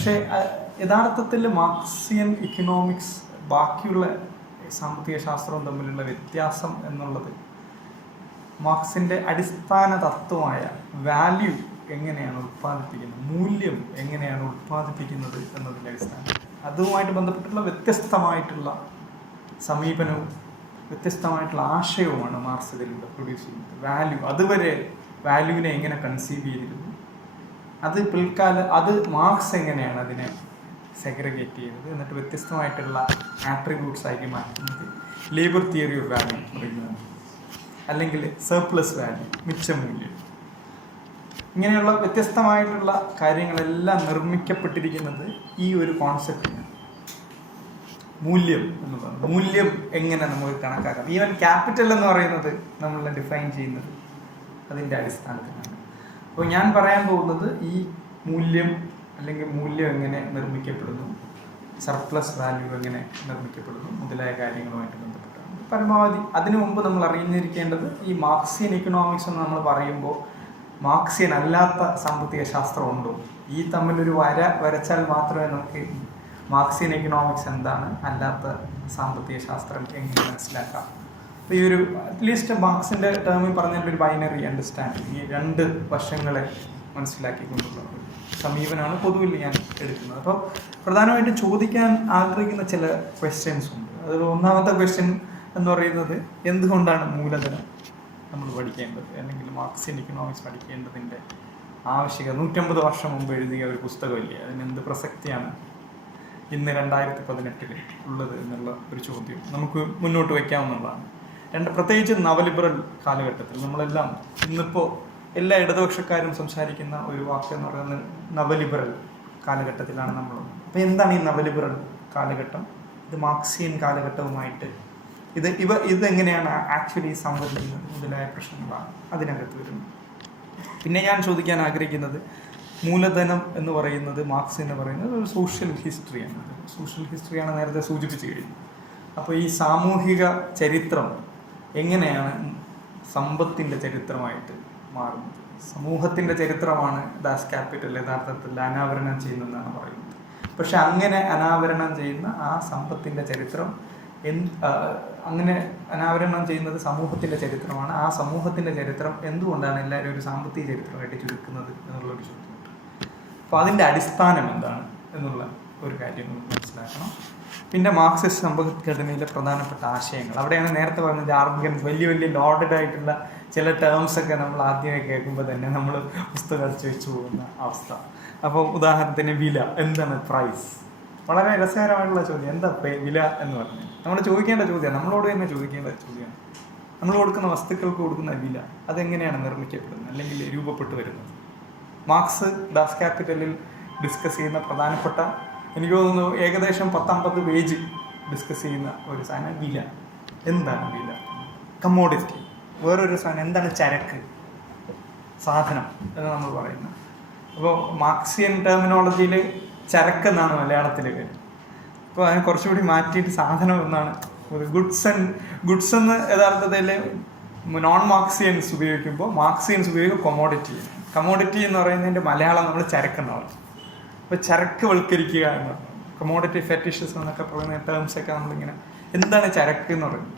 പക്ഷേ യഥാർത്ഥത്തിൽ Marxian economics ബാക്കിയുള്ള സാമ്പത്തിക ശാസ്ത്രവും തമ്മിലുള്ള വ്യത്യാസം എന്നുള്ളത് മാർക്സിൻ്റെ അടിസ്ഥാന തത്വമായ വാല്യൂ എങ്ങനെയാണ് ഉൽപ്പാദിപ്പിക്കുന്നത്, മൂല്യം എങ്ങനെയാണ് ഉൽപ്പാദിപ്പിക്കുന്നത് എന്നതിൻ്റെ അടിസ്ഥാനം, അതുമായിട്ട് ബന്ധപ്പെട്ടുള്ള വ്യത്യസ്തമായിട്ടുള്ള സമീപനവും വ്യത്യസ്തമായിട്ടുള്ള ആശയവുമാണ് മാർക്സ് ഇതിലൂടെ പ്രൊഡ്യൂസ് ചെയ്യുന്നത്. വാല്യൂ, അതുവരെ വാല്യൂവിനെ എങ്ങനെ കൺസീവ് ചെയ്തിരുന്നു, അത് മാർക്സ് എങ്ങനെയാണ് അതിനെ സെഗ്രിഗേറ്റ് ചെയ്തത്, എന്നിട്ട് വ്യത്യസ്തമായിട്ടുള്ള ആട്രിബ്യൂട്ട്സ് ആക്കി മാറ്റുന്നത് ലേബർ തിയറി ഓഫ് വാല്യൂ പറയുന്നത്, അല്ലെങ്കിൽ സർപ്ലസ് വാല്യൂ, മിച്ചമൂല്യം. ഇങ്ങനെയുള്ള വ്യത്യസ്തമായിട്ടുള്ള കാര്യങ്ങളെല്ലാം നിർമ്മിക്കപ്പെട്ടിരിക്കുന്നത് ഈ ഒരു കോൺസെപ്റ്റിന്, മൂല്യം എന്നുള്ളത്. മൂല്യം എങ്ങനെ നമുക്ക് കണക്കാക്കാം, ഈവൻ ക്യാപിറ്റൽ എന്ന് പറയുന്നത് നമ്മൾ ഡിഫൈൻ ചെയ്യുന്നത് അതിൻ്റെ അടിസ്ഥാനത്തിലാണ്. അപ്പോൾ ഞാൻ പറയാൻ പോകുന്നത് ഈ മൂല്യം അല്ലെങ്കിൽ മൂല്യം എങ്ങനെ നിർമ്മിക്കപ്പെടുന്നു, സർപ്ലസ് വാല്യൂ എങ്ങനെ നിർമ്മിക്കപ്പെടുന്നു മുതലായ കാര്യങ്ങളുമായിട്ട് ബന്ധപ്പെട്ടാണ്. പരമാവധി അതിനു മുമ്പ് നമ്മൾ അറിഞ്ഞിരിക്കേണ്ടത് ഈ മാർക്സിയൻ ഇക്കണോമിക്സ് എന്ന് നമ്മൾ പറയുമ്പോൾ മാർക്സിയൻ അല്ലാത്ത സാമ്പത്തിക ശാസ്ത്രം ഉണ്ടോ, ഈ തമ്മിലൊരു വരച്ചാൽ മാത്രമേ നമുക്ക് മാർക്സിയൻ ഇക്കണോമിക്സ് എന്താണ്, അല്ലാത്ത സാമ്പത്തിക ശാസ്ത്രം എങ്ങനെ മനസ്സിലാക്കാം. അപ്പോൾ ഈ ഒരു അറ്റ്ലീസ്റ്റ് മാർക്സിൻ്റെ ടേമിൽ പറഞ്ഞിട്ടൊരു ബൈനറി അണ്ടർസ്റ്റാൻഡിങ്, ഈ രണ്ട് വശങ്ങളെ മനസ്സിലാക്കിക്കൊണ്ടുള്ള സമീപനമാണ് പൊതുവിൽ ഞാൻ എടുക്കുന്നത്. അപ്പോൾ പ്രധാനമായിട്ടും ചോദിക്കാൻ ആഗ്രഹിക്കുന്ന ചില ക്വസ്റ്റ്യൻസ് ഉണ്ട്. അതിൽ ഒന്നാമത്തെ ക്വസ്റ്റ്യൻ എന്ന് പറയുന്നത്, എന്തുകൊണ്ടാണ് മൂലധനം നമ്മൾ പഠിക്കേണ്ടത്, അല്ലെങ്കിൽ മാർക്സിയൻ ഇക്കണോമിക്സ് പഠിക്കേണ്ടതിൻ്റെ ആവശ്യകത? 150 വർഷം മുമ്പ് എഴുതിയ ഒരു പുസ്തകമില്ലേ, അതിനെന്ത് പ്രസക്തിയാണ് ഇന്ന് 2018 ഉള്ളത് എന്നുള്ള ഒരു ചോദ്യം നമുക്ക് മുന്നോട്ട് വയ്ക്കാവുന്നതാണ്. പ്രത്യേകിച്ച് നവലിബറൽ കാലഘട്ടത്തിൽ നമ്മളെല്ലാം ഇന്നിപ്പോൾ എല്ലാ ഇടതുപക്ഷക്കാരും സംസാരിക്കുന്ന ഒരു വാക്ക് എന്ന് പറയുന്നത് നവലിബറൽ കാലഘട്ടത്തിലാണ് നമ്മളുള്ളത്. അപ്പോൾ എന്താണ് ഈ നവലിബറൽ കാലഘട്ടം? ഇത് മാർക്സിയൻ കാലഘട്ടവുമായിട്ട് ഇതെങ്ങനെയാണ് ആക്ച്വലി സംവദിക്കുന്നത് മുതലായ പ്രശ്നങ്ങളാണ് അതിനകത്ത് വരുന്നത്. പിന്നെ ഞാൻ ചോദിക്കാൻ ആഗ്രഹിക്കുന്നത്, മൂലധനം എന്ന് പറയുന്നത്, മാർക്സ് എന്ന് പറയുന്നത് ഒരു സോഷ്യൽ ഹിസ്റ്ററിയാണ്. സോഷ്യൽ ഹിസ്റ്ററിയാണ് നേരത്തെ സൂചിപ്പിച്ചു കഴിഞ്ഞു. അപ്പോൾ ഈ സാമൂഹിക ചരിത്രം എങ്ങനെയാണ് സമ്പത്തിൻ്റെ ചരിത്രമായിട്ട് മാറുന്നത്? സമൂഹത്തിൻ്റെ ചരിത്രമാണ് ദാസ് ക്യാപിറ്റൽ യഥാർത്ഥത്തിൽ അനാവരണം ചെയ്യുന്നതെന്നാണ് പറയുന്നത്. പക്ഷെ അങ്ങനെ അനാവരണം ചെയ്യുന്ന ആ സമ്പത്തിൻ്റെ ചരിത്രം അങ്ങനെ അനാവരണം ചെയ്യുന്നത് സമൂഹത്തിൻ്റെ ചരിത്രമാണ്. ആ സമൂഹത്തിൻ്റെ ചരിത്രം എന്തുകൊണ്ടാണ് എല്ലാവരും ഒരു സാമ്പത്തിക ചരിത്രമായിട്ട് ചുരുക്കുന്നത് എന്നുള്ളൊരു ചോദ്യമുണ്ട്. അപ്പോൾ അതിൻ്റെ അടിസ്ഥാനം എന്താണ് എന്നുള്ള ഒരു കാര്യം നമുക്ക് മനസ്സിലാക്കണം. പിന്നെ മാർക്സിസ്റ്റ് സമ്പദ്ഘടനയിലെ പ്രധാനപ്പെട്ട ആശയങ്ങൾ, അവിടെയാണ് നേരത്തെ പറഞ്ഞ ആർഗ്യുമെൻറ്റ്സ്, വലിയ വലിയ ലോഡഡ് ആയിട്ടുള്ള ചില ടേംസൊക്കെ നമ്മൾ ആദ്യമേ കേൾക്കുമ്പോൾ തന്നെ നമ്മൾ പുസ്തകം അടിച്ചു വെച്ചു പോകുന്ന അവസ്ഥ. അപ്പോൾ ഉദാഹരണത്തിന് വില, എന്താണ് പ്രൈസ്? വളരെ രസകരമായിട്ടുള്ള ചോദ്യം, എന്താ വില എന്ന് പറഞ്ഞാൽ നമ്മൾ ചോദിക്കേണ്ട ചോദ്യമാണ്, നമ്മളോട് തന്നെ ചോദിക്കേണ്ട ചോദ്യമാണ്. നമ്മൾ കൊടുക്കുന്ന വസ്തുക്കൾക്ക് കൊടുക്കുന്ന വില അതെങ്ങനെയാണ് നിർമ്മിക്കപ്പെടുന്നത് അല്ലെങ്കിൽ രൂപപ്പെട്ടു വരുന്നത്? മാർക്സ് ദാസ് ക്യാപിറ്റലിൽ ഡിസ്കസ് ചെയ്യുന്ന പ്രധാനപ്പെട്ട, എനിക്ക് തോന്നുന്നു ഏകദേശം 10-50 പേജ് ഡിസ്കസ് ചെയ്യുന്ന ഒരു സാധനം വില. എന്താണ് വില? കമ്മോഡിറ്റി. വേറൊരു സാധനം എന്താണ് ചരക്ക്, സാധനം എന്ന് നമ്മൾ പറയുന്നത്. അപ്പോൾ മാർക്സിയൻ ടെർമിനോളജിയിൽ ചരക്ക് എന്നാണ് മലയാളത്തിൽ വരുന്നത്. അപ്പോൾ അതിനെ കുറച്ചുകൂടി മാറ്റിയിട്ട് സാധനം എന്നാണ്. ഒരു ഗുഡ്സ് എന്ന് യഥാർത്ഥത്തിൽ നോൺ മാർക്സിയൻസ് ഉപയോഗിക്കുമ്പോൾ, മാർക്സിയൻസ് ഉപയോഗിക്കും കൊമോഡിറ്റി. കമ്മോഡിറ്റി എന്ന് പറയുന്നതിൻ്റെ മലയാളം നമ്മൾ ചരക്കെന്നാണ്. അപ്പോൾ ചരക്ക് വൽക്കരിക്കുക എന്ന് പറയുന്നത്, കമ്മോഡിറ്റി ഫെറ്റിഷസ് എന്നൊക്കെ പറയുന്ന ടേംസൊക്കെ നമ്മളിങ്ങനെ, എന്താണ് ചരക്ക് എന്ന് പറയുന്നത്,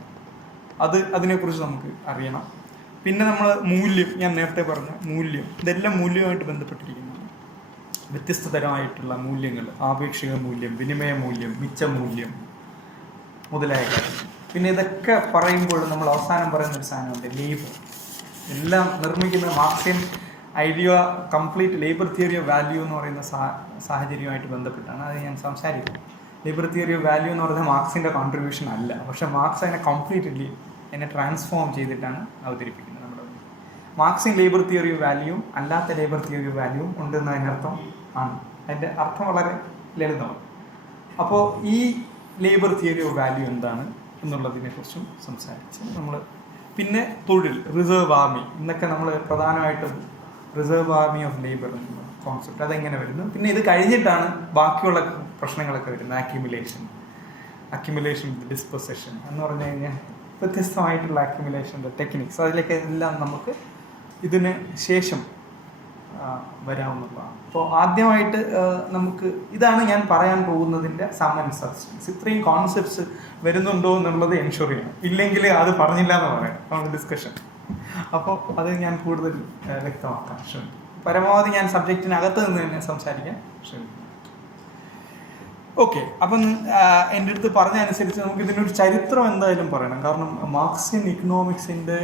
അതിനെക്കുറിച്ച് നമുക്ക് അറിയണം. പിന്നെ നമ്മൾ മൂല്യം, ഞാൻ നേരത്തെ പറഞ്ഞ മൂല്യം, ഇതെല്ലാം മൂല്യവുമായിട്ട് ബന്ധപ്പെട്ടിരിക്കുന്നു. വ്യത്യസ്ത തരമായിട്ടുള്ള മൂല്യങ്ങൾ, ആപേക്ഷിക മൂല്യം, വിനിമയ മൂല്യം, മിച്ചമൂല്യം മുതലായ കാര്യങ്ങൾ. പിന്നെ ഇതൊക്കെ പറയുമ്പോൾ നമ്മൾ അവസാനം പറയുന്നൊരു സാധനമുണ്ട്, ലേബർ. എല്ലാം നിർമ്മിക്കുന്ന Marxian idea complete labour theory of value എന്ന് പറയുന്ന സാഹചര്യമായിട്ട് ബന്ധപ്പെട്ടാണ് അത് ഞാൻ സംസാരിക്കുന്നത്. ലേബർ തിയറി ഓഫ് വാല്യൂ എന്ന് പറയുന്നത് മാർക്സിൻ്റെ കോൺട്രിബ്യൂഷൻ അല്ല, പക്ഷേ മാർക്സ് അതിനെ കംപ്ലീറ്റ്ലി ട്രാൻസ്ഫോം ചെയ്തിട്ടാണ് അവതരിപ്പിക്കുന്നത്. നമ്മുടെ മാർക്സിൻ ലേബർ തിയറി ഓഫ് വാല്യൂവും അല്ലാത്ത ലേബർ തിയറി ഓഫ് വാല്യൂവും ഉണ്ടെന്നതിനർത്ഥം ആണ്. അതിൻ്റെ അർത്ഥം വളരെ ലളിതമാണ്. അപ്പോൾ ഈ ലേബർ തിയറി ഓഫ് വാല്യൂ എന്താണ് എന്നുള്ളതിനെക്കുറിച്ചും സംസാരിച്ച് നമ്മൾ, പിന്നെ തൊഴിൽ, റിസർവ് ആർമി, ഇന്നൊക്കെ നമ്മൾ പ്രധാനമായിട്ടും റിസർവ് ആർമി ഓഫ് ലേബർ എന്നുള്ള കോൺസെപ്റ്റ് അതെങ്ങനെ വരുന്നു. പിന്നെ ഇത് കഴിഞ്ഞിട്ടാണ് ബാക്കിയുള്ള പ്രശ്നങ്ങളൊക്കെ വരുന്നത്, അക്യുമുലേഷൻ ഡിസ്പൊസഷൻ എന്ന് പറഞ്ഞു കഴിഞ്ഞാൽ വ്യത്യസ്തമായിട്ടുള്ള അക്യുമുലേഷൻ്റെ ടെക്നിക്സ്, അതിലേക്ക് എല്ലാം നമുക്ക് ഇതിന് ശേഷം വരാവുന്നതാണ്. അപ്പോൾ ആദ്യമായിട്ട് നമുക്ക് ഇതാണ് ഞാൻ പറയാൻ പോകുന്നതിൻ്റെ സം ആൻഡ് സബ്സ്റ്റൻസ്. ഇത്രയും കോൺസെപ്റ്റ്സ് വരുന്നുണ്ടോ എന്നുള്ളത് എൻഷുർ ചെയ്യണം, ഇല്ലെങ്കിൽ അത് പറഞ്ഞില്ല എന്ന് പറയാം നമ്മുടെ ഡിസ്കഷൻ. അപ്പോൾ അത് ഞാൻ കൂടുതൽ വ്യക്തമാക്കാൻ ശ്രമിക്കും. പരമാവധി ഞാൻ സബ്ജക്റ്റിനകത്ത് നിന്ന് തന്നെ സംസാരിക്കാൻ ശ്രമിക്കും. ഓക്കെ, അപ്പം എൻ്റെ അടുത്ത് പറഞ്ഞ അനുസരിച്ച് നമുക്ക് ഇതിനൊരു ചരിത്രം എന്തായാലും പറയണം. കാരണം മാർക്സിയൻ ഇക്കണോമിക്സിൻ്റെ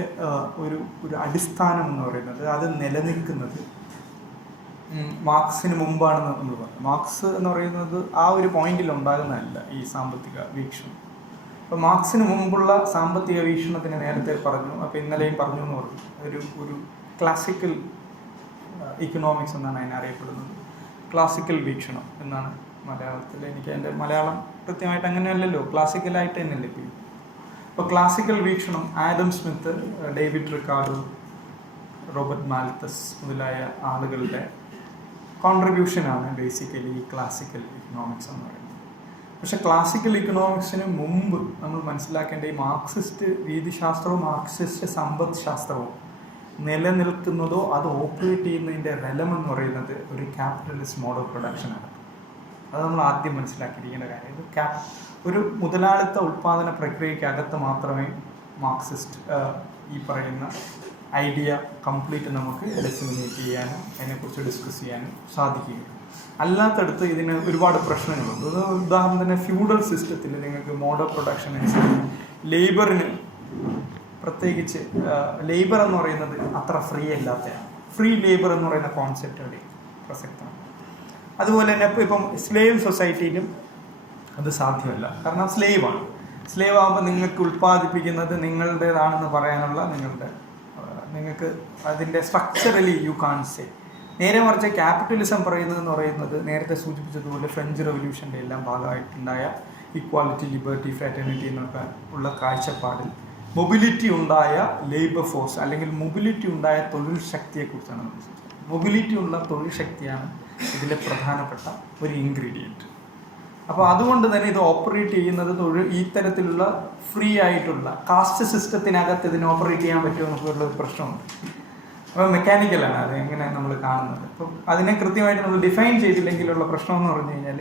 ഒരു അടിസ്ഥാനം എന്ന് പറയുന്നത് അത് നിലനിൽക്കുന്നത് മാർക്സിന് മുമ്പാണെന്ന് നമ്മൾ പറഞ്ഞു. മാർക്സ് എന്ന് പറയുന്നത് ആ ഒരു പോയിന്റിൽ ഉണ്ടാകുന്നതല്ല ഈ സാമ്പത്തിക വീക്ഷണം. അപ്പോൾ മാർക്സിന് മുമ്പുള്ള സാമ്പത്തിക വീക്ഷണത്തിന് നേരത്തെ പറഞ്ഞു, അപ്പോൾ ഇന്നലെയും പറഞ്ഞു എന്ന് പറഞ്ഞു, ഒരു ക്ലാസിക്കൽ ഇക്കണോമിക്സ് എന്നാണ് അതിനെ അറിയപ്പെടുന്നത്. ക്ലാസിക്കൽ വീക്ഷണം എന്നാണ് മലയാളത്തിൽ. എനിക്ക് എൻ്റെ മലയാളം കൃത്യമായിട്ട് അങ്ങനെയല്ലല്ലോ, ക്ലാസിക്കലായിട്ട് തന്നെ ലഭിക്കും. അപ്പോൾ ക്ലാസിക്കൽ വീക്ഷണം Adam Smith, David Ricardo, Robert മാൽത്തസ് മുതലായ ആളുകളുടെ കോൺട്രിബ്യൂഷനാണ് ബേസിക്കലി ഈ ക്ലാസിക്കൽ ഇക്കണോമിക്സ് എന്ന് പറയുന്നത്. പക്ഷെ ക്ലാസിക്കൽ ഇക്കണോമിക്സിന് മുമ്പ് നമ്മൾ മനസ്സിലാക്കേണ്ട ഈ മാർക്സിസ്റ്റ് രീതിശാസ്ത്രവും മാർക്സിസ്റ്റ് സമ്പദ് ശാസ്ത്രവും നിലനിൽക്കുന്നതോ അത് ഓപ്പറേറ്റ് ചെയ്യുന്നതിൻ്റെ റെലം എന്ന് പറയുന്നത് ഒരു ക്യാപിറ്റലിസ്റ്റ് മോഡ് ഓഫ് പ്രൊഡക്ഷനാണ്. അത് നമ്മൾ ആദ്യം മനസ്സിലാക്കിയിരിക്കേണ്ട കാര്യം. ഇത് ഒരു മുതലാളിത്ത ഉൽപ്പാദന പ്രക്രിയക്കകത്ത് മാത്രമേ മാർക്സിസ്റ്റ് ഈ പറയുന്ന ഐഡിയ കംപ്ലീറ്റ് നമുക്ക് ഡിസമിനേറ്റ് ചെയ്യാനും അതിനെക്കുറിച്ച് ഡിസ്കസ് ചെയ്യാനും സാധിക്കുകയുള്ളൂ. അല്ലാത്തടുത്ത് ഇതിന് ഒരുപാട് പ്രശ്നങ്ങളുണ്ട്. ഉദാഹരണത്തിന് ഫ്യൂഡൽ സിസ്റ്റത്തിൽ നിങ്ങൾക്ക് മോഡ് ഓഫ് പ്രൊഡക്ഷൻ അനുസരിച്ച് ലേബറിന് പ്രത്യേകിച്ച് ലേബർ എന്ന് പറയുന്നത് അത്ര ഫ്രീ അല്ലാത്തതാണ്. ഫ്രീ ലേബർ എന്ന് പറയുന്ന കോൺസെപ്റ്റ് അവിടെ പ്രസക്തമാണ്. അതുപോലെ തന്നെ ഇപ്പം സ്ലേവ് സൊസൈറ്റിയിലും അത് സാധ്യമല്ല. കാരണം സ്ലേവാണ്. സ്ലേവ് ആകുമ്പോൾ നിങ്ങൾക്ക് ഉൽപ്പാദിപ്പിക്കുന്നത് നിങ്ങളുടേതാണെന്ന് പറയാനുള്ള നിങ്ങൾക്ക് അതിൻ്റെ സ്ട്രക്ചറലി യു കാൺ സേ. നേരെ മറിച്ച് ക്യാപിറ്റലിസം പറയുന്നതെന്ന് പറയുന്നത് നേരത്തെ സൂചിപ്പിച്ചതുപോലെ ഫ്രഞ്ച് റവല്യൂഷൻ്റെ എല്ലാം ഭാഗമായിട്ടുണ്ടായ ഇക്വാലിറ്റി, ലിബർട്ടി, ഫ്രാറ്റേണിറ്റി എന്നൊക്കെ ഉള്ള കാഴ്ചപ്പാടിൽ മൊബിലിറ്റി ഉണ്ടായ ലേബർ ഫോഴ്സ് അല്ലെങ്കിൽ മൊബിലിറ്റി ഉണ്ടായ തൊഴിൽ ശക്തിയെക്കുറിച്ചാണ് നമ്മൾ സംസാരിക്കുന്നത്. മൊബിലിറ്റി ഉള്ള തൊഴിൽ ശക്തിയാണ് ഇതിലെ പ്രധാനപ്പെട്ട ഒരു ഇൻഗ്രീഡിയൻറ്റ്. അപ്പോൾ അതുകൊണ്ട് തന്നെ ഇത് ഓപ്പറേറ്റ് ചെയ്യുന്നത് ഈ തരത്തിലുള്ള ഫ്രീ ആയിട്ടുള്ള കാസ്റ്റ് സിസ്റ്റത്തിനകത്ത് ഇതിന് ഓപ്പറേറ്റ് ചെയ്യാൻ പറ്റുമോ എന്നൊക്കെയുള്ള ഒരു പ്രശ്നമുണ്ട്. അപ്പോൾ മെക്കാനിക്കലാണ് അത് എങ്ങനെ നമ്മൾ കാണുന്നത്. അപ്പം അതിനെ കൃത്യമായിട്ട് നമ്മൾ ഡിഫൈൻ ചെയ്തില്ലെങ്കിലുള്ള പ്രശ്നം എന്ന് പറഞ്ഞു കഴിഞ്ഞാൽ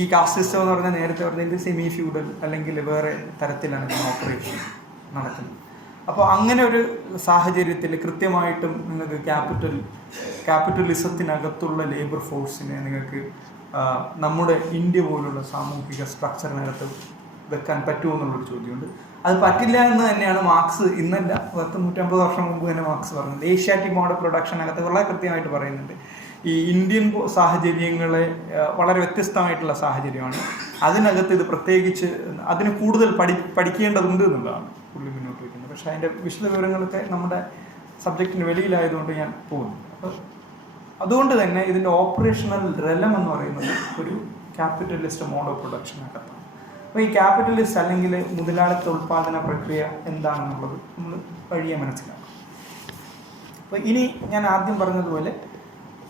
ഈ കാസ്റ്റ് സിസ്റ്റം എന്ന് പറഞ്ഞാൽ നേരത്തെ പറഞ്ഞത് സെമി ഫ്യൂഡൽ അല്ലെങ്കിൽ വേറെ തരത്തിലാണ് ഇതിന് ഓപ്പറേഷൻ നടക്കുന്നത്. അപ്പോൾ അങ്ങനെ ഒരു സാഹചര്യത്തിൽ കൃത്യമായിട്ടും നിങ്ങൾക്ക് ക്യാപിറ്റലിസത്തിനകത്തുള്ള ലേബർ ഫോഴ്സിനെ നിങ്ങൾക്ക് നമ്മുടെ ഇന്ത്യ പോലുള്ള സാമൂഹിക സ്ട്രക്ചറിനകത്ത് വെക്കാൻ പറ്റുമോ എന്നുള്ളൊരു ചോദ്യമുണ്ട്. അത് പറ്റില്ല എന്ന് തന്നെയാണ് മാർക്സ് ഇന്നല്ല 150 വർഷം മുമ്പ് തന്നെ മാർക്സ് പറഞ്ഞത്. ഏഷ്യാറ്റിക് മോഡ് ഓഫ് പ്രൊഡക്ഷനകത്ത് വളരെ കൃത്യമായിട്ട് പറയുന്നുണ്ട്. ഈ ഇന്ത്യൻ സാഹചര്യങ്ങളെ വളരെ വ്യത്യസ്തമായിട്ടുള്ള സാഹചര്യമാണ്. അതിനകത്ത് ഇത് പ്രത്യേകിച്ച് അതിന് കൂടുതൽ പഠിക്കേണ്ടതുണ്ട് എന്നുള്ളതാണ് പുള്ളി മുന്നോട്ട് വയ്ക്കുന്നത്. പക്ഷേ അതിൻ്റെ വിശദ വിവരങ്ങളൊക്കെ നമ്മുടെ സബ്ജക്റ്റിന് വെളിയിലായതുകൊണ്ട് ഞാൻ പോകുന്നു. അപ്പോൾ അതുകൊണ്ട് തന്നെ ഇതിൻ്റെ ഓപ്പറേഷണൽ റെലം എന്ന് പറയുന്നത് ഒരു ക്യാപിറ്റലിസ്റ്റ് മോഡ് ഓഫ് പ്രൊഡക്ഷനകത്താണ്. അപ്പോൾ ഈ ക്യാപിറ്റലിസ്റ്റ് അല്ലെങ്കിൽ മുതലാളിത്ത ഉൽപ്പാദന പ്രക്രിയ എന്താണെന്നുള്ളത് നമ്മൾ വഴിയെ മനസ്സിലാക്കും. അപ്പോൾ ഇനി ഞാൻ ആദ്യം പറഞ്ഞതുപോലെ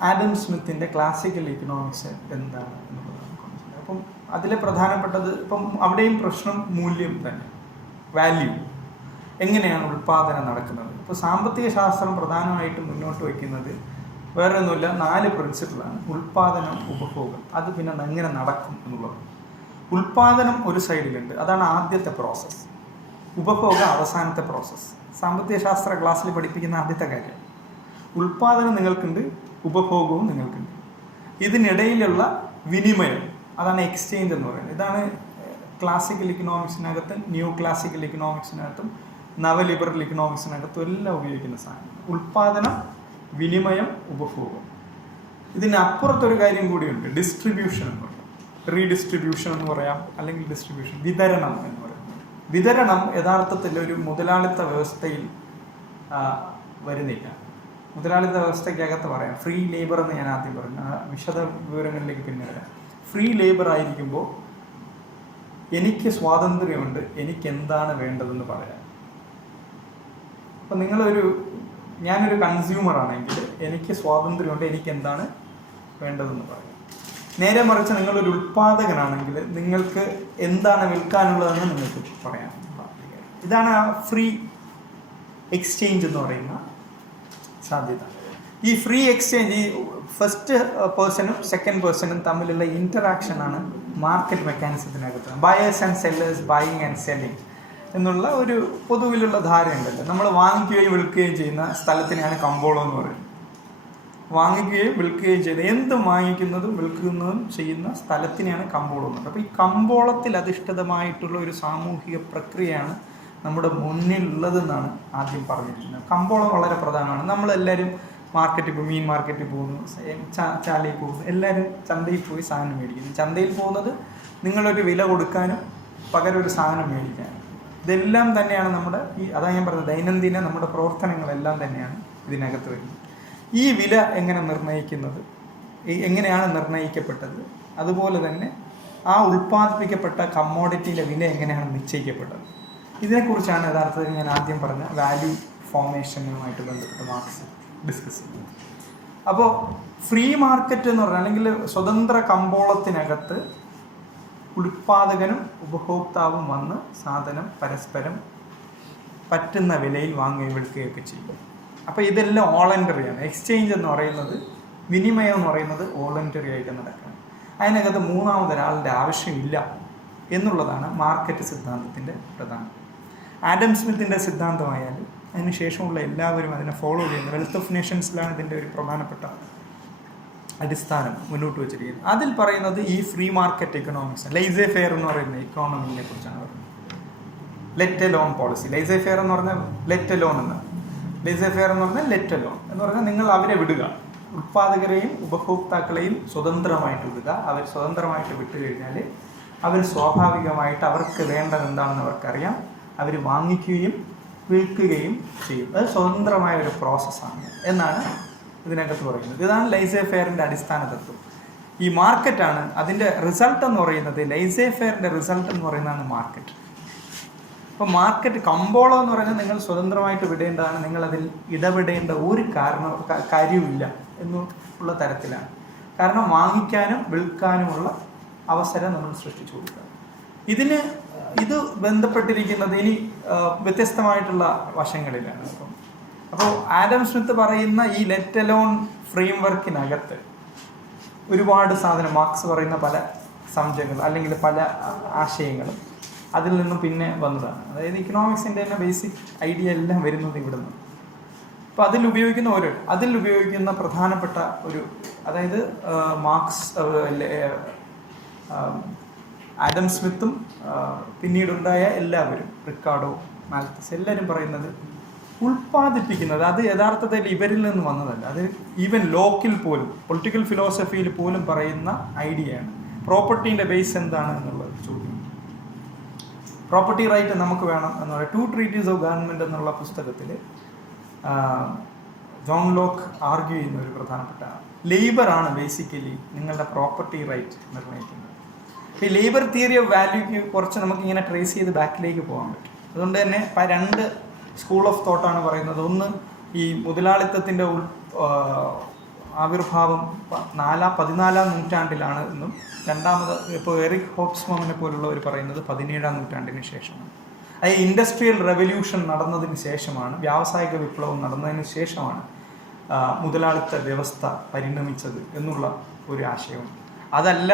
ആഡം സ്മിത്തിൻ്റെ ക്ലാസിക്കൽ ഇക്കണോമിക്സ് എന്താണ് എന്നുള്ളതാണ് മനസ്സിലാക്കുക. അപ്പം അതിലെ പ്രധാനപ്പെട്ടത് ഇപ്പം അവിടെയും പ്രശ്നം മൂല്യം തന്നെ, വാല്യൂ, എങ്ങനെയാണ് ഉൽപ്പാദനം നടക്കുന്നത്. ഇപ്പോൾ സാമ്പത്തിക ശാസ്ത്രം പ്രധാനമായിട്ടും മുന്നോട്ട് വയ്ക്കുന്നത് വേറെ ഒന്നുമില്ല, 4 പ്രിൻസിപ്പിളാണ്. ഉൽപ്പാദനം, ഉപഭോഗം, അത് പിന്നെ എങ്ങനെ നടക്കും എന്നുള്ളത്. ഉൽപ്പാദനം ഒരു സൈഡിലുണ്ട്, അതാണ് ആദ്യത്തെ പ്രോസസ്സ്. ഉപഭോഗം അവസാനത്തെ പ്രോസസ്സ്. സാമ്പത്തിക ശാസ്ത്ര ക്ലാസ്സിൽ പഠിപ്പിക്കുന്ന ആദ്യത്തെ കാര്യം ഉൽപ്പാദനം നിങ്ങൾക്കുണ്ട്, ഉപഭോഗവും നിങ്ങൾക്കുണ്ട്. ഇതിനിടയിലുള്ള വിനിമയം, അതാണ് എക്സ്ചേഞ്ച് എന്ന് പറയുന്നത്. ഇതാണ് ക്ലാസിക്കൽ ഇക്കണോമിക്സിനകത്തും ന്യൂ ക്ലാസിക്കൽ ഇക്കണോമിക്സിനകത്തും നവലിബറൽ ഇക്കണോമിക്സിനകത്തും എല്ലാം ഉപയോഗിക്കുന്ന സാധനം ഉൽപ്പാദനം, വിനിമയം, ഉപഭോഗം. ഇതിനപ്പുറത്തൊരു കാര്യം കൂടിയുണ്ട്, ഡിസ്ട്രിബ്യൂഷൻ എന്ന് പറയാം, റീഡിസ്ട്രിബ്യൂഷൻ എന്ന് പറയാം, അല്ലെങ്കിൽ ഡിസ്ട്രിബ്യൂഷൻ, വിതരണം എന്ന് പറയാം. വിതരണം യഥാർത്ഥത്തിൽ ഒരു മുതലാളിത്ത വ്യവസ്ഥയിൽ വരുന്നില്ല. മുതലാളിത്ത വ്യവസ്ഥയ്ക്കകത്ത് പറയാം ഫ്രീ ലേബർ എന്ന് ഞാൻ ആദ്യം പറഞ്ഞു, വിശദ വിവരങ്ങളിലേക്ക് പിന്നെ വരാം. ഫ്രീ ലേബർ ആയിരിക്കുമ്പോൾ എനിക്ക് സ്വാതന്ത്ര്യമുണ്ട്, എനിക്ക് എന്താണ് വേണ്ടതെന്ന് പറയാം. അപ്പം ഞാനൊരു കൺസ്യൂമർ ആണെങ്കിൽ എനിക്ക് സ്വാതന്ത്ര്യമുണ്ട്, എനിക്ക് എന്താണ് വേണ്ടതെന്ന് പറയാം. നേരെ മറിച്ച് നിങ്ങളൊരു ഉൽപ്പാദകനാണെങ്കിൽ നിങ്ങൾക്ക് എന്താണ് വിൽക്കാനുള്ളതെന്ന് നിങ്ങൾക്ക് പറയാം. ഇതാണ് ഫ്രീ എക്സ്ചേഞ്ച് എന്ന് പറയുന്ന സാധ്യത. ഈ ഫ്രീ എക്സ്ചേഞ്ച്, ഈ ഫസ്റ്റ് പേഴ്സണും സെക്കൻഡ് പേഴ്സണും തമ്മിലുള്ള ഇൻറ്ററാക്ഷനാണ് മാർക്കറ്റ് മെക്കാനിസത്തിനകത്ത്. Buyers and sellers, buying and selling എന്നുള്ള ഒരു പൊതുവിലുള്ള ധാരണയുണ്ടല്ലോ. നമ്മൾ വാങ്ങിക്കുകയും വിൽക്കുകയും ചെയ്യുന്ന സ്ഥലത്തിനെയാണ് കമ്പോളം എന്ന് പറയുന്നത്. വാങ്ങിക്കുകയും വിൽക്കുകയും ചെയ്യുന്ന, എന്തും വാങ്ങിക്കുന്നതും വിൽക്കുന്നതും ചെയ്യുന്ന സ്ഥലത്തിനെയാണ് കമ്പോളം എന്ന് പറയുന്നത്. അപ്പോൾ ഈ കമ്പോളത്തിൽ അധിഷ്ഠിതമായിട്ടുള്ള ഒരു സാമൂഹിക പ്രക്രിയയാണ് നമ്മുടെ മുന്നിലുള്ളതെന്നാണ് ആദ്യം പറഞ്ഞിരിക്കുന്നത്. കമ്പോളം വളരെ പ്രധാനമാണ്. നമ്മളെല്ലാവരും മാർക്കറ്റിൽ പോകും, മീൻ മാർക്കറ്റിൽ പോകുന്നു, ചാലയിൽ പോകുന്നു, എല്ലാവരും ചന്തയിൽ പോയി സാധനം മേടിക്കുന്നു. ചന്തയിൽ പോകുന്നത് നിങ്ങളൊരു വില കൊടുക്കാനും പകരം ഒരു സാധനം മേടിക്കാനും. ഇതെല്ലാം തന്നെയാണ് നമ്മുടെ അതാണ് ഞാൻ പറഞ്ഞത്, ദൈനംദിന നമ്മുടെ പ്രവർത്തനങ്ങളെല്ലാം തന്നെയാണ് ഇതിനകത്ത് വരുന്നത്. ഈ വില എങ്ങനെയാണ് നിർണ്ണയിക്കപ്പെട്ടത്, അതുപോലെ തന്നെ ആ ഉൽപ്പാദിപ്പിക്കപ്പെട്ട കമ്മോഡിറ്റിയിലെ വില എങ്ങനെയാണ് നിശ്ചയിക്കപ്പെട്ടത്, ഇതിനെക്കുറിച്ചാണ് യഥാർത്ഥത്തിൽ ഞാൻ ആദ്യം പറഞ്ഞ വാല്യൂ ഫോർമേഷനുമായിട്ട് ബന്ധപ്പെട്ട് മാർക്സ് ഡിസ്കസ് ചെയ്യുന്നത്. അപ്പോൾ ഫ്രീ മാർക്കറ്റ് എന്ന് പറഞ്ഞാൽ, അല്ലെങ്കിൽ സ്വതന്ത്ര കമ്പോളത്തിനകത്ത് ഉൽപ്പാദകനും ഉപഭോക്താവും വന്ന് സാധനം പരസ്പരം പറ്റുന്ന വിലയിൽ വാങ്ങുകയും വിൽക്കുകയൊക്കെ ചെയ്യും. അപ്പോൾ ഇതെല്ലാം വോളണ്ടറിയാണ്. എക്സ്ചേഞ്ച് എന്ന് പറയുന്നത്, വിനിമയം എന്ന് പറയുന്നത് വോളണ്ടറി ആയിട്ട് നടക്കുകയാണ്. അതിനകത്ത് മൂന്നാമതൊരാളുടെ ആവശ്യമില്ല എന്നുള്ളതാണ് മാർക്കറ്റ് സിദ്ധാന്തത്തിൻ്റെ പ്രധാനം. ആഡം സ്മിത്തിൻ്റെ സിദ്ധാന്തമായാലും അതിനുശേഷമുള്ള എല്ലാവരും അതിനെ ഫോളോ ചെയ്യുന്നത്. വെൽത്ത് ഓഫ് നേഷൻസിലാണ് ഇതിൻ്റെ ഒരു പ്രധാനപ്പെട്ട അടിസ്ഥാനം മുന്നോട്ട് വെച്ചിരിക്കുന്നത്. അതിൽ പറയുന്നത് ഈ ഫ്രീ മാർക്കറ്റ് എക്കണോമിക്സ്, ലൈസേ ഫെയർ എന്ന് പറയുന്ന ഇക്കോണമിയെ കുറിച്ചാണ് പറയുന്നത്. Let A loan policy. ലൈസേ fair എന്ന് പറഞ്ഞാൽ ലെറ്റ് എ ലോൺ എന്നാണ്. ലൈസേ ഫെയർ എന്ന് പറഞ്ഞാൽ ലെറ്റ് എ ലോൺ എന്ന് പറഞ്ഞാൽ നിങ്ങൾ അവരെ വിടുക, ഉൽപ്പാദകരെയും ഉപഭോക്താക്കളെയും സ്വതന്ത്രമായിട്ട് വിടുക. അവർ സ്വതന്ത്രമായിട്ട് വിട്ടു കഴിഞ്ഞാൽ അവർ സ്വാഭാവികമായിട്ട് അവർക്ക് വേണ്ടത് എന്താണെന്ന് അവർക്കറിയാം. അവർ വാങ്ങിക്കുകയും വിൽക്കുകയും ചെയ്യും. അത് സ്വതന്ത്രമായ ഒരു പ്രോസസ്സാണ് എന്നാണ് ഇതിനകത്ത് പറയുന്നത്. ഇതാണ് ലൈസേ ഫെയറിൻ്റെ അടിസ്ഥാന തത്വം. ഈ മാർക്കറ്റാണ് അതിൻ്റെ റിസൾട്ട് എന്ന് പറയുന്നത്. ലൈസേ ഫെയറിൻ്റെ റിസൾട്ട് എന്ന് പറയുന്നതാണ് മാർക്കറ്റ്. അപ്പോൾ മാർക്കറ്റ്, കമ്പോളം എന്ന് പറഞ്ഞാൽ നിങ്ങൾ സ്വതന്ത്രമായിട്ട് വിടേണ്ടതാണ്, നിങ്ങളതിൽ ഇടപെടേണ്ട ഒരു കാര്യവുമില്ല എന്നുള്ള തരത്തിലാണ്. കാരണം വാങ്ങിക്കാനും വിൽക്കാനുമുള്ള അവസരം നമ്മൾ സൃഷ്ടിച്ചു കൊടുക്കുക. ഇത് ബന്ധപ്പെട്ടിരിക്കുന്നത് ഇനി വ്യത്യസ്തമായിട്ടുള്ള വശങ്ങളിലാണ്. അപ്പോൾ ആഡം സ്മിത്ത് പറയുന്ന ഈ ലെറ്റ് അലോൺ ഫ്രെയിം വർക്കിനകത്ത് ഒരുപാട് സാധനം, മാർക്സ് പറയുന്ന പല സംശയങ്ങൾ അല്ലെങ്കിൽ പല ആശയങ്ങളും അതിൽ നിന്നും പിന്നെ വന്നതാണ്. അതായത് ഇക്കണോമിക്സിൻ്റെ തന്നെ ബേസിക് ഐഡിയ എല്ലാം വരുന്നത് ഇവിടെ നിന്ന്. അപ്പോൾ അതിൽ ഉപയോഗിക്കുന്ന പ്രധാനപ്പെട്ട ഒരു, അതായത് മാർക്സ്, ആഡം സ്മിത്തും പിന്നീടുണ്ടായ എല്ലാവരും, റിക്കാർഡോ, മാൽത്തസ്, എല്ലാവരും പറയുന്നത് ഉൽപ്പാദിപ്പിക്കുന്നത് അത് യഥാർത്ഥത്തിൽ ഇവരിൽ നിന്ന് വന്നതല്ല. അത് ഈവൻ ലോക്കിൽ പോലും, പൊളിറ്റിക്കൽ ഫിലോസഫിയിൽ പോലും പറയുന്ന ഐഡിയയാണ്. പ്രോപ്പർട്ടീൻ്റെ ബേസ് എന്താണ് എന്നുള്ളത് ചോദ്യം. പ്രോപ്പർട്ടി റൈറ്റ് നമുക്ക് വേണം എന്ന് പറയുന്നത്. 2 Treatises of Government എന്നുള്ള പുസ്തകത്തിൽ ജോൺ ലോക്ക് ആർഗ്യൂ ചെയ്യുന്ന ഒരു പ്രധാനപ്പെട്ട ലേബറാണ് ബേസിക്കലി നിങ്ങളുടെ പ്രോപ്പർട്ടി റൈറ്റ് നിർണ്ണയിക്കുന്നത്. ഈ ലേബർ തിയറി ഓഫ് വാല്യൂക്ക് കുറച്ച് നമുക്കിങ്ങനെ ട്രേസ് ചെയ്ത് ബാക്കിലേക്ക് പോകാൻ പറ്റും. അതുകൊണ്ട് തന്നെ 2 സ്കൂൾ ഓഫ് തോട്ടാണ് പറയുന്നത്. ഒന്ന്, ഈ മുതലാളിത്തത്തിൻ്റെ ആവിർഭാവം 14ാം നൂറ്റാണ്ടിലാണ് എന്നും, രണ്ടാമത് ഇപ്പോൾ എറിക് ഹോബ്സ്ബോമിനെ പോലുള്ളവർ പറയുന്നത് 17ാം നൂറ്റാണ്ടിന് ശേഷമാണ്. അത് ഇൻഡസ്ട്രിയൽ റെവല്യൂഷൻ നടന്നതിന് ശേഷമാണ്, വ്യാവസായിക വിപ്ലവം നടന്നതിന് ശേഷമാണ് മുതലാളിത്ത വ്യവസ്ഥ പരിണമിച്ചത് എന്നുള്ള ഒരു ആശയമാണ്. അതല്ല,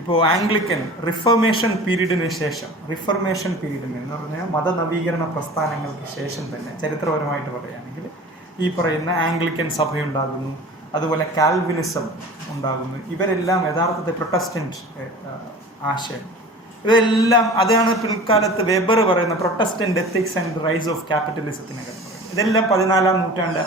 ഇപ്പോൾ ആംഗ്ലിക്കൻ റിഫർമേഷൻ പീരീഡിന് ശേഷം, എന്ന് പറഞ്ഞാൽ മതനവീകരണ പ്രസ്ഥാനങ്ങൾക്ക് ശേഷം തന്നെ ചരിത്രപരമായിട്ട് പറയുകയാണെങ്കിൽ ഈ പറയുന്ന ആംഗ്ലിക്കൻ സഭയുണ്ടാകുന്നു, അതുപോലെ കാൽവിനിസം ഉണ്ടാകുന്നു. ഇവരെല്ലാം യഥാർത്ഥത്തിൽ പ്രൊട്ടസ്റ്റന്റ് ആശയം. ഇതെല്ലാം അതാണ് പിൽക്കാലത്ത് വെബർ പറയുന്ന Protestant ethics and rise of ക്യാപിറ്റലിസത്തിനൊക്കെ പറയുന്നത്. ഇതെല്ലാം 14ാം നൂറ്റാണ്ട്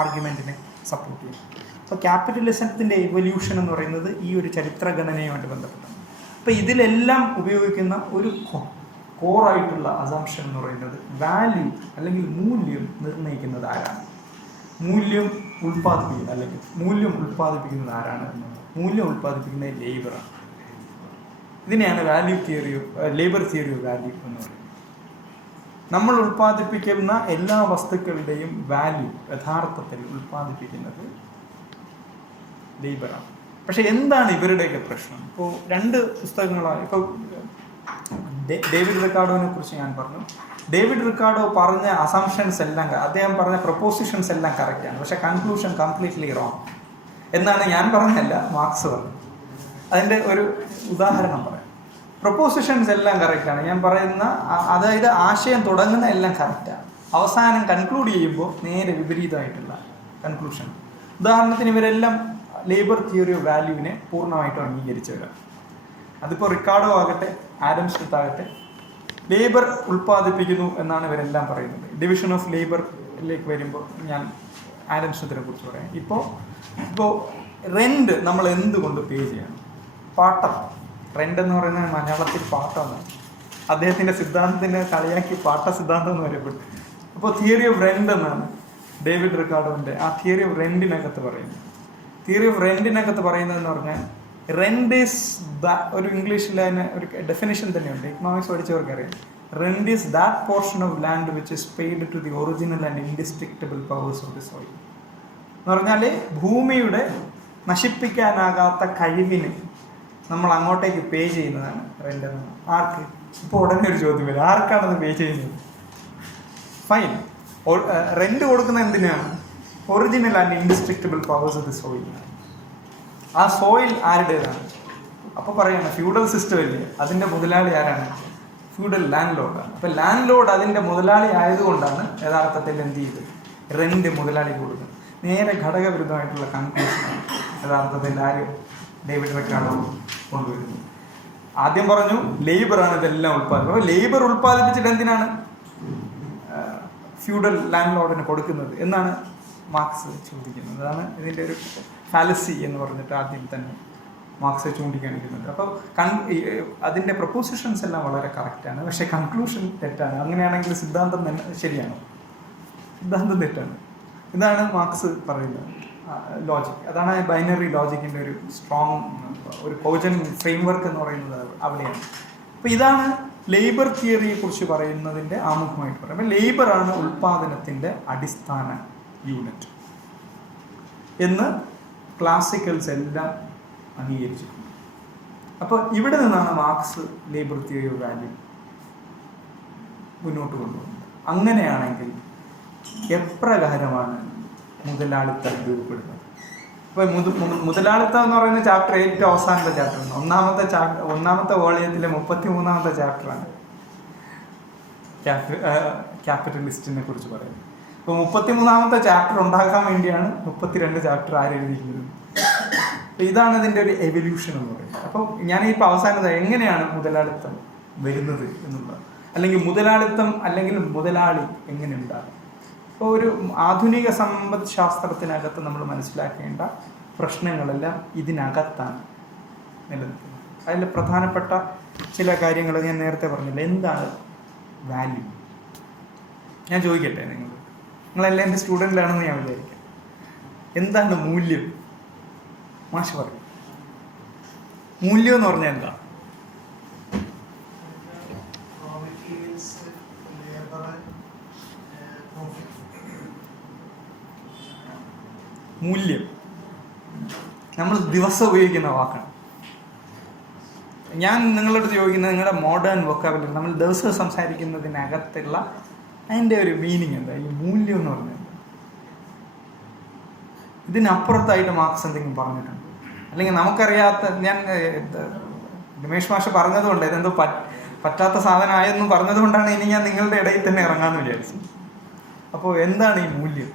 ആർഗ്യുമെന്റിനെ സപ്പോർട്ട് ചെയ്യും. അപ്പോൾ ക്യാപിറ്റലിസത്തിൻ്റെ എവല്യൂഷൻ എന്ന് പറയുന്നത് ഈ ഒരു ചരിത്രഗണനയുമായിട്ട് ബന്ധപ്പെട്ടാണ്. അപ്പോൾ ഇതിലെല്ലാം ഉപയോഗിക്കുന്ന ഒരു കോറായിട്ടുള്ള അസംഷൻ എന്ന് പറയുന്നത് വാല്യൂ അല്ലെങ്കിൽ മൂല്യം നിർണ്ണയിക്കുന്നത് ആരാണ്, മൂല്യം ഉൽപ്പാദിപ്പിക്കുന്നത് ആരാണ് എന്നുള്ളത്. മൂല്യം ഉൽപ്പാദിപ്പിക്കുന്നത് ലേബറാണ്. ഇതിനെയാണ് ലേബർ തിയറി ഓഫ് വാല്യൂ എന്ന് പറയുന്നത്. നമ്മൾ ഉൽപ്പാദിപ്പിക്കുന്ന എല്ലാ വസ്തുക്കളുടെയും വാല്യൂ യഥാർത്ഥത്തിൽ ഉൽപ്പാദിപ്പിക്കുന്നത് ലേബറാണ്. പക്ഷെ എന്താണ് ഇവരുടെയൊക്കെ പ്രശ്നം? ഇപ്പോൾ 2 പുസ്തകങ്ങളാണ്. ഇപ്പോൾ ഡേവിഡ് റിക്കാർഡോനെ കുറിച്ച് ഞാൻ പറഞ്ഞു. ഡേവിഡ് റിക്കാർഡോ പറഞ്ഞ അസംഷൻസ് എല്ലാം, അദ്ദേഹം പറഞ്ഞ പ്രൊപ്പോസിഷൻസ് എല്ലാം കറക്റ്റാണ്, പക്ഷെ കൺക്ലൂഷൻ കംപ്ലീറ്റ്ലി റോങ് എന്നാണ് ഞാൻ പറഞ്ഞല്ല, മാർക്സ് പറഞ്ഞു. അതിൻ്റെ ഒരു ഉദാഹരണം പറയാം. പ്രൊപ്പോസിഷൻസ് എല്ലാം കറക്റ്റാണ്, ഞാൻ പറയുന്ന അതായത് ആശയം തുടങ്ങുന്ന എല്ലാം കറക്റ്റാണ്, അവസാനം കൺക്ലൂഡ് ചെയ്യുമ്പോൾ നേരെ വിപരീതമായിട്ടുള്ള കൺക്ലൂഷൻ. ഉദാഹരണത്തിന് ഇവരെല്ലാം ലേബർ തിയറി ഓഫ് വാല്യൂവിനെ പൂർണ്ണമായിട്ടും അംഗീകരിച്ചവരാണ്. അതിപ്പോൾ റിക്കാർഡോ ആകട്ടെ ആഡം സ്മിത്ത് ആകട്ടെ ലേബർ ഉൽപ്പാദിപ്പിക്കുന്നു എന്നാണ് ഇവരെല്ലാം പറയുന്നത്. ഡിവിഷൻ ഓഫ് ലേബറിലേക്ക് വരുമ്പോൾ ഞാൻ ആഡം സ്മിത്തിനെ കുറിച്ച് പറയാം. ഇപ്പോൾ റെൻറ്റ് നമ്മൾ എന്തുകൊണ്ട് പേ ചെയ്യണം? പാട്ടം. റെൻ്റ് എന്ന് പറയുന്നത് മലയാളത്തിൽ പാട്ടമാണ്. അദ്ദേഹത്തിൻ്റെ സിദ്ധാന്തത്തിൻ്റെ കളിയാക്കി പാട്ട സിദ്ധാന്തം എന്ന് പറയപ്പെട്ടു. അപ്പോൾ തിയറി ഓഫ് റെൻ്റ് എന്നാണ് ഡേവിഡ് റിക്കാർഡോൻ്റെ ആ തിയറി ഓഫ് റെൻറ്റിനകത്ത് പറയുന്നത്. തിയറി ഓഫ് റെൻറ്റിനകത്ത് പറയുന്നതെന്ന് പറഞ്ഞാൽ റെൻറ്റ് ഈസ് ഒരു ഇംഗ്ലീഷിൽ അതിന് ഒരു ഡെഫിനിഷൻ തന്നെയുണ്ട്, എക്കണോമിക്സ് പഠിച്ചവർക്കറിയാം. Rent is that portion of land which is paid to the original and indestructible powers of the soil. എന്ന് പറഞ്ഞാൽ ഭൂമിയുടെ നശിപ്പിക്കാനാകാത്ത കഴിവിന് നമ്മൾ അങ്ങോട്ടേക്ക് പേ ചെയ്യുന്നതാണ് റെൻ്റ് എന്ന്. ആർക്ക്? ഇപ്പോൾ ഉടനെ ഒരു ചോദ്യം വരും, ആർക്കാണത് പേ ചെയ്യുന്നത്? ഫൈൻ, റെൻ്റ് കൊടുക്കുന്ന എന്തിനാണ്? Original and indestructible powers of the soil. ആ സോയിൽ ആരുടേതാണ്? അപ്പോൾ പറയാണ് ഫ്യൂഡൽ സിസ്റ്റം ഇല്ലേ, അതിൻ്റെ മുതലാളി ആരാണ്? ഫ്യൂഡൽ ലാൻഡ് ലോഡാണ്. അപ്പോൾ ലാൻഡ് ലോഡ് അതിൻ്റെ മുതലാളി ആയതുകൊണ്ടാണ് യഥാർത്ഥത്തിൽ എന്ത് ചെയ്ത് റെൻ്റ് മുതലാളി കൊടുക്കുന്നത്. നേരെ ഘടകവിരുദ്ധമായിട്ടുള്ള കൺക്ലൂഷനാണ് യഥാർത്ഥത്തിൽ ആര് ഡേവിഡ് റിക്കാർഡോ കൊണ്ടുവരുന്നത്. ആദ്യം പറഞ്ഞു ലേബറാണ് ഇതെല്ലാം ഉൽപ്പാദിപ്പിക്കുന്നത്. അപ്പോൾ ലേബർ ഉൽപ്പാദിപ്പിച്ചിട്ട് എന്തിനാണ് ഫ്യൂഡൽ ലാൻഡ് ലോഡിന് കൊടുക്കുന്നത് എന്നാണ് മാർക്സ് ചോദിക്കുന്നത്. അതാണ് ഇതിൻ്റെ ഒരു ഫാലസി എന്ന് പറഞ്ഞിട്ട് ആദ്യം തന്നെ മാർക്സ് ചൂണ്ടിക്കാണിക്കുന്നുണ്ട്. അപ്പോൾ അതിൻ്റെ പ്രൊപ്പോസിഷൻസ് എല്ലാം വളരെ കറക്റ്റാണ്, പക്ഷേ കൺക്ലൂഷൻ തെറ്റാണ്. അങ്ങനെയാണെങ്കിൽ സിദ്ധാന്തം തന്നെ ശരിയാണോ? സിദ്ധാന്തം തെറ്റാണ്. ഇതാണ് മാർക്സ് പറയുന്നത് ലോജിക്. അതാണ് ബൈനറി ലോജിക്കിൻ്റെ ഒരു സ്ട്രോങ് ഒരു കോജൻ ഫ്രെയിംവർക്ക് എന്ന് പറയുന്നത് അവിടെയാണ്. അപ്പോൾ ഇതാണ് ലേബർ തിയറിയെ കുറിച്ച് പറയുന്നതിൻ്റെ ആമുഖമായിട്ട് പറയും. അപ്പോൾ ലേബറാണ് ഉൽപ്പാദനത്തിൻ്റെ അടിസ്ഥാന യൂണിറ്റ് എന്ന് ക്ലാസിക്കൽസ് എല്ലാം അംഗീകരിച്ചിട്ടുണ്ട്. അപ്പോൾ ഇവിടെ നിന്നാണ് marks labour theory of value മുന്നോട്ട് കൊണ്ടുപോകുന്നത്. അങ്ങനെയാണെങ്കിൽ എപ്രകാരമാണ് മുതലാളിത്തം രൂപപ്പെടുന്നത്? അപ്പോൾ മുതലാളിത്തം എന്ന് പറയുന്ന ചാപ്റ്റർ ഏറ്റവും അവസാനത്തെ ചാപ്റ്ററാണ്. ഒന്നാമത്തെ വോളിയത്തിലെ 33ാമത്തെ ചാപ്റ്ററാണ് ക്യാപിറ്റലിസ്റ്റിനെ കുറിച്ച് പറയുന്നത്. ഇപ്പോൾ 33ാമത്തെ ചാപ്റ്റർ ഉണ്ടാക്കാൻ വേണ്ടിയാണ് 32 ചാപ്റ്റർ ആരെഴുതിയിരിക്കുന്നത്. അപ്പോൾ ഇതാണ് ഇതിൻ്റെ ഒരു എവല്യൂഷൻ എന്ന് പറയുന്നത്. അപ്പോൾ ഞാനിപ്പോൾ അവസാനത്തെ എങ്ങനെയാണ് മുതലാളിത്തം വരുന്നത് എന്നുള്ളത്, അല്ലെങ്കിൽ മുതലാളിത്തം അല്ലെങ്കിൽ മുതലാളി എങ്ങനെ ഉണ്ടാകും. ഇപ്പോൾ ഒരു ആധുനിക സമ്പദ് ശാസ്ത്രത്തിനകത്ത് നമ്മൾ മനസ്സിലാക്കേണ്ട പ്രശ്നങ്ങളെല്ലാം ഇതിനകത്താണ് നിലനിൽക്കുന്നത്. അതിൽ പ്രധാനപ്പെട്ട ചില കാര്യങ്ങൾ ഞാൻ നേരത്തെ പറഞ്ഞില്ല. എന്താണ് വാല്യൂ? ഞാൻ ചോദിക്കട്ടെ, നിങ്ങളെല്ലാം എൻ്റെ സ്റ്റുഡൻ്റിലാണെന്ന് ഞാൻ വിചാരിക്കാം. എന്താണ് മൂല്യം? മാഷ് പറയും. മൂല്യം എന്ന് പറഞ്ഞാൽ എന്താ? മൂല്യം നമ്മൾ ദിവസം ഉപയോഗിക്കുന്ന വാക്കാണ്. ഞാൻ നിങ്ങളോട് ചോദിക്കുന്നത് നിങ്ങളുടെ മോഡേൺ വൊക്കാബുലറി നമ്മൾ ദിവസം സംസാരിക്കുന്നതിനകത്തുള്ള അതിൻ്റെ ഒരു മീനിങ് എന്താ? ഈ മൂല്യം എന്ന് പറഞ്ഞാൽ ഇതിനപ്പുറത്തായിട്ട് മാർക്സ് എന്തെങ്കിലും പറഞ്ഞിട്ടുണ്ട്? അല്ലെങ്കിൽ നമുക്കറിയാത്ത, ഞാൻ രമേഷ് മാഷ് പറഞ്ഞതുകൊണ്ട് ഇതെന്തോ പറ്റാത്ത സാധനമായെന്നും പറഞ്ഞതുകൊണ്ടാണ് ഇനി ഞാൻ നിങ്ങളുടെ ഇടയിൽ തന്നെ ഇറങ്ങാമെന്ന് വിചാരിച്ചത്. അപ്പോൾ എന്താണ് ഈ മൂല്യം?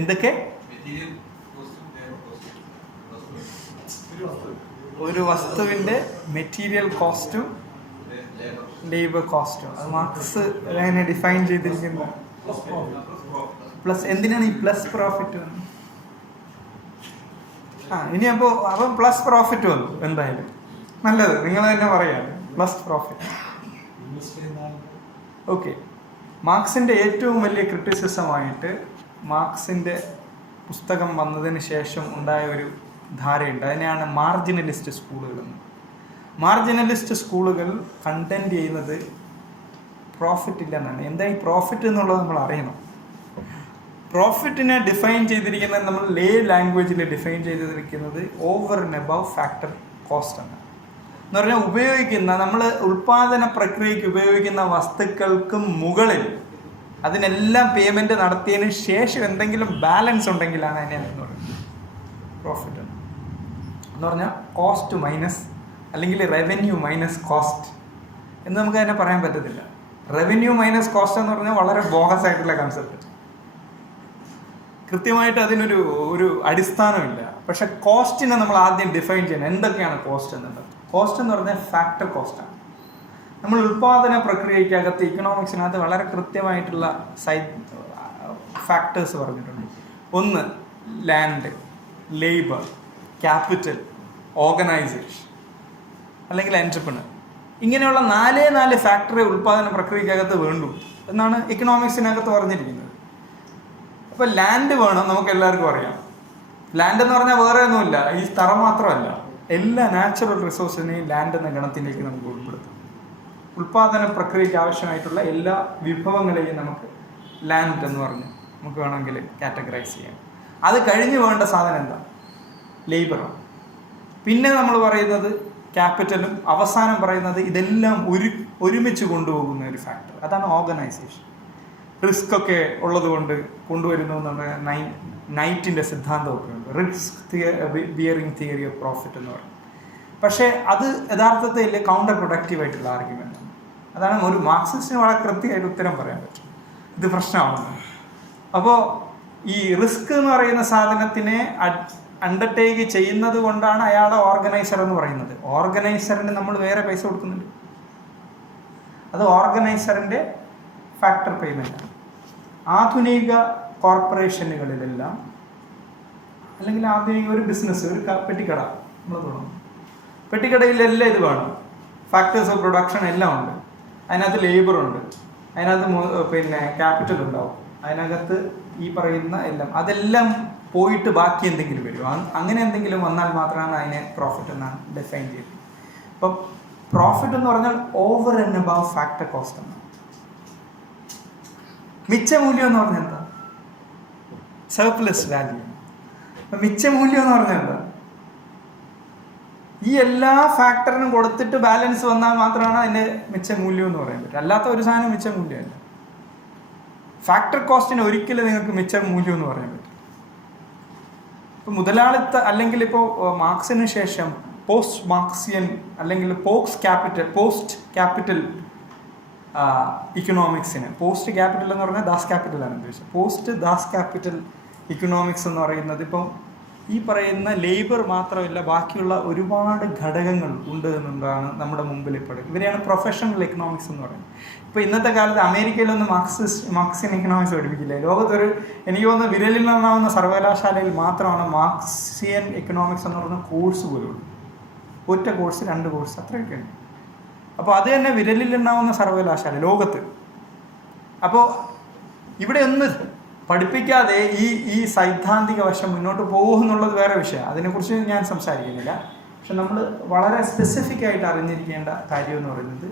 എന്തൊക്കെ? ഒരു വസ്തുവിൻ്റെ മെറ്റീരിയൽ കോസ്റ്റും ലേബർ കോസ്റ്റും. അത് മാർക്സ് എങ്ങനെ ഡിഫൈൻ ചെയ്തിരിക്കുന്നു? പ്ലസ്. എന്തിനാണ് ഈ പ്ലസ് പ്രോഫിറ്റ്? ഇനി അപ്പം പ്ലസ് പ്രോഫിറ്റ് വന്നു. എന്തായാലും നല്ലത്, നിങ്ങൾ തന്നെ പറയാണ് പ്ലസ് പ്രോഫിറ്റ്. ഓക്കെ. മാർക്സിൻ്റെ ഏറ്റവും വലിയ ക്രിറ്റിസിസമായിട്ട് മാർക്സിൻ്റെ പുസ്തകം വന്നതിന് ശേഷം ഉണ്ടായ ഒരു ധാരയുണ്ട്. അതിനെയാണ് മാർജിനലിസ്റ്റ് സ്കൂളുകളെന്ന്. മാർജിനലിസ്റ്റ് സ്കൂളുകൾ കണ്ടന്റ് ചെയ്യുന്നത് പ്രോഫിറ്റ് ഇല്ലെന്നാണ്. എന്താ ഈ പ്രോഫിറ്റ് എന്നുള്ളത് നമ്മൾ അറിയണം. പ്രോഫിറ്റിനെ ഡിഫൈൻ ചെയ്തിരിക്കുന്നത് നമ്മൾ ലേ ലാംഗ്വേജിൽ ഡിഫൈൻ ചെയ്തിരിക്കുന്നത് over and above factor cost ആണ്. എന്ന് പറഞ്ഞാൽ ഉപയോഗിക്കുന്ന, നമ്മൾ ഉൽപാദന പ്രക്രിയയ്ക്ക് ഉപയോഗിക്കുന്ന വസ്തുക്കൾക്ക് മുകളിൽ അതിനെല്ലാം പേയ്മെൻറ്റ് നടത്തിയതിന് ശേഷം എന്തെങ്കിലും ബാലൻസ് ഉണ്ടെങ്കിലാണ് അതിനെ എന്ന് പറയുന്നത് പ്രോഫിറ്റ് എന്ന് പറഞ്ഞാൽ കോസ്റ്റ് മൈനസ് അല്ലെങ്കിൽ റവന്യൂ മൈനസ് കോസ്റ്റ് എന്ന് നമുക്ക് അതിനെ പറയാൻ പറ്റത്തില്ല. റവന്യൂ മൈനസ് കോസ്റ്റ് എന്ന് പറഞ്ഞാൽ വളരെ ബോഗസ് ആയിട്ടുള്ള കൺസെപ്റ്റ്. കൃത്യമായിട്ട് അതിനൊരു അടിസ്ഥാനമില്ല. പക്ഷെ കോസ്റ്റിനെ നമ്മൾ ആദ്യം ഡിഫൈൻ ചെയ്യണം. എന്തൊക്കെയാണ് കോസ്റ്റ് എന്നുള്ളത്? കോസ്റ്റ് എന്ന് പറഞ്ഞാൽ ഫാക്ടർ കോസ്റ്റാണ്. നമ്മൾ ഉൽപാദന പ്രക്രിയക്കകത്ത് ഇക്കണോമിക്സിനകത്ത് വളരെ കൃത്യമായിട്ടുള്ള ഫാക്ടേഴ്സ് പറഞ്ഞിട്ടുണ്ട്. ഒന്ന് ലാൻഡ്, ലേബർ, ക്യാപിറ്റൽ, ഓർഗനൈസേഷൻ അല്ലെങ്കിൽ എൻട്രപ്രണർ. ഇങ്ങനെയുള്ള 4 ഫാക്ടറി ഉൽപാദന പ്രക്രിയക്കകത്ത് വേണ്ടു എന്നാണ് ഇക്കണോമിക്സിനകത്ത് പറഞ്ഞിരിക്കുന്നത്. അപ്പോൾ ലാൻഡ് വേണം, നമുക്ക് എല്ലാവർക്കും അറിയാം. ലാൻഡ് എന്ന് പറഞ്ഞാൽ വേറെ ഒന്നുമില്ല, ഈ തറ മാത്രമല്ല, എല്ലാ നാച്ചുറൽ റിസോഴ്സിനെയും ലാൻഡ് എന്ന ഗണത്തിലേക്ക് നമുക്ക് ഉൾപ്പെടുത്താം. ഉൽപാദന പ്രക്രിയയ്ക്ക് ആവശ്യമായിട്ടുള്ള എല്ലാ വിഭവങ്ങളെയും നമുക്ക് ലാൻഡ് എന്ന് പറഞ്ഞ് നമുക്ക് വേണമെങ്കിൽ കാറ്റഗറൈസ് ചെയ്യാം. അത് കഴിഞ്ഞ് വേണ്ട സാധനം എന്താ? ലേബറാണ്. പിന്നെ നമ്മൾ പറയുന്നത് ക്യാപിറ്റലും, അവസാനം പറയുന്നത് ഇതെല്ലാം ഒരുമിച്ച് കൊണ്ടുപോകുന്ന ഒരു ഫാക്ടർ, അതാണ് ഓർഗനൈസേഷൻ. റിസ്ക് ഒക്കെ ഉള്ളത് കൊണ്ട് കൊണ്ടുവരുന്നു എന്നുള്ള നൈറ്റിൻ്റെ സിദ്ധാന്തമൊക്കെ ഉണ്ട്, risk bearing theory of profit എന്ന് പറയും. പക്ഷേ അത് യഥാർത്ഥത്തിൽ കൗണ്ടർ പ്രൊഡക്റ്റീവായിട്ടുള്ള ആർഗ്യുമെൻ്റ് ആണ്. അതാണ് ഒരു മാർക്സിസ്റ്റിന് വളരെ കൃത്യമായിട്ട് ഉത്തരം പറയാൻ പറ്റും ഇത് പ്രശ്നമാണെന്ന്. അപ്പോൾ ഈ റിസ്ക് എന്ന് പറയുന്ന സാധനത്തിനെ അണ്ടർടേക്ക് ചെയ്യുന്നത് കൊണ്ടാണ് അയാളെ ഓർഗനൈസർ എന്ന് പറയുന്നത്. ഓർഗനൈസറിന് നമ്മൾ വേറെ പൈസ കൊടുക്കുന്നുണ്ട്, അത് ഓർഗനൈസറിൻ്റെ ഫാക്ടർ പേയ്മെൻ്റ് ആണ്. ആധുനിക കോർപ്പറേഷനുകളിലെല്ലാം അല്ലെങ്കിൽ ആധുനിക ഒരു ബിസിനസ്, ഒരു പെട്ടിക്കട നമ്മൾ തുടങ്ങും. പെട്ടിക്കടയിലെല്ലാം ഇത് വേണം, ഫാക്ടേഴ്സ് ഓഫ് പ്രൊഡക്ഷൻ എല്ലാം ഉണ്ട്. അതിനകത്ത് ലേബറുണ്ട്, അതിനകത്ത് പിന്നെ ക്യാപിറ്റൽ ഉണ്ടാവും, അതിനകത്ത് ഈ പറയുന്ന എല്ലാം, അതെല്ലാം പോയിട്ട് ബാക്കി എന്തെങ്കിലും വരും. അങ്ങനെ എന്തെങ്കിലും വന്നാൽ മാത്രമാണ് അതിനെ പ്രോഫിറ്റ് എന്നാണ് ഡിഫൈൻ ചെയ്യുന്നത്. അപ്പം പ്രോഫിറ്റ് എന്ന് പറഞ്ഞാൽ over and above factor cost ആണ്. മിച്ചമൂല്യം എന്ന് പറഞ്ഞാൽ എന്താ? Surplus value. അപ്പം മിച്ചമൂല്യം എന്ന് പറഞ്ഞാൽ എന്താ? ഈ എല്ലാ ഫാക്ടറിനും കൊടുത്തിട്ട് ബാലൻസ് വന്നാൽ മാത്രമാണ് അതിൻ്റെ മിച്ചമൂല്യം എന്ന് പറയാൻ പറ്റും. അല്ലാത്ത ഒരു സാധനം മിച്ചമൂല്യമല്ല. ഫാക്ടർ കോസ്റ്റിന് ഒരിക്കലും നിങ്ങൾക്ക് മിച്ചമൂല്യം എന്ന് പറയാൻ പറ്റും. ഇപ്പോൾ മുതലാളിത്ത അല്ലെങ്കിൽ ഇപ്പോൾ മാർക്സിന് ശേഷം പോസ്റ്റ് മാർക്സിയൻ അല്ലെങ്കിൽ പോസ്റ്റ് ക്യാപിറ്റൽ ഇക്കണോമിക്സിന്, പോസ്റ്റ് ക്യാപിറ്റൽ എന്ന് പറഞ്ഞാൽ ദാസ് ക്യാപിറ്റലാണ് ഉദ്ദേശിച്ചത്. പോസ്റ്റ് ദാസ് ക്യാപിറ്റൽ ഇക്കണോമിക്സ് എന്ന് പറയുന്നത് ഇപ്പം ഈ പറയുന്ന ലേബർ മാത്രമല്ല, ബാക്കിയുള്ള ഒരുപാട് ഘടകങ്ങൾ ഉണ്ട് എന്നുള്ളതാണ് നമ്മുടെ മുമ്പിൽ ഇപ്പോഴും. ഇവരെയാണ് പ്രൊഫഷണൽ എക്കണോമിക്സ് എന്ന് പറയുന്നത്. ഇപ്പോൾ ഇന്നത്തെ കാലത്ത് അമേരിക്കയിലൊന്നും മാർക്സിയൻ എക്കണോമിക്സ് പഠിപ്പിക്കില്ല. ലോകത്തൊരു എനിക്ക് തോന്നുന്നു വിരലിൽ നിന്നാവുന്ന സർവകലാശാലയിൽ മാത്രമാണ് മാർക്സിയൻ എക്കണോമിക്സ് എന്ന് പറയുന്ന കോഴ്സ് പോലും ഉള്ളൂ. ഒറ്റ കോഴ്സ്, 2 കോഴ്സ് അത്രയൊക്കെ ഉണ്ട്. അപ്പോൾ അത് തന്നെ വിരലിൽ ഉണ്ടാവുന്ന സർവകലാശാല ലോകത്ത്. അപ്പോൾ ഇവിടെ ഒന്ന് പഠിപ്പിക്കാതെ ഈ സൈദ്ധാന്തിക വശം മുന്നോട്ട് പോകുമെന്നുള്ളത് വേറെ വിഷയം, അതിനെക്കുറിച്ച് ഞാൻ സംസാരിക്കുന്നില്ല. പക്ഷെ നമ്മൾ വളരെ സ്പെസിഫിക് ആയിട്ട് അറിഞ്ഞിരിക്കേണ്ട കാര്യം എന്ന് പറയുന്നത്,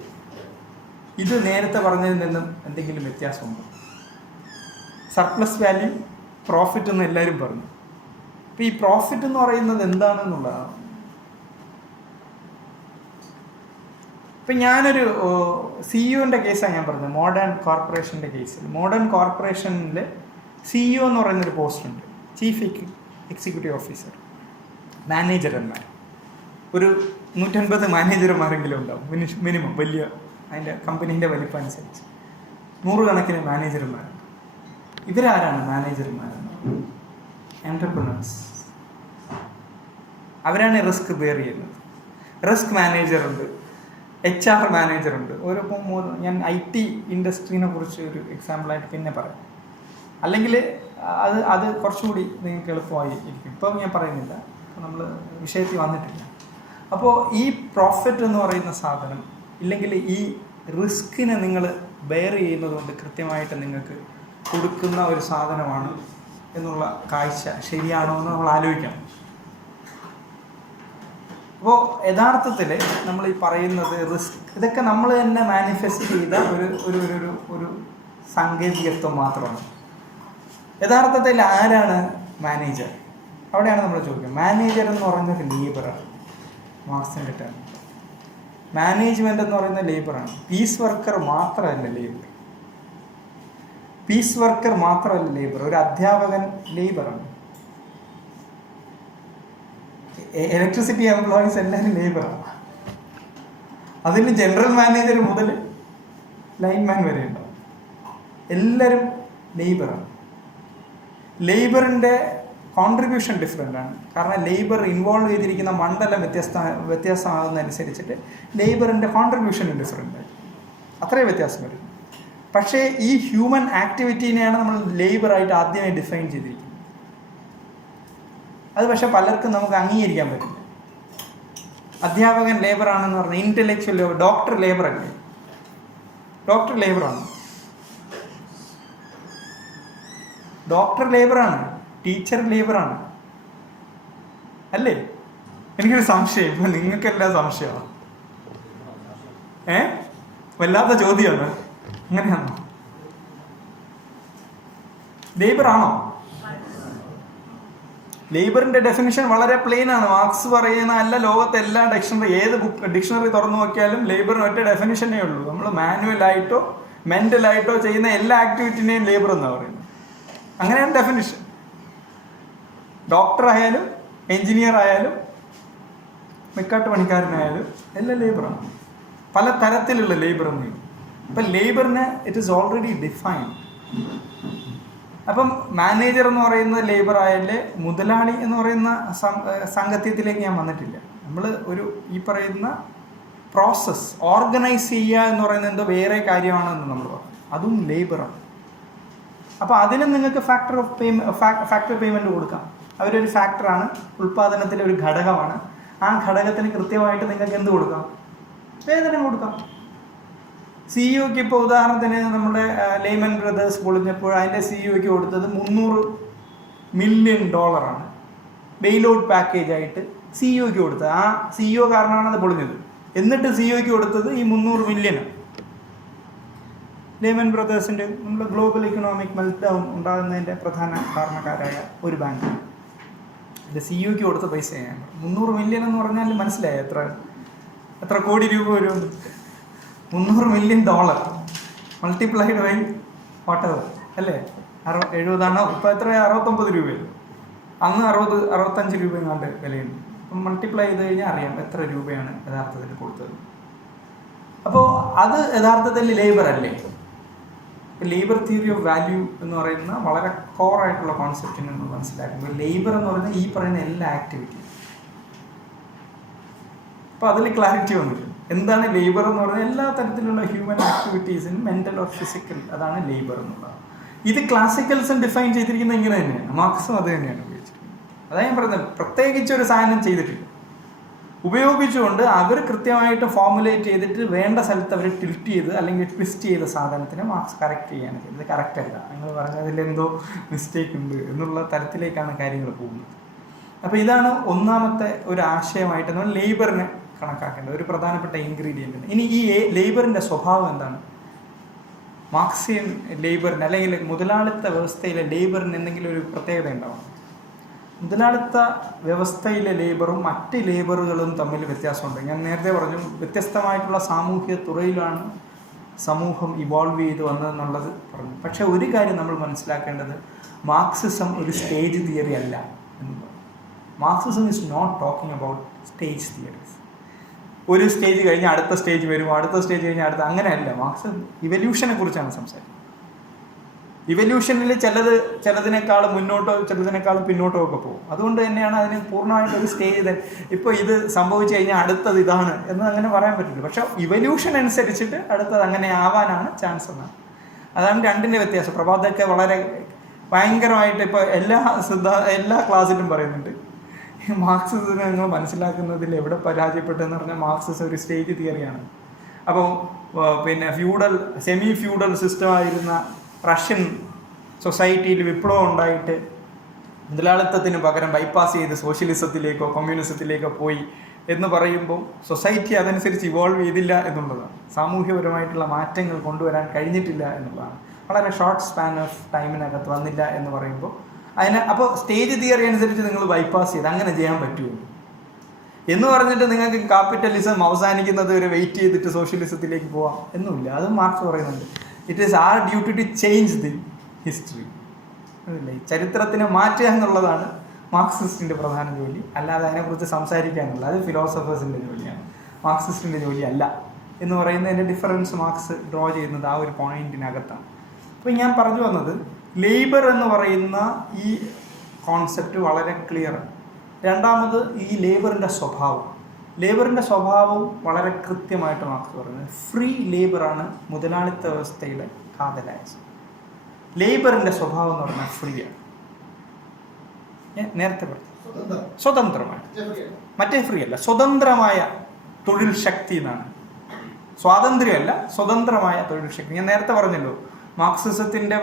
ഇത് നേരത്തെ പറഞ്ഞതിൽ നിന്നും എന്തെങ്കിലും വ്യത്യാസമുണ്ടോ? സർപ്ലസ് വാല്യൂ, പ്രോഫിറ്റ് എന്ന് എല്ലാവരും പറഞ്ഞു. അപ്പോൾ ഈ പ്രോഫിറ്റ് എന്ന് പറയുന്നത് എന്താണെന്നുള്ളതാണ്. ഇപ്പം ഞാനൊരു CEO കേസാണ് ഞാൻ പറഞ്ഞത്, മോഡേൺ കോർപ്പറേഷൻ്റെ കേസിൽ. മോഡേൺ കോർപ്പറേഷനിൽ CEO എന്ന് പറയുന്നൊരു പോസ്റ്റുണ്ട്, ചീഫ് എക്സിക്യൂട്ടീവ് ഓഫീസർ. മാനേജർമാർ ഒരു 150 മാനേജർമാരെങ്കിലും ഉണ്ടാവും മിനിമം, വലിയ അതിൻ്റെ കമ്പനീൻ്റെ വലിപ്പം അനുസരിച്ച് 100 കണക്കിന് മാനേജർമാരുണ്ട്. ഇവരാരാണ് മാനേജർമാരെന്ന്? എൻ്റർപ്രണേഴ്സ്. അവരാണ് റിസ്ക് ബെയർ ചെയ്യുന്നത്. റിസ്ക് മാനേജറുണ്ട്, HR മാനേജറുണ്ട്. ഞാൻ IT ഇൻഡസ്ട്രീനെ കുറിച്ച് ഒരു എക്സാമ്പിളായിട്ട് പിന്നെ പറയാം. അല്ലെങ്കിൽ അത് കുറച്ചുകൂടി നിങ്ങൾക്ക് എളുപ്പമായി ഇരിക്കും. ഇപ്പം ഞാൻ പറയുന്നില്ല, നമ്മൾ വിഷയത്തിൽ വന്നിട്ടില്ല. അപ്പോൾ ഈ പ്രോഫിറ്റ് എന്ന് പറയുന്ന സാധനം, ഇല്ലെങ്കിൽ ഈ റിസ്കിനെ നിങ്ങൾ ബെയർ ചെയ്യുന്നത് കൊണ്ട് കൃത്യമായിട്ട് നിങ്ങൾക്ക് കൊടുക്കുന്ന ഒരു സാധനമാണ് എന്നുള്ള കാഴ്ച ശരിയാണോ എന്ന് നമ്മൾ ആലോചിക്കണം. അപ്പോൾ യഥാർത്ഥത്തിൽ നമ്മൾ ഈ പറയുന്നത് റിസ്ക്, ഇതൊക്കെ നമ്മൾ തന്നെ മാനിഫെസ്റ്റ് ചെയ്ത ഒരു സാങ്കേതികത്വം മാത്രമാണ്. യഥാർത്ഥത്തിൽ ആരാണ് മാനേജ്മെന്റ് എന്ന് പറയുന്ന ലേബറാണ്. പീസ് വർക്കർ മാത്രമല്ല ലേബർ. പീസ് വർക്കർ മാത്രമല്ല ലേബർ. ഒരു അധ്യാപകൻ ലേബറാണ്. ഇലക്ട്രിസിറ്റി എംപ്ലോയീസ് എല്ലാവരും ലേബറാണ്. അതിൽ ജനറൽ മാനേജർ മുതൽ ലൈൻമാൻ വരെ ഉണ്ടാവും. എല്ലാവരും ലേബറാണ്. ലേബറിൻ്റെ കോൺട്രിബ്യൂഷൻ ഡിഫറെൻ്റ് ആണ്. കാരണം ലേബർ ഇൻവോൾവ് ചെയ്തിരിക്കുന്ന മണ്ഡലം വ്യത്യസ്തമാകുന്നതനുസരിച്ചിട്ട് ലേബറിൻ്റെ കോൺട്രിബ്യൂഷൻ ഡിഫറെൻ്റ് ആയി. അത്രയും വ്യത്യാസം വരും. പക്ഷേ ഈ ഹ്യൂമൻ ആക്ടിവിറ്റീനെയാണ് നമ്മൾ ലേബറായിട്ട് ആദ്യമായി ഡിഫൈൻ ചെയ്തിരിക്കുന്നത്. അത് പക്ഷെ പലർക്കും നമുക്ക് അംഗീകരിക്കാൻ പറ്റില്ല. അധ്യാപകൻ ലേബറാണെന്ന് പറഞ്ഞാൽ ഇൻ്റലക്ച്വൽ ലേബർ. ഡോക്ടർ ലേബറല്ലേ? ഡോക്ടർ ലേബറാണ്. ഡോക്ടർ ലേബറാണ്. ടീച്ചർ ലേബറാണ് അല്ലേ? എനിക്കൊരു സംശയം, ഇപ്പൊ നിങ്ങൾക്കെല്ലാം സംശയമാണ്. വല്ലാത്ത ചോദ്യമാണ്. അങ്ങനെയാണോ? ലേബറാണോ? ലേബറിന്റെ ഡെഫിനിഷൻ വളരെ പ്ലെയിൻ ആണ്. മാർക്സ് പറയുന്ന അല്ല ലോകത്തെ എല്ലാ ഏത് ഡിക്ഷണറി തുറന്നു നോക്കിയാലും ലേബറിന് ഒറ്റ ഡെഫിനിഷനേ ഉള്ളൂ. നമ്മൾ മാനുവലായിട്ടോ മെന്റലായിട്ടോ ചെയ്യുന്ന എല്ലാ ആക്ടിവിറ്റിനെയും ലേബർ എന്നാണ് പറയുന്നത്. അങ്ങനെയാണ് ഡെഫിനിഷൻ. ഡോക്ടർ ആയാലും എഞ്ചിനീയർ ആയാലും മെക്കാട്ട് പണിക്കാരനായാലും എല്ലാം ലേബറാണ്. പല തരത്തിലുള്ള ലേബർ എന്ന്. അപ്പം ലേബറിന് ഇറ്റ് ഈസ് ഓൾറെഡി ഡിഫൈൻഡ്. അപ്പം മാനേജർ എന്ന് പറയുന്നത് ലേബർ ആയാലേ മുതലാളി എന്ന് പറയുന്ന സാങ്കത്യത്തിലേക്ക് ഞാൻ വന്നിട്ടില്ല. നമ്മൾ ഈ പറയുന്ന പ്രോസസ്സ് ഓർഗനൈസ് ചെയ്യുക എന്ന് പറയുന്നത് എന്തോ വേറെ കാര്യമാണെന്ന് നമ്മൾ പറഞ്ഞു. അതും ലേബറാണ്. അപ്പോൾ അതിന് നിങ്ങൾക്ക് ഫാക്ടർ പേയ്മെൻറ്റ് കൊടുക്കാം. അവരൊരു ഫാക്ടറാണ്, ഉൽപ്പാദനത്തിലെ ഒരു ഘടകമാണ്. ആ ഘടകത്തിന് കൃത്യമായിട്ട് നിങ്ങൾക്ക് എന്ത് കൊടുക്കാം? വേതനം കൊടുക്കാം. സിഇഒക്ക് ഇപ്പോൾ ഉദാഹരണത്തിന് നമ്മുടെ ലെയ്മൻ ബ്രദേഴ്സ് പൊളിഞ്ഞപ്പോൾ അതിൻ്റെ സിഇഒക്ക് കൊടുത്തത് $300 മില്യൺ ബെയിൽ ഔട്ട് പാക്കേജ് ആയിട്ട് സിഇഒക്ക് കൊടുത്തത്. ആ സിഇഒ കാരണമാണ് അത് പൊളിഞ്ഞത്. എന്നിട്ട് സിഇഒക്ക് കൊടുത്തത് ഈ 300 മില്യൺ. ലെയ്മൻ ബ്രദേഴ്സിൻ്റെ നമ്മുടെ ഗ്ലോബൽ ഇക്കണോമിക് മെൽറ്റ് ഡൗൺ ഉണ്ടാകുന്നതിൻ്റെ പ്രധാന കാരണക്കാരായ ഒരു ബാങ്ക് എൻ്റെ സിഇഒക്ക് കൊടുത്ത പൈസയാണ് 300 മില്യൺ എന്ന് പറഞ്ഞാൽ മനസ്സിലായി എത്ര കോടി രൂപ വരും? $300 മില്യൺ മൾട്ടിപ്ലൈഡ് ബൈ വാട്ടെവർ അല്ലേ? 70 ഇപ്പോൾ എത്ര? 69 രൂപയല്ലേ? അന്ന് 65 രൂപ എങ്ങാണ്ട് വിലയുണ്ട്. അപ്പം മൾട്ടിപ്ലൈ ചെയ്ത് കഴിഞ്ഞാൽ അറിയാം എത്ര രൂപയാണ് യഥാർത്ഥത്തിൽ കൊടുത്തത്. അപ്പോൾ അത് യഥാർത്ഥത്തിൽ ലേബർ അല്ലേ? ലേബർ തിയറി ഓഫ് വാല്യൂ എന്ന് പറയുന്ന വളരെ കോറായിട്ടുള്ള കോൺസെപ്റ്റിനെ നമ്മൾ മനസ്സിലാക്കുമ്പോൾ ലേബർ എന്ന് പറയുന്നത് ഈ പറയുന്ന എല്ലാ ആക്ടിവിറ്റീസും. അപ്പോൾ അതിൽ ക്ലാരിറ്റി വന്നിട്ട് എന്താണ് ലേബർ എന്ന് പറയുന്നത്? എല്ലാ തരത്തിലുള്ള ഹ്യൂമൻ ആക്ടിവിറ്റീസിനും മെൻ്റൽ ഓർ ഫിസിക്കൽ, അതാണ് ലേബർ എന്നുള്ളത്. ഇത് ക്ലാസിക്കൽസും ഡിഫൈൻ ചെയ്തിരിക്കുന്നത് ഇങ്ങനെ തന്നെയാണ്. മാർക്സും അത് തന്നെയാണ് ഉപയോഗിച്ചിരിക്കുന്നത്. അതാണ് ഞാൻ പറയുന്നത്. പ്രത്യേകിച്ചൊരു സാധനം ചെയ്തിട്ടില്ല. ഉപയോഗിച്ചുകൊണ്ട് അവർ കൃത്യമായിട്ട് ഫോർമുലേറ്റ് ചെയ്തിട്ട് വേണ്ട സ്ഥലത്ത് അവർ ടിൽറ്റ് ചെയ്ത് അല്ലെങ്കിൽ ട്വിസ്റ്റ് ചെയ്ത സാധനത്തിനെ മാർക്സ് കറക്റ്റ് ചെയ്യാണ് ചെയ്തത്. കറക്റ്റ് അല്ല, നിങ്ങൾ പറഞ്ഞതിലെന്തോ മിസ്റ്റേക്ക് ഉണ്ട് എന്നുള്ള തരത്തിലേക്കാണ് കാര്യങ്ങൾ പോകുന്നത്. അപ്പോൾ ഇതാണ് ഒന്നാമത്തെ ഒരു ആശയമായിട്ട് നമ്മൾ ലേബറിനെ കണക്കാക്കേണ്ട ഒരു പ്രധാനപ്പെട്ട ഇൻഗ്രീഡിയൻ്റ്. ഇനി ഈ ലേബറിൻ്റെ സ്വഭാവം എന്താണ്? മാർക്സിയൻ ലേബറിന് അല്ലെങ്കിൽ മുതലാളിത്ത വ്യവസ്ഥയിലെ ലേബറിന് എന്തെങ്കിലും ഒരു പ്രത്യേകത ഉണ്ടാവും? മുതലാളിത്ത വ്യവസ്ഥയിലെ ലേബറും മറ്റ് ലേബറുകളും തമ്മിൽ വ്യത്യാസമുണ്ട്. ഞാൻ നേരത്തെ പറഞ്ഞു, വ്യത്യസ്തമായിട്ടുള്ള സാമൂഹ്യ തുറയിലാണ് സമൂഹം ഇവോൾവ് ചെയ്ത് വന്നതെന്നുള്ളത് പറഞ്ഞു. പക്ഷേ ഒരു കാര്യം നമ്മൾ മനസ്സിലാക്കേണ്ടത്, മാർക്സിസം ഒരു സ്റ്റേജ് തിയറി അല്ല എന്ന് പറഞ്ഞു. Marxism is not talking about stage theories. ഒരു സ്റ്റേജ് കഴിഞ്ഞ് അടുത്ത സ്റ്റേജ് വരും, അടുത്ത സ്റ്റേജ് കഴിഞ്ഞ് അടുത്ത, അങ്ങനെയല്ല. മാർക്സ് ഇവല്യൂഷനെ കുറിച്ചാണ് സംസാരിക്കുന്നത്. ഇവല്യൂഷനിൽ ചിലതിനേക്കാളും മുന്നോട്ടോ ചിലതിനേക്കാളും പിന്നോട്ടോ ഒക്കെ പോകും. അതുകൊണ്ട് തന്നെയാണ് അതിന് പൂർണ്ണമായിട്ടൊരു സ്റ്റേജ് ഇപ്പോൾ ഇത് സംഭവിച്ചു കഴിഞ്ഞാൽ അടുത്തത് ഇതാണ് എന്ന് അങ്ങനെ പറയാൻ പറ്റില്ല. പക്ഷേ ഇവല്യൂഷൻ അനുസരിച്ചിട്ട് അടുത്തത് അങ്ങനെ ആവാനാണ് ചാൻസ് എന്നാണ്. അതാണ് രണ്ടിൻ്റെ വ്യത്യാസം. പ്രഭാതൊക്കെ വളരെ ഭയങ്കരമായിട്ട് ഇപ്പോൾ എല്ലാ ക്ലാസ്സിലും പറയുന്നുണ്ട്, മാർക്സിസത്തിനെ നിങ്ങൾ മനസ്സിലാക്കുന്നതിൽ എവിടെ പരാജയപ്പെട്ടതെന്ന് പറഞ്ഞാൽ മാർക്സിസം ഒരു സ്റ്റേജ് തിയറിയാണ്. അപ്പോൾ പിന്നെ സെമി ഫ്യൂഡൽ സിസ്റ്റമായിരുന്ന റഷ്യൻ സൊസൈറ്റിയിൽ വിപ്ലവം ഉണ്ടായിട്ട് മുതലാളിത്തത്തിന് പകരം ബൈപ്പാസ് ചെയ്ത് സോഷ്യലിസത്തിലേക്കോ കമ്മ്യൂണിസത്തിലേക്കോ പോയി എന്ന് പറയുമ്പോൾ സൊസൈറ്റി അതനുസരിച്ച് ഇവോൾവ് ചെയ്തില്ല എന്നുള്ളതാണ്. സാമൂഹ്യപരമായിട്ടുള്ള മാറ്റങ്ങൾ കൊണ്ടുവരാൻ കഴിഞ്ഞിട്ടില്ല എന്നുള്ളതാണ്. വളരെ ഷോർട്ട് സ്പാൻ ഓഫ് ടൈമിനകത്ത് വന്നില്ല എന്ന് പറയുമ്പോൾ അപ്പോൾ സ്റ്റേജ് തിയറി അനുസരിച്ച് നിങ്ങൾ ബൈപ്പാസ് ചെയ്ത് അങ്ങനെ ചെയ്യാൻ പറ്റുമോ? എന്ന് പറഞ്ഞിട്ട് നിങ്ങൾക്ക് ക്യാപിറ്റലിസം അവസാനിക്കുന്നത് വരെ വെയിറ്റ് ചെയ്തിട്ട് സോഷ്യലിസത്തിലേക്ക് പോവാം എന്നുമില്ല. അതും മാർക്സ് പറയുന്നുണ്ട്. It is our duty to change the history. അതല്ലേ, ചരിത്രത്തിനെ മാറ്റുക എന്നുള്ളതാണ് മാർക്സിസ്റ്റിൻ്റെ പ്രധാന ജോലി. അല്ലാതെ അതിനെക്കുറിച്ച് സംസാരിക്കാനുള്ള അത് ഫിലോസഫേഴ്സിൻ്റെ ജോലിയാണ്, മാർക്സിസ്റ്റിൻ്റെ ജോലി അല്ല എന്ന് പറയുന്നതിൻ്റെ ഡിഫറൻസ് മാർക്സ് ഡ്രോ ചെയ്യുന്നത് ആ ഒരു പോയിന്റിനകത്താണ്. അപ്പോൾ ഞാൻ പറഞ്ഞു വന്നത്, ലേബർ എന്ന് പറയുന്ന ഈ കോൺസെപ്റ്റ് വളരെ ക്ലിയറാണ്. രണ്ടാമത് ഈ ലേബറിൻ്റെ സ്വഭാവവും വളരെ കൃത്യമായിട്ട് മാർക്സ് പറയുന്നത്. ഫ്രീ ലേബറാണ് മുതലാളിത്ത വ്യവസ്ഥയുടെ കാതലായ. ലേബറിൻ്റെ സ്വഭാവം എന്ന് പറഞ്ഞാൽ ഫ്രീ ആണ്. നേരത്തെ പറഞ്ഞു സ്വതന്ത്രമാണ്, മറ്റേ ഫ്രീ അല്ല, സ്വതന്ത്രമായ തൊഴിൽ ശക്തി എന്നാണ്. സ്വാതന്ത്ര്യമല്ല, സ്വതന്ത്രമായ തൊഴിൽ ശക്തി. ഞാൻ നേരത്തെ പറഞ്ഞല്ലോ, മാർക്സിസത്തിൻ്റെ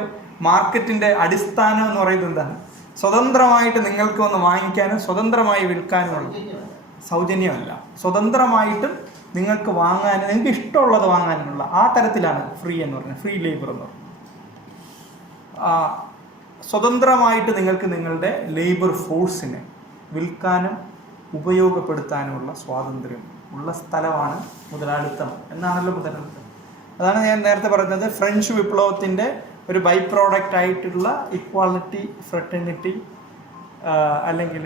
മാർക്കറ്റിൻ്റെ അടിസ്ഥാനം എന്ന് പറയുന്നത് എന്താണ്? സ്വതന്ത്രമായിട്ട് നിങ്ങൾക്ക് ഒന്ന് വാങ്ങിക്കാനും സ്വതന്ത്രമായി വിൽക്കാനുമുള്ള സൗജന്യമല്ല, സ്വതന്ത്രമായിട്ടും നിങ്ങൾക്ക് വാങ്ങാനും നിങ്ങൾക്ക് ഇഷ്ടമുള്ളത് വാങ്ങാനുമുള്ള ആ തരത്തിലാണ് ഫ്രീ എന്ന് പറയുന്നത്, ഫ്രീ ലേബർ എന്ന് പറയുന്നത്. സ്വതന്ത്രമായിട്ട് നിങ്ങൾക്ക് നിങ്ങളുടെ ലേബർ ഫോഴ്സിനെ വിൽക്കാനും ഉപയോഗപ്പെടുത്താനുമുള്ള സ്വാതന്ത്ര്യം ഉള്ള സ്ഥലമാണ് മുതലാളിത്തം എന്നാണല്ലോ മുതലാളിത്തം. അതാണ് ഞാൻ നേരത്തെ പറഞ്ഞത്, ഫ്രഞ്ച് വിപ്ലവത്തിൻ്റെ ഒരു ബൈ പ്രോഡക്റ്റ് ആയിട്ടുള്ള ഇക്വാളിറ്റി, ഫ്രട്ടേണിറ്റി അല്ലെങ്കിൽ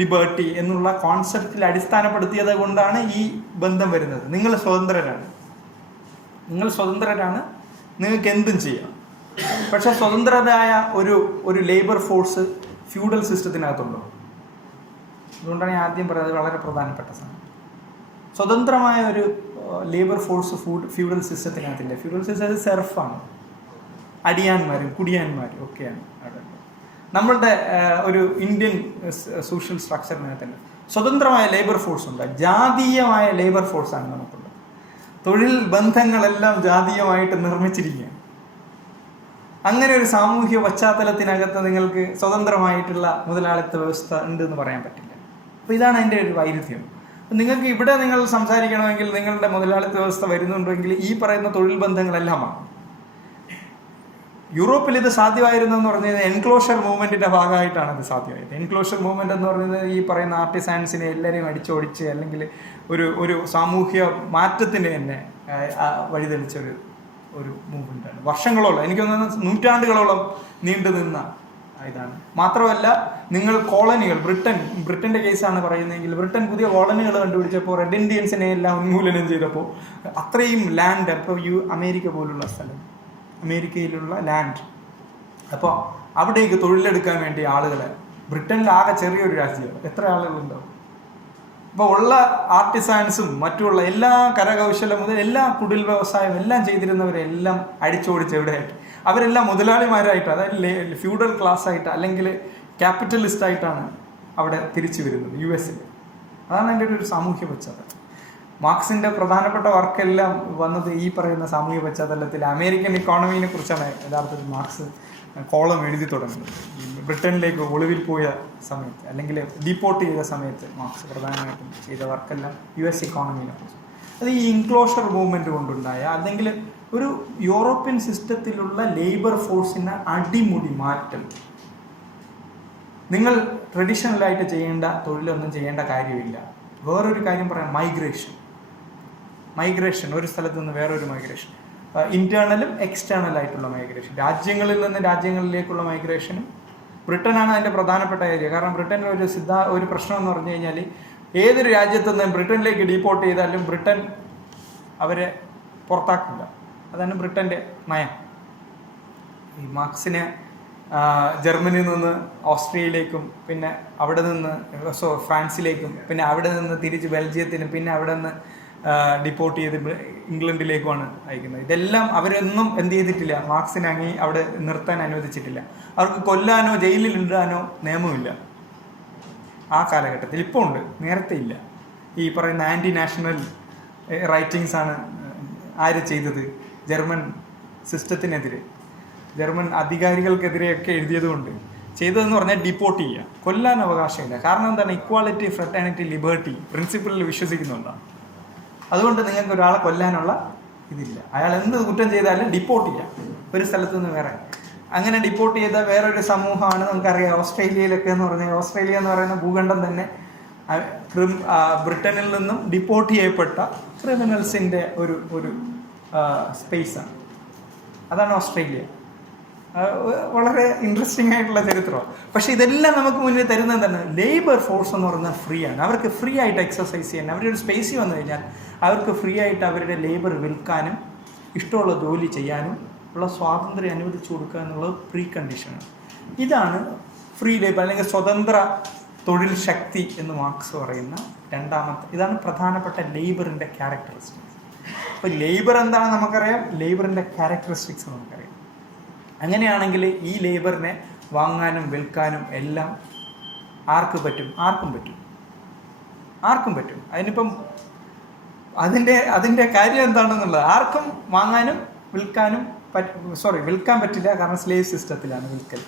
ലിബർട്ടി എന്നുള്ള കോൺസെപ്റ്റിൽ അടിസ്ഥാനപ്പെടുത്തിയത് കൊണ്ടാണ് ഈ ബന്ധം വരുന്നത്. നിങ്ങൾ സ്വതന്ത്രരാണ്, നിങ്ങൾക്ക് എന്തും ചെയ്യാം. പക്ഷെ സ്വതന്ത്രരായ ഒരു ലേബർ ഫോഴ്സ് ഫ്യൂഡൽ സിസ്റ്റത്തിനകത്തുണ്ടോ? അതുകൊണ്ടാണ് ഞാൻ ആദ്യം പറയുന്നത് വളരെ പ്രധാനപ്പെട്ട സാധനം. സ്വതന്ത്രമായ ഒരു ലേബർ ഫോഴ്സ് ഫ്യൂഡൽ സിസ്റ്റത്തിനകത്തില്ല. ഫ്യൂഡൽ സിസ്റ്റത്തിൽ സെർഫാണ്, അടിയാന്മാരും കുടിയാന്മാരും ഒക്കെയാണ് അവിടെ. നമ്മളുടെ ഒരു ഇന്ത്യൻ സോഷ്യൽ സ്ട്രക്ചറിനകത്തല്ല സ്വതന്ത്രമായ ലേബർ ഫോഴ്സ് ഉണ്ട്, ജാതീയമായ ലേബർ ഫോഴ്സാണ് നമുക്കുള്ളത്. തൊഴിൽ ബന്ധങ്ങളെല്ലാം ജാതീയമായിട്ട് നിർമ്മിച്ചിരിക്കുകയാണ്. അങ്ങനെ ഒരു സാമൂഹ്യ പശ്ചാത്തലത്തിനകത്ത് നിങ്ങൾക്ക് സ്വതന്ത്രമായിട്ടുള്ള മുതലാളിത്ത വ്യവസ്ഥ ഉണ്ട് എന്ന് പറയാൻ പറ്റില്ല. അപ്പോൾ ഇതാണ് അതിൻ്റെ ഒരു വൈരുദ്ധ്യം. നിങ്ങൾക്ക് ഇവിടെ നിങ്ങൾ സംസാരിക്കണമെങ്കിൽ നിങ്ങളുടെ മുതലാളിത്ത വ്യവസ്ഥ വരുന്നുണ്ടെങ്കിൽ ഈ പറയുന്ന തൊഴിൽ ബന്ധങ്ങളെല്ലാമാണ്. യൂറോപ്പിൽ ഇത് സാധ്യമായിരുന്നു എന്ന് പറഞ്ഞു കഴിഞ്ഞാൽ എൻക്ലോഷർ മൂവ്മെൻറ്റിൻ്റെ ഭാഗമായിട്ടാണ് ഇത് സാധ്യമായത്. എൻക്ലോഷർ മൂവ്മെൻറ്റ് എന്ന് പറയുന്നത് ഈ പറയുന്ന ആർട്ടിസാൻസിനെ എല്ലാവരെയും അടിച്ചോടിച്ച് അല്ലെങ്കിൽ ഒരു സാമൂഹ്യ മാറ്റത്തിന് തന്നെ വഴിതെളിച്ചൊരു മൂവ്മെൻറ്റാണ്. വർഷങ്ങളോളം, എനിക്ക് തോന്നുന്നു നൂറ്റാണ്ടുകളോളം നീണ്ടു നിന്ന ഇതാണ്. മാത്രമല്ല, നിങ്ങൾ കോളനികൾ, ബ്രിട്ടൻ്റെ കേസാണ് പറയുന്നതെങ്കിൽ, ബ്രിട്ടൻ പുതിയ കോളനികൾ കണ്ടുപിടിച്ചപ്പോൾ റെഡ് ഇന്ത്യൻസിനെ എല്ലാം ഉന്മൂലനം ചെയ്തപ്പോൾ അത്രയും ലാൻഡ്, അപ്പോൾ അമേരിക്ക പോലുള്ള സ്ഥലം, അമേരിക്കയിലുള്ള ലാൻഡ്, അപ്പോൾ അവിടേക്ക് തൊഴിലെടുക്കാൻ വേണ്ടി ആളുകളെ, ബ്രിട്ടനിൽ ആകെ ചെറിയൊരു രാജ്യം, എത്ര ആളുകളുണ്ടാവും? അപ്പോൾ ഉള്ള ആർട്ടിസാൻസും മറ്റുള്ള എല്ലാ കരകൗശലം മുതൽ എല്ലാ കുടിൽ വ്യവസായം എല്ലാം ചെയ്തിരുന്നവരെല്ലാം അടിച്ചോടിച്ച് എവിടെയായിട്ട് അവരെല്ലാം മുതലാളിമാരായിട്ട്, അതായത് ഫ്യൂഡൽ ക്ലാസ് ആയിട്ട് അല്ലെങ്കിൽ ക്യാപിറ്റലിസ്റ്റ് ആയിട്ടാണ് അവിടെ തിരിച്ചു വരുന്നത് US-ൽ. അതാണ് എൻ്റെ ഒരു സാമൂഹ്യ പശ്ചാത്തലം. മാർക്സിൻ്റെ പ്രധാനപ്പെട്ട വർക്കെല്ലാം വന്നത് ഈ പറയുന്ന സാമൂഹ്യ പശ്ചാത്തലത്തിൽ. അമേരിക്കൻ ഇക്കോണമിനെ കുറിച്ചാണ് യഥാർത്ഥത്തിൽ മാർക്സ് കോളം എഴുതി തുടങ്ങുന്നത്. ബ്രിട്ടനിലേക്ക് ഒളിവിൽ പോയ സമയത്ത് അല്ലെങ്കിൽ ഡീപ്പോർട്ട് ചെയ്ത സമയത്ത് മാർക്സ് പ്രധാനമായിട്ടും ചെയ്ത വർക്കെല്ലാം US ഇക്കോണമിനെ കുറിച്ച്. അത് ഈ ഇൻക്ലോഷർ മൂവ്മെൻറ്റ് കൊണ്ടുണ്ടായ അല്ലെങ്കിൽ ഒരു യൂറോപ്യൻ സിസ്റ്റത്തിലുള്ള ലേബർ ഫോഴ്സിൻ്റെ അടിമുടി മാറ്റം. നിങ്ങൾ ട്രഡീഷണലായിട്ട് ചെയ്യേണ്ട തൊഴിലൊന്നും ചെയ്യേണ്ട കാര്യമില്ല. വേറൊരു കാര്യം പറയാം, മൈഗ്രേഷൻ, ഒരു സ്ഥലത്ത് നിന്ന് വേറൊരു മൈഗ്രേഷൻ, ഇൻറ്റേർണലും എക്സ്റ്റേണലായിട്ടുള്ള മൈഗ്രേഷൻ, രാജ്യങ്ങളിൽ നിന്ന് രാജ്യങ്ങളിലേക്കുള്ള മൈഗ്രേഷനും. ബ്രിട്ടനാണ് അതിൻ്റെ പ്രധാനപ്പെട്ട ഏരിയ. കാരണം ബ്രിട്ടനിൽ ഒരു പ്രശ്നം എന്ന് പറഞ്ഞു കഴിഞ്ഞാൽ, ഏതൊരു രാജ്യത്തു നിന്ന് ബ്രിട്ടനിലേക്ക് ഡീപ്പോർട്ട് ചെയ്താലും ബ്രിട്ടൻ അവരെ പുറത്താക്കില്ല. അതാണ് ബ്രിട്ടൻ്റെ നയം. ഈ മാർക്സിനെ ജർമ്മനിയിൽ നിന്ന് ഓസ്ട്രിയയിലേക്കും പിന്നെ അവിടെ നിന്ന് ഫ്രാൻസിലേക്കും പിന്നെ അവിടെ നിന്ന് തിരിച്ച് ബെൽജിയത്തിനും പിന്നെ അവിടെ നിന്ന് ഡിപ്പോർട്ട് ചെയ്ത് ഇംഗ്ലണ്ടിലേക്കുമാണ് അയക്കുന്നത്. ഇതെല്ലാം അവരൊന്നും എന്ത് ചെയ്തിട്ടില്ല, മാർക്സിനെ അവിടെ നിർത്താൻ അനുവദിച്ചിട്ടില്ല. അവർക്ക് കൊല്ലാനോ ജയിലിൽ ഇടാനോ നിയമമില്ല ആ കാലഘട്ടത്തിൽ. ഇപ്പോൾ ഉണ്ട്, നേരത്തെ ഇല്ല. ഈ പറയുന്ന ആൻറ്റി നാഷണൽ റൈറ്റിങ്സ് ആണ് ആര് ചെയ്തത്? ജർമ്മൻ സിസ്റ്റത്തിനെതിരെ, ജർമ്മൻ അധികാരികൾക്കെതിരെയൊക്കെ എഴുതിയതുകൊണ്ട് ചെയ്തതെന്ന് പറഞ്ഞാൽ ഡിപ്പോർട്ട് ചെയ്യുക, കൊല്ലാൻ അവകാശമില്ല. കാരണം എന്താണ്? ഇക്വാളിറ്റി, ഫ്രട്ടേണിറ്റി, ലിബർട്ടി പ്രിൻസിപ്പിളിൽ വിശ്വസിക്കുന്നുണ്ടാണ്. അതുകൊണ്ട് നിങ്ങൾക്ക് ഒരാളെ കൊല്ലാനുള്ള ഇതില്ല. അയാൾ എന്ത് കുറ്റം ചെയ്താലും ഡിപ്പോർട്ട് ചെയ്യാം ഒരു സ്ഥലത്ത് നിന്ന് വേറെ. അങ്ങനെ ഡിപ്പോർട്ട് ചെയ്ത വേറൊരു സമൂഹമാണ് നമുക്കറിയാം ഓസ്ട്രേലിയയിലൊക്കെ എന്ന് പറഞ്ഞാൽ. ഓസ്ട്രേലിയ എന്ന് പറയുന്ന ഭൂഖണ്ഡം തന്നെ ബ്രിട്ടനിൽ നിന്നും ഡിപ്പോർട്ട് ചെയ്യപ്പെട്ട ക്രിമിനൽസിൻ്റെ ഒരു സ്പേസാണ്. അതാണ് ഓസ്ട്രേലിയ. വളരെ ഇൻട്രസ്റ്റിംഗ് ആയിട്ടുള്ള ചരിത്രമാണ്. പക്ഷേ ഇതെല്ലാം നമുക്ക് മുന്നിൽ തരുന്നത് എന്താണ്? ലേബർ ഫോഴ്സ് എന്ന് പറഞ്ഞാൽ ഫ്രീ ആണ്. അവർക്ക് ഫ്രീ ആയിട്ട് എക്സസൈസ് ചെയ്യാൻ, അവരുടെ ഒരു സ്പേസിൽ വന്നു കഴിഞ്ഞാൽ അവർക്ക് ഫ്രീ ആയിട്ട് അവരുടെ ലേബർ വിൽക്കാനും ഇഷ്ടമുള്ള ജോലി ചെയ്യാനും ഉള്ള സ്വാതന്ത്ര്യം അനുവദിച്ചു കൊടുക്കുക എന്നുള്ളത് പ്രീ കണ്ടീഷനാണ്. ഇതാണ് ഫ്രീ ലേബർ അല്ലെങ്കിൽ സ്വതന്ത്ര തൊഴിൽ ശക്തി എന്ന് മാർക്സ് പറയുന്ന ഇതാണ് പ്രധാനപ്പെട്ട ലേബറിൻ്റെ ക്യാരക്ടറിസ്റ്റിക്സ്. അപ്പോൾ ലേബർ എന്താണ് നമുക്കറിയാം, ലേബറിൻ്റെ ക്യാരക്ടറിസ്റ്റിക്സ് നമുക്കറിയാം. അങ്ങനെയാണെങ്കിൽ ഈ ലേബറിനെ വാങ്ങാനും വിൽക്കാനും എല്ലാം ആർക്ക് പറ്റും? ആർക്കും പറ്റും. അതിനിപ്പം അതിൻ്റെ കാര്യം എന്താണെന്നുള്ളത് ആർക്കും വാങ്ങാനും വിൽക്കാനും വിൽക്കാൻ പറ്റില്ല, കാരണം സ്ലേവ് സിസ്റ്റത്തിലാണ് വിൽക്കൽ.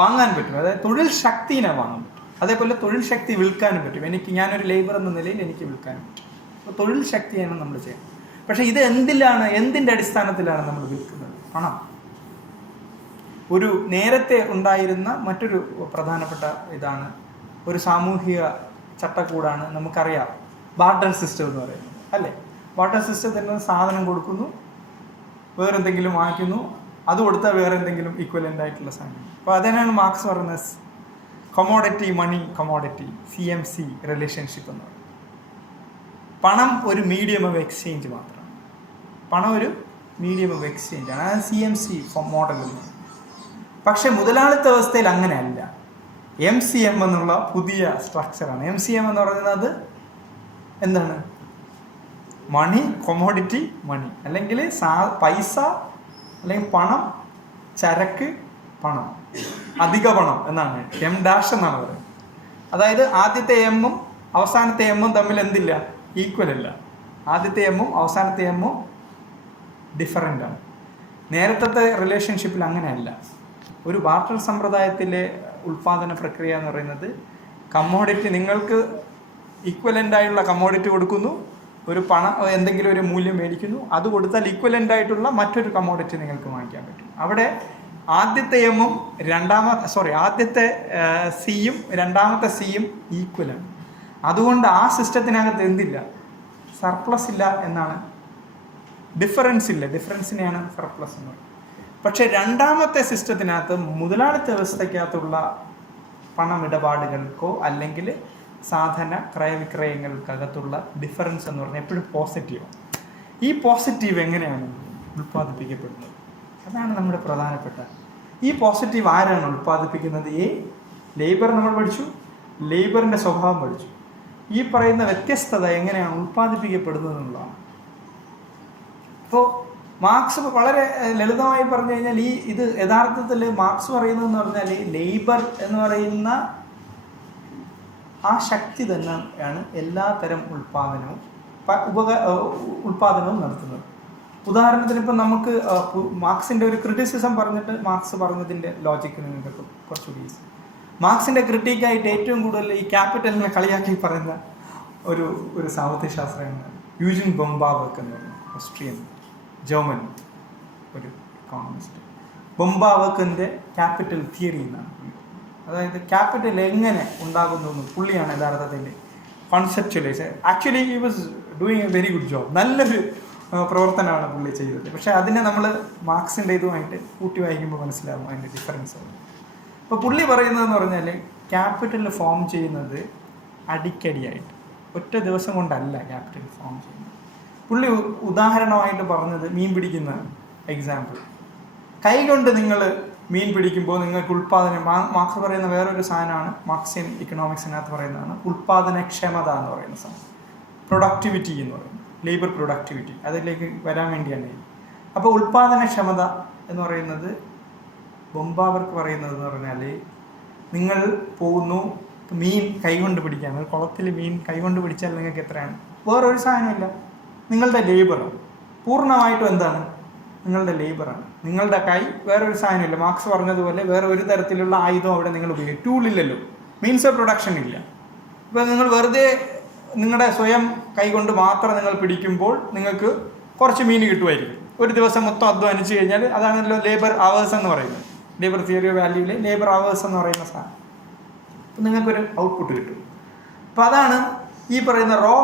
വാങ്ങാൻ പറ്റും, അതായത് തൊഴിൽ ശക്തിനെ വാങ്ങാൻ പറ്റും. അതേപോലെ തൊഴിൽ ശക്തി വിൽക്കാനും പറ്റും. ഞാനൊരു ലേബർ എന്ന നിലയിൽ എനിക്ക് വിൽക്കാനും പറ്റും. അപ്പോൾ തൊഴിൽ ശക്തിയാണ് നമ്മൾ ചെയ്യുന്നത്. പക്ഷേ ഇത് എന്തിൻ്റെ അടിസ്ഥാനത്തിലാണ് നമ്മൾ വിൽക്കുന്നത്? പണം. ഒരു നേരത്തെ ഉണ്ടായിരുന്ന മറ്റൊരു പ്രധാനപ്പെട്ട ഇതാണ്, ഒരു സാമൂഹിക ചട്ടക്കൂടാണ് നമുക്കറിയാം, ബാർട്ടർ സിസ്റ്റം എന്ന് പറയുന്നത്, അല്ലേ? ബാർട്ടർ സിസ്റ്റത്തിൽ സാധനം കൊടുക്കുന്നു, വേറെന്തെങ്കിലും വാങ്ങിക്കുന്നു, അത് കൊടുത്താൽ വേറെ എന്തെങ്കിലും ഈക്വലൻ്റ് ആയിട്ടുള്ള സാധനം. അപ്പോൾ അതിനാണ് മാർക്സ് പറയുന്നത് കമോഡിറ്റി മണി കമോഡിറ്റി, CMC റിലേഷൻഷിപ്പ് എന്ന് പറയുന്നത്. പണം ഒരു മീഡിയം ഓഫ് എക്സ്ചേഞ്ച് മാത്രമാണ്. പണം ഒരു മീഡിയം ഓഫ് എക്സ്ചേഞ്ച് ആണ്. അതാണ് CMC മോഡൽ എന്ന് പറയുന്നത്. പക്ഷെ മുതലാളിത്ത വ്യവസ്ഥയിൽ അങ്ങനെയല്ല. MCM എന്നുള്ള പുതിയ സ്ട്രക്ചറാണ്. MCM എന്ന് പറയുന്നത് എന്താണ്? മണി കൊമോഡിറ്റി മണി, അല്ലെങ്കിൽ പൈസ അല്ലെങ്കിൽ പണം, ചരക്ക് പണം, അധിക പണം എന്നാണ് M' എന്നാണ് പറയുന്നത്. അതായത് ആദ്യത്തെ എമ്മും അവസാനത്തെ എമ്മും തമ്മിൽ എന്തില്ല? ഈക്വൽ അല്ല. ആദ്യത്തെ എമ്മും അവസാനത്തെ എമ്മും ഡിഫറൻ്റ് ആണ്. നേരത്തെ റിലേഷൻഷിപ്പിൽ അങ്ങനെയല്ല. ഒരു ബാർട്ടർ സമ്പ്രദായത്തിലെ ഉൽപ്പാദന പ്രക്രിയ എന്ന് പറയുന്നത് കമ്മോഡിറ്റി, നിങ്ങൾക്ക് ഈക്വലൻ്റ് ആയിട്ടുള്ള കമ്മോഡിറ്റി കൊടുക്കുന്നു, ഒരു എന്തെങ്കിലും ഒരു മൂല്യം മേടിക്കുന്നു, അത് കൊടുത്താൽ ഈക്വലൻ്റ് ആയിട്ടുള്ള മറ്റൊരു കമ്മോഡിറ്റി നിങ്ങൾക്ക് വാങ്ങിക്കാൻ പറ്റും. അവിടെ ആദ്യത്തെ എമ്മും ആദ്യത്തെ സിയും രണ്ടാമത്തെ സിയും ഈക്വലാണ്. അതുകൊണ്ട് ആ സിസ്റ്റത്തിനകത്ത് എന്തില്ല? സർപ്ലസ് ഇല്ല എന്നാണ്. ഡിഫറൻസ് ഇല്ല. ഡിഫറൻസിനെയാണ് സർപ്ലസ് എന്ന് പറയുന്നത്. പക്ഷേ രണ്ടാമത്തെ സിസ്റ്റത്തിനകത്ത് മുതലാളിത്ത വ്യവസ്ഥയ്ക്കകത്തുള്ള പണമിടപാടുകൾക്കോ അല്ലെങ്കിൽ സാധന ക്രയവിക്രയങ്ങൾക്കകത്തുള്ള ഡിഫറൻസ് എന്ന് പറഞ്ഞാൽ എപ്പോഴും പോസിറ്റീവാണ്. ഈ പോസിറ്റീവ് എങ്ങനെയാണ് ഉൽപ്പാദിപ്പിക്കപ്പെടുന്നത്? അതാണ് നമ്മുടെ പ്രധാനപ്പെട്ട. ഈ പോസിറ്റീവ് ആരാണ് ഉൽപ്പാദിപ്പിക്കുന്നത്? ലേബർ നമ്മൾ പഠിച്ചു, ലേബറിൻ്റെ സ്വഭാവം പഠിച്ചു. ഈ പറയുന്ന വ്യത്യസ്തത എങ്ങനെയാണ് ഉൽപ്പാദിപ്പിക്കപ്പെടുന്നത് എന്നുള്ളതാണ്. അപ്പോൾ മാർക്സ് വളരെ ലളിതമായി പറഞ്ഞു കഴിഞ്ഞാൽ ഇത് യഥാർത്ഥത്തിൽ മാർക്സ് പറയുന്നതെന്ന് പറഞ്ഞാൽ ലേബർ എന്ന് പറയുന്ന ആ ശക്തി തന്നെയാണ് എല്ലാ തരം ഉൽപ്പാദനവും നടത്തുന്നത്. ഉദാഹരണത്തിന് ഇപ്പം നമുക്ക് മാർക്സിൻ്റെ ഒരു ക്രിറ്റിസിസം പറഞ്ഞിട്ട് മാർക്സ് പറഞ്ഞതിൻ്റെ ലോജിക്ക് നിങ്ങൾക്ക് കുറച്ചുകൂടി ഈസി. മാർക്സിൻ്റെ ക്രിട്ടിക്കായിട്ട് ഏറ്റവും കൂടുതൽ ഈ ക്യാപിറ്റലിനെ കളിയാക്കി പറയുന്ന ഒരു സാമ്പത്തിക ശാസ്ത്രജ്ഞനാണ് യൂജിൻ ബൊംബാവർക്ക് എന്ന് പറയുന്നത്, ഓസ്ട്രിയൻ ജർമ്മൻ ഒരു എക്കോണമിസ്റ്റ്. ബൊംബാവക്കിൻ്റെ ക്യാപിറ്റൽ തിയറി എന്നാണ്. അതായത് ക്യാപിറ്റൽ എങ്ങനെ ഉണ്ടാകുന്നു എന്ന് പുള്ളിയാണ് യഥാർത്ഥത്തിൽ conceptualise. Actually he was doing a very good job. നല്ലൊരു പ്രവർത്തനമാണ് പുള്ളി ചെയ്തത്. പക്ഷേ അതിനെ നമ്മൾ മാർക്സിൻ്റെ ഇതുമായിട്ട് കൂട്ടി വായിക്കുമ്പോൾ മനസ്സിലാകും അതിൻ്റെ ഡിഫറൻസ്. അപ്പോൾ പുള്ളി പറയുന്നതെന്ന് പറഞ്ഞാൽ ക്യാപിറ്റൽ ഫോം ചെയ്യുന്നത് അടിക്കടിയായിട്ട്, ഒറ്റ ദിവസം കൊണ്ടല്ല ക്യാപിറ്റൽ ഫോം ചെയ്യുന്നത്. പുള്ളി ഉദാഹരണമായിട്ട് പറഞ്ഞത് മീൻ പിടിക്കുന്ന എക്സാമ്പിൾ. കൈകൊണ്ട് നിങ്ങൾ മീൻ പിടിക്കുമ്പോൾ നിങ്ങൾക്ക് ഉൽപ്പാദനം, മാർക്സ് പറയുന്ന വേറൊരു സാധനമാണ് മാർക്സിയൻ ഇക്കണോമിക്സിനകത്ത് പറയുന്നതാണ് ഉൽപ്പാദനക്ഷമത എന്ന് പറയുന്ന സാധനം. പ്രൊഡക്ടിവിറ്റി എന്ന് പറയുന്നത്, ലേബർ പ്രൊഡക്ടിവിറ്റി, അതിലേക്ക് വരാൻ വേണ്ടിയാണ്. അപ്പോൾ ഉൽപ്പാദനക്ഷമത എന്ന് പറയുന്നത് ബൊംബാവർക്ക് പറയുന്നതെന്ന് പറഞ്ഞാൽ നിങ്ങൾ പോകുന്നു മീൻ കൈകൊണ്ട് പിടിക്കാൻ, കുളത്തിൽ മീൻ കൈകൊണ്ട് പിടിച്ചാൽ നിങ്ങൾക്ക് എത്രയാണ്? വേറൊരു സാധനമില്ല, നിങ്ങളുടെ ലേബറാണ്. പൂർണ്ണമായിട്ടും എന്താണ്? നിങ്ങളുടെ ലേബറാണ്. നിങ്ങളുടെ കൈ വേറൊരു സാധനമില്ല. മാർക്സ് പറഞ്ഞതുപോലെ വേറെ ഒരു തരത്തിലുള്ള ആയുധം അവിടെ നിങ്ങൾ ഉപയോഗിക്കും. ടൂളില്ലല്ലോ, മീൻസ് ഓഫ് പ്രൊഡക്ഷൻ ഇല്ല. ഇപ്പോൾ നിങ്ങൾ വെറുതെ നിങ്ങളുടെ സ്വയം കൈകൊണ്ട് മാത്രം നിങ്ങൾ പിടിക്കുമ്പോൾ നിങ്ങൾക്ക് കുറച്ച് മീൻ കിട്ടുമായിരിക്കും. ഒരു ദിവസം മൊത്തം അധ്വാനിച്ച് കഴിഞ്ഞാൽ അതാണല്ലോ ലേബർ അവേഴ്സ് എന്ന് പറയുന്നത്. ലേബർ തിയറി ഓഫ് വാല്യൂവിൽ ലേബർ അവേഴ്സ് എന്ന് പറയുന്ന സാധനം. അപ്പം നിങ്ങൾക്കൊരു ഔട്ട്പുട്ട് കിട്ടും. അപ്പം അതാണ് ഈ പറയുന്ന റോ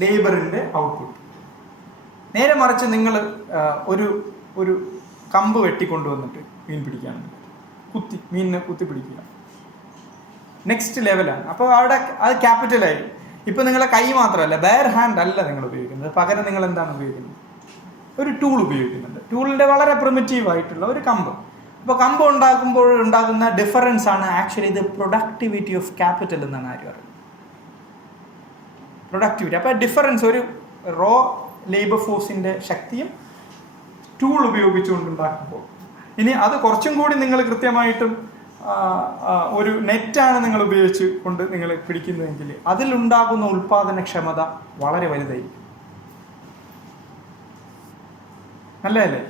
ലേബറിൻ്റെ ഔട്ട്പുട്ട്. നേരെ മറിച്ച് നിങ്ങൾ ഒരു കമ്പ് വെട്ടിക്കൊണ്ടുവന്നിട്ട് മീൻ പിടിക്കുകയാണ്, മീനിനെ കുത്തി പിടിക്കുക, നെക്സ്റ്റ് ലെവലാണ്. അപ്പോൾ അവിടെ അത് ക്യാപിറ്റലായി. ഇപ്പം നിങ്ങളെ കൈ മാത്രമല്ല, ബെയർ ഹാൻഡ് അല്ല നിങ്ങൾ ഉപയോഗിക്കുന്നത്, പകരം നിങ്ങൾ എന്താണ് ഉപയോഗിക്കുന്നത്? ഒരു ടൂൾ ഉപയോഗിക്കുന്നുണ്ട്. ടൂളിൻ്റെ വളരെ പ്രിമിറ്റീവ് ആയിട്ടുള്ള ഒരു കമ്പ്. അപ്പോൾ കമ്പ് ഉണ്ടാക്കുമ്പോൾ ഉണ്ടാകുന്ന ഡിഫറൻസ് ആണ് ആക്ച്വലി ഇത് പ്രൊഡക്ടിവിറ്റി ഓഫ് ക്യാപിറ്റൽ എന്നാണ് ആര് പറയുന്നത്, പ്രൊഡക്ടിവിറ്റി. അപ്പോൾ ഡിഫറൻസ് ഒരു റോ ലേബർ ഫോഴ്സിൻ്റെ ശക്തിയും ടൂൾ ഉപയോഗിച്ചുകൊണ്ടുണ്ടാക്കുമ്പോൾ. ഇനി അത് കുറച്ചും കൂടി നിങ്ങൾ കൃത്യമായിട്ടും ഒരു നെറ്റാണ് നിങ്ങൾ ഉപയോഗിച്ച് കൊണ്ട് നിങ്ങൾ പിടിക്കുന്നതെങ്കിൽ അതിലുണ്ടാകുന്ന ഉൽപാദനക്ഷമത വളരെ വലുതായിരിക്കും. നല്ലതല്ലേ?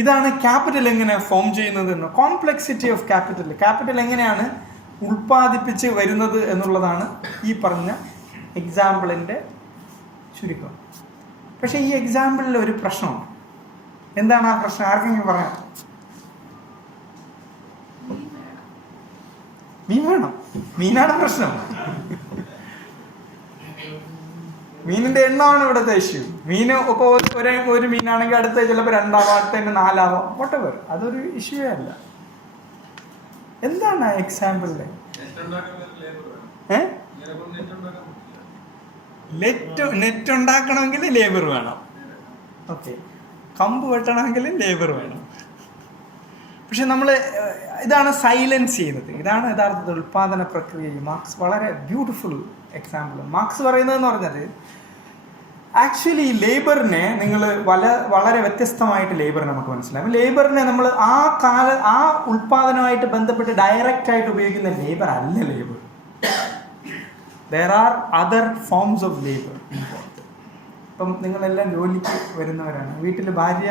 ഇതാണ് ക്യാപിറ്റൽ എങ്ങനെ ഫോം ചെയ്യുന്നത് എന്ന്. കോംപ്ലക്സിറ്റി ഓഫ് ക്യാപിറ്റൽ എങ്ങനെയാണ് ഉൽപ്പാദിപ്പിച്ച് വരുന്നത് എന്നുള്ളതാണ് ഈ പറഞ്ഞ എക്സാമ്പിളിൻ്റെ ചുരുക്കം. പക്ഷേ ഈ എക്സാമ്പിളിൽ ഒരു പ്രശ്നമാണ്. എന്താണ് ആ പ്രശ്നം? ആർക്കെങ്കിലും പറയാം? മീൻ വേണം. മീനാണ് പ്രശ്നം. മീനിന്റെ എണ്ണമാണ് ഇവിടുത്തെ ഇഷ്യൂ. മീന് ഇപ്പോൾ ഒരു മീനാണെങ്കിൽ അടുത്ത ചിലപ്പോൾ 2 അടുത്തതിന് 4 വോട്ടെവർ, അതൊരു ഇഷ്യൂ അല്ല. എന്താണ് ആ എക്സാമ്പിളില്? നെറ്റ് ഉണ്ടാക്കണമെങ്കിൽ ലേബർ വേണം. ഓക്കെ, കമ്പ് വെട്ടണമെങ്കിൽ ലേബർ വേണം. പക്ഷെ നമ്മൾ ഇതാണ് സൈലൻസ് ചെയ്യുന്നത്. ഇതാണ് യഥാർത്ഥത്തിൽ ഉൽപാദന പ്രക്രിയ. മാർക്സ് വളരെ ബ്യൂട്ടിഫുൾ എക്സാമ്പിൾ. മാർക്സ് പറയുന്നതെന്ന് പറഞ്ഞത് ആക്ച്വലി ലേബറിനെ നിങ്ങൾ വളരെ വ്യത്യസ്തമായിട്ട് ലേബർ നമുക്ക് മനസ്സിലാവും. ലേബറിനെ നമ്മൾ ആ ഉൽപാദനമായിട്ട് ബന്ധപ്പെട്ട് ഡയറക്റ്റ് ആയിട്ട് ഉപയോഗിക്കുന്ന ലേബർ അല്ല labour. There are other forms of labour. ഇപ്പം നിങ്ങളെല്ലാം ജോലിക്ക് വരുന്നവരാണ്. വീട്ടിൽ ഭാര്യ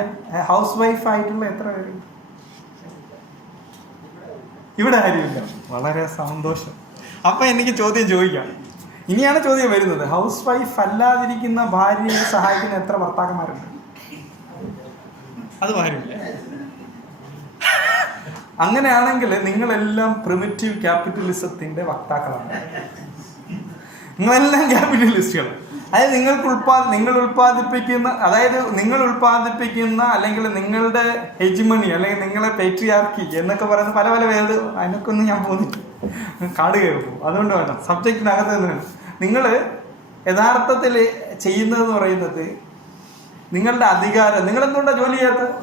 ഹൗസ് വൈഫ് ആയിട്ടുള്ള എത്ര പേര്? ഇവിടെ ആരുമില്ല. വളരെ സന്തോഷം. അപ്പം എനിക്ക് ചോദ്യം ചോദിക്കാം. ഇനിയാണ് ചോദ്യം വരുന്നത്. ഹൗസ് വൈഫ് അല്ലാതിരിക്കുന്ന ഭാര്യയെ സഹായിക്കുന്ന എത്ര ഭർത്താക്കന്മാരുണ്ട്? അത് ആരുമില്ല. അങ്ങനെയാണെങ്കിൽ നിങ്ങളെല്ലാം പ്രിമിറ്റീവ് ക്യാപിറ്റലിസത്തിന്റെ വക്താക്കളാണ്. നിങ്ങളെല്ലാം ക്യാപിറ്റലിസ്റ്റുകൾ. അതായത് നിങ്ങൾ ഉൽപ്പാദിപ്പിക്കുന്ന അല്ലെങ്കിൽ നിങ്ങളുടെ ഹെജിമണി അല്ലെങ്കിൽ നിങ്ങളെ പേട്രിയാർക്കി എന്നൊക്കെ പറയുന്ന പല വേദ അതിനൊക്കൊന്നും ഞാൻ പോകുന്നില്ല, കാട് കയറും. അതുകൊണ്ട് വേണം സബ്ജക്റ്റിനകത്ത് തന്നെയാണ്. നിങ്ങൾ യഥാർത്ഥത്തിൽ ചെയ്യുന്നതെന്ന് പറയുന്നത് നിങ്ങളുടെ അധികാരം. നിങ്ങളെന്തുകൊണ്ടാണ് ജോലി ചെയ്യാത്തത്?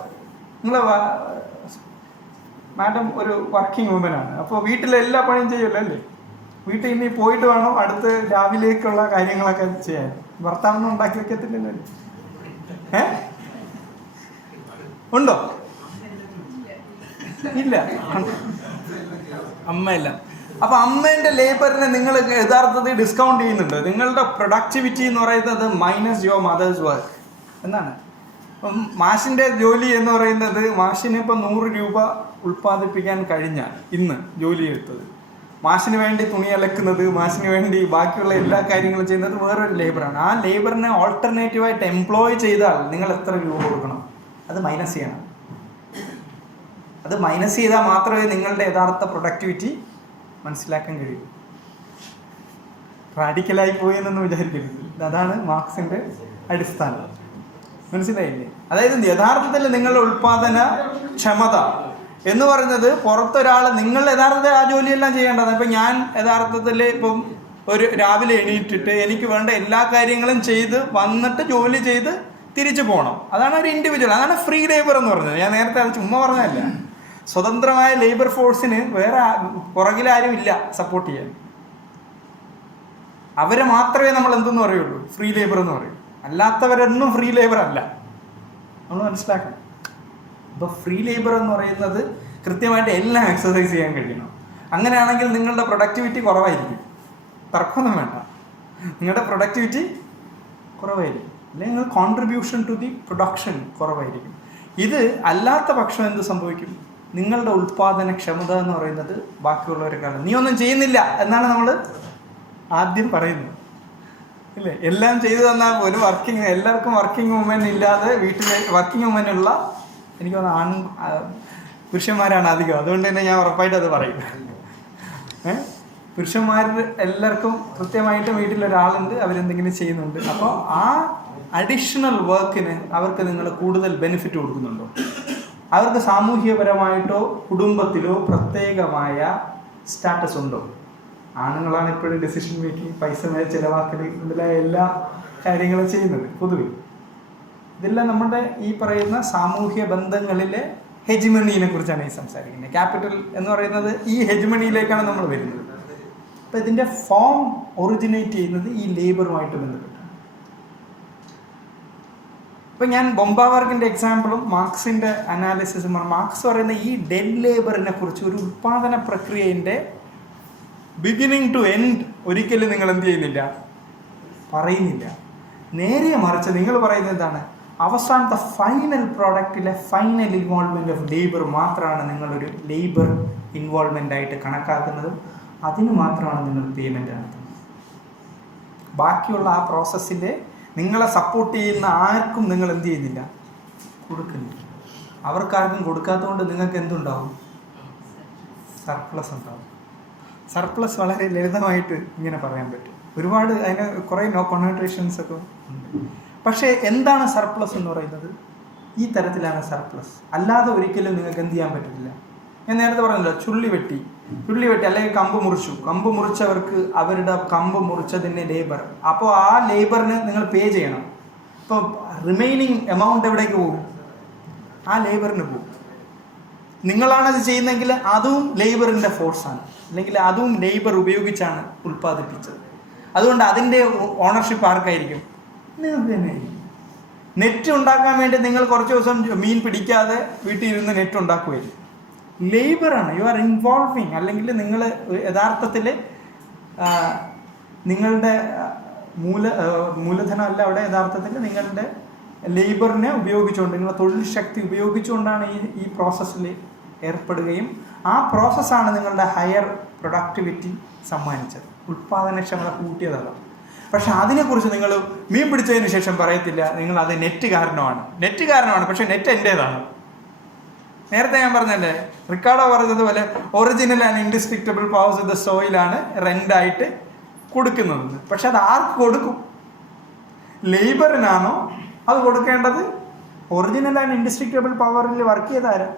മാഡം ഒരു വർക്കിംഗ് വുമനാണ്. അപ്പോൾ വീട്ടിലെ എല്ലാ പണിയും ചെയ്യുമല്ലോ അല്ലേ? വീട്ടിൽ ഇനി പോയിട്ട് വേണം അടുത്ത് രാവിലേക്കുള്ള കാര്യങ്ങളൊക്കെ ചെയ്യാൻ. ഭർത്താവൊന്നും ഉണ്ടാക്കി വെക്കത്തില്ലല്ലോ. ഉണ്ടോ? ഇല്ല, അമ്മയില്ല. അപ്പൊ അമ്മേന്റെ ലേബറിനെ നിങ്ങൾ യഥാർത്ഥത്തിൽ ഡിസ്കൗണ്ട് ചെയ്യുന്നുണ്ട്. നിങ്ങളുടെ പ്രൊഡക്ടിവിറ്റി എന്ന് പറയുന്നത് മൈനസ് യുവർ മദേഴ്സ് വർക്ക് എന്നാണ്. അപ്പം മാഷിന്റെ ജോലി എന്ന് പറയുന്നത് മാഷിന് ഇപ്പം 100 രൂപ ഉൽപ്പാദിപ്പിക്കാൻ കഴിഞ്ഞാൽ ഇന്ന് ജോലി എടുത്തത്, മാഷിന് വേണ്ടി തുണി അലക്കുന്നത്, മാഷിന് വേണ്ടി ബാക്കിയുള്ള എല്ലാ കാര്യങ്ങളും ചെയ്യുന്നത് വേറൊരു ലേബറാണ്. ആ ലേബറിനെ ഓൾട്ടർനേറ്റീവായിട്ട് എംപ്ലോയ് ചെയ്താൽ നിങ്ങൾ എത്ര രൂപ കൊടുക്കണം? അത് മൈനസ് ചെയ്യണം. അത് മൈനസ് ചെയ്താൽ മാത്രമേ നിങ്ങളുടെ യഥാർത്ഥ പ്രൊഡക്ടിവിറ്റി മനസ്സിലാക്കാൻ കഴിയൂ. റാഡിക്കലായി പോയെന്നൊന്നും വിചാരിക്കരുത്. അതാണ് മാർക്സിന്റെ അടിസ്ഥാനം. മനസ്സിലായില്ലേ? അതായത് യഥാർത്ഥത്തിൽ നിങ്ങളുടെ ഉൽപാദന ക്ഷമത എന്ന് പറയുന്നത് പുറത്തൊരാൾ, നിങ്ങൾ യഥാർത്ഥത്തിൽ ആ ജോലിയെല്ലാം ചെയ്യേണ്ടതാണ്. ഇപ്പം ഞാൻ യഥാർത്ഥത്തിൽ ഇപ്പം രാവിലെ എണീറ്റിട്ട് എനിക്ക് വേണ്ട എല്ലാ കാര്യങ്ങളും ചെയ്ത് വന്നിട്ട് ജോലി ചെയ്ത് തിരിച്ചു പോകണം. അതാണ് ഒരു ഇൻഡിവിജ്വൽ. അതാണ് ഫ്രീ ലേബർ എന്ന് പറഞ്ഞത്. ഞാൻ നേരത്തെ അത് ചുമ്മാ പറഞ്ഞതല്ല. സ്വതന്ത്രമായ ലേബർ ഫോഴ്സിന് വേറെ പുറകിലാരും ഇല്ല സപ്പോർട്ട് ചെയ്യാൻ. അവരെ മാത്രമേ നമ്മൾ എന്തെന്ന് പറയുള്ളൂ, ഫ്രീ ലേബർ എന്ന് പറയും. അല്ലാത്തവരൊന്നും ഫ്രീ ലേബർ അല്ല. നമ്മൾ മനസ്സിലാക്കണം. അപ്പോൾ ഫ്രീ ലേബർ എന്ന് പറയുന്നത് കൃത്യമായിട്ട് എല്ലാം എക്സസൈസ് ചെയ്യാൻ കഴിയണം. അങ്ങനെയാണെങ്കിൽ നിങ്ങളുടെ പ്രൊഡക്ടിവിറ്റി കുറവായിരിക്കും. തർക്കമൊന്നും വേണ്ട, നിങ്ങളുടെ പ്രൊഡക്ടിവിറ്റി കുറവായിരിക്കും. അല്ലെങ്കിൽ നിങ്ങൾ കോൺട്രിബ്യൂഷൻ ടു ദി പ്രൊഡക്ഷൻ കുറവായിരിക്കും. ഇത് അല്ലാത്ത പക്ഷം എന്ത് സംഭവിക്കും? നിങ്ങളുടെ ഉൽപാദനക്ഷമത എന്ന് പറയുന്നത് ബാക്കിയുള്ളവരെക്കാളും. നീ ഒന്നും ചെയ്യുന്നില്ല എന്നാണ് നമ്മൾ ആദ്യം പറയുന്നത്, ഇല്ലേ? എല്ലാം ചെയ്തു തന്നാൽ ഒരു എല്ലാവർക്കും വർക്കിംഗ് വുമൻ ഇല്ലാതെ വീട്ടിൽ വർക്കിംഗ് വുമൻ ഉള്ള എനിക്ക് തോന്നുന്നു പുരുഷന്മാരാണ് അധികം. അതുകൊണ്ട് തന്നെ ഞാൻ ഉറപ്പായിട്ട് അത് പറയും. പുരുഷന്മാരിൽ എല്ലാവർക്കും കൃത്യമായിട്ട് വീട്ടിലൊരാളുണ്ട്, അവരെന്തെങ്കിലും ചെയ്യുന്നുണ്ട്. അപ്പോൾ ആ അഡീഷണൽ വർക്കിന് അവർക്ക് നിങ്ങൾ കൂടുതൽ ബെനിഫിറ്റ് കൊടുക്കുന്നുണ്ടോ? അവർക്ക് സാമൂഹ്യപരമായിട്ടോ കുടുംബത്തിലോ പ്രത്യേകമായ സ്റ്റാറ്റസ് ഉണ്ടോ? ആണുങ്ങളാണ് ഇപ്പോഴും ഡിസിഷൻ മേക്കിംഗ്, പൈസ ചിലവാക്കൽ മുതലായ എല്ലാ കാര്യങ്ങളും ചെയ്യുന്നത് പൊതുവെ. ഇതെല്ലാം നമ്മുടെ ഈ പറയുന്ന സാമൂഹ്യ ബന്ധങ്ങളിലെ ഹെജിമണിയെ കുറിച്ചാണ് ഈ സംസാരിക്കുന്നത്. ക്യാപിറ്റൽ എന്ന് പറയുന്നത് ഈ ഹെജിമണിയിലേക്കാണ് നമ്മൾ വരുന്നത്. അപ്പം ഇതിൻ്റെ ഫോം ഒറിജിനേറ്റ് ചെയ്യുന്നത് ഈ ലേബറുമായിട്ട് ബന്ധപ്പെട്ടാണ്. ഇപ്പം ഞാൻ ബൊംബാവർഗിൻ്റെ എക്സാമ്പിളും മാർക്സിൻ്റെ അനാലിസിസും മാർക്സ് പറയുന്ന ഈ ഡെഡ് ലേബറിനെ കുറിച്ച് ഒരു ഉൽപ്പാദന പ്രക്രിയൻ്റെ ബിഗിനിങ് ടു എൻഡ് ഒരിക്കലും നിങ്ങൾ എന്ത് ചെയ്യുന്നില്ല, പറയുന്നില്ല. നേരെ മറിച്ച് നിങ്ങൾ പറയുന്നത് എന്താണ്? അവസാനത്തെ ഫൈനൽ പ്രോഡക്റ്റിലെ ഫൈനൽ ഇൻവോൾവ്മെൻറ്റ് ഓഫ് ലേബർ മാത്രമാണ് നിങ്ങളൊരു ലേബർ ഇൻവോൾവ്മെൻ്റ് ആയിട്ട് കണക്കാക്കുന്നതും അതിന് മാത്രമാണ് നിങ്ങൾ പേയ്മെൻറ്റ് നടത്തുന്നത്. ബാക്കിയുള്ള ആ പ്രോസസ്സിൽ നിങ്ങളെ സപ്പോർട്ട് ചെയ്യുന്ന ആർക്കും നിങ്ങൾ എന്ത് ചെയ്യുന്നില്ല, കൊടുക്കുന്നില്ല. അവർക്കാർക്കും കൊടുക്കാത്തതുകൊണ്ട് നിങ്ങൾക്ക് എന്തുണ്ടാവും? സർപ്ലസ് ഉണ്ടാവും. സർപ്ലസ് വളരെ ലളിതമായിട്ട് ഇങ്ങനെ പറയാൻ പറ്റും. ഒരുപാട് അതിന് കുറേ കൊണോട്ടേഷൻസ് ഒക്കെ ഉണ്ട്. പക്ഷേ എന്താണ് സർപ്ലസ് എന്ന് പറയുന്നത്? ഈ തരത്തിലാണ് സർപ്ലസ്. അല്ലാതെ ഒരിക്കലും നിങ്ങൾക്ക് എന്ത് ചെയ്യാൻ പറ്റില്ല. ഞാൻ നേരത്തെ പറഞ്ഞല്ലോ, ചുള്ളി വെട്ടി അല്ലെങ്കിൽ കമ്പ് മുറിച്ചവർക്ക് അവരുടെ കമ്പ് മുറിച്ചതിൻ്റെ ലേബർ. അപ്പോൾ ആ ലേബറിന് നിങ്ങൾ പേ ചെയ്യണം. അപ്പോൾ റിമൈനിങ് എമൗണ്ട് എവിടേക്ക് പോകും? ആ ലേബറിന് പോകും. നിങ്ങളാണത് ചെയ്യുന്നതെങ്കിൽ അതും ലേബറിൻ്റെ ഫോഴ്സാണ്, അല്ലെങ്കിൽ അതും ലേബർ ഉപയോഗിച്ചാണ് ഉൽപ്പാദിപ്പിച്ചത്. അതുകൊണ്ട് അതിൻ്റെ ഓണർഷിപ്പ് ആർക്കായിരിക്കും? നിങ്ങൾക്ക് തന്നെ ആയിരിക്കും. നെറ്റ് ഉണ്ടാക്കാൻ വേണ്ടി നിങ്ങൾ കുറച്ച് ദിവസം മീൻ പിടിക്കാതെ വീട്ടിൽ ഇരുന്ന് നെറ്റ് ഉണ്ടാക്കുമായിരിക്കും. ലേബറാണ്, യു ആർ ഇൻവോൾവിങ്. അല്ലെങ്കിൽ നിങ്ങൾ യഥാർത്ഥത്തിൽ നിങ്ങളുടെ മൂലധനമല്ല അവിടെ, യഥാർത്ഥത്തിൽ നിങ്ങളുടെ ലേബറിനെ ഉപയോഗിച്ചുകൊണ്ട്, നിങ്ങളുടെ തൊഴിൽ ശക്തി ഉപയോഗിച്ചുകൊണ്ടാണ് ഈ പ്രോസസ്സിൽ ഏർപ്പെടുകയും ആ പ്രോസസ്സാണ് നിങ്ങളുടെ ഹയർ പ്രൊഡക്ടിവിറ്റി സമ്മാനിച്ചത്, ഉൽപ്പാദനക്ഷമത കൂട്ടിയതാണ്. പക്ഷെ അതിനെക്കുറിച്ച് നിങ്ങൾ മീൻ പിടിച്ചതിന് ശേഷം പറയത്തില്ല നിങ്ങൾ അത് നെറ്റ് കാരണമാണ്, പക്ഷെ നെറ്റ് എൻ്റേതാണ്. നേരത്തെ ഞാൻ പറഞ്ഞല്ലേ, റിക്കാർഡോ പറഞ്ഞതുപോലെ original and indestructible powers of the സോയിലാണ് റെൻ്റായിട്ട് കൊടുക്കുന്നത്. പക്ഷെ അത് ആർക്ക് കൊടുക്കും? ലേബറിനാണോ അത് കൊടുക്കേണ്ടത്? ഒറിജിനൽ ആൻഡ് ഇൻഡിസ്ട്രിക്റ്റബിൾ പവറിൽ വർക്ക് ചെയ്താരാ?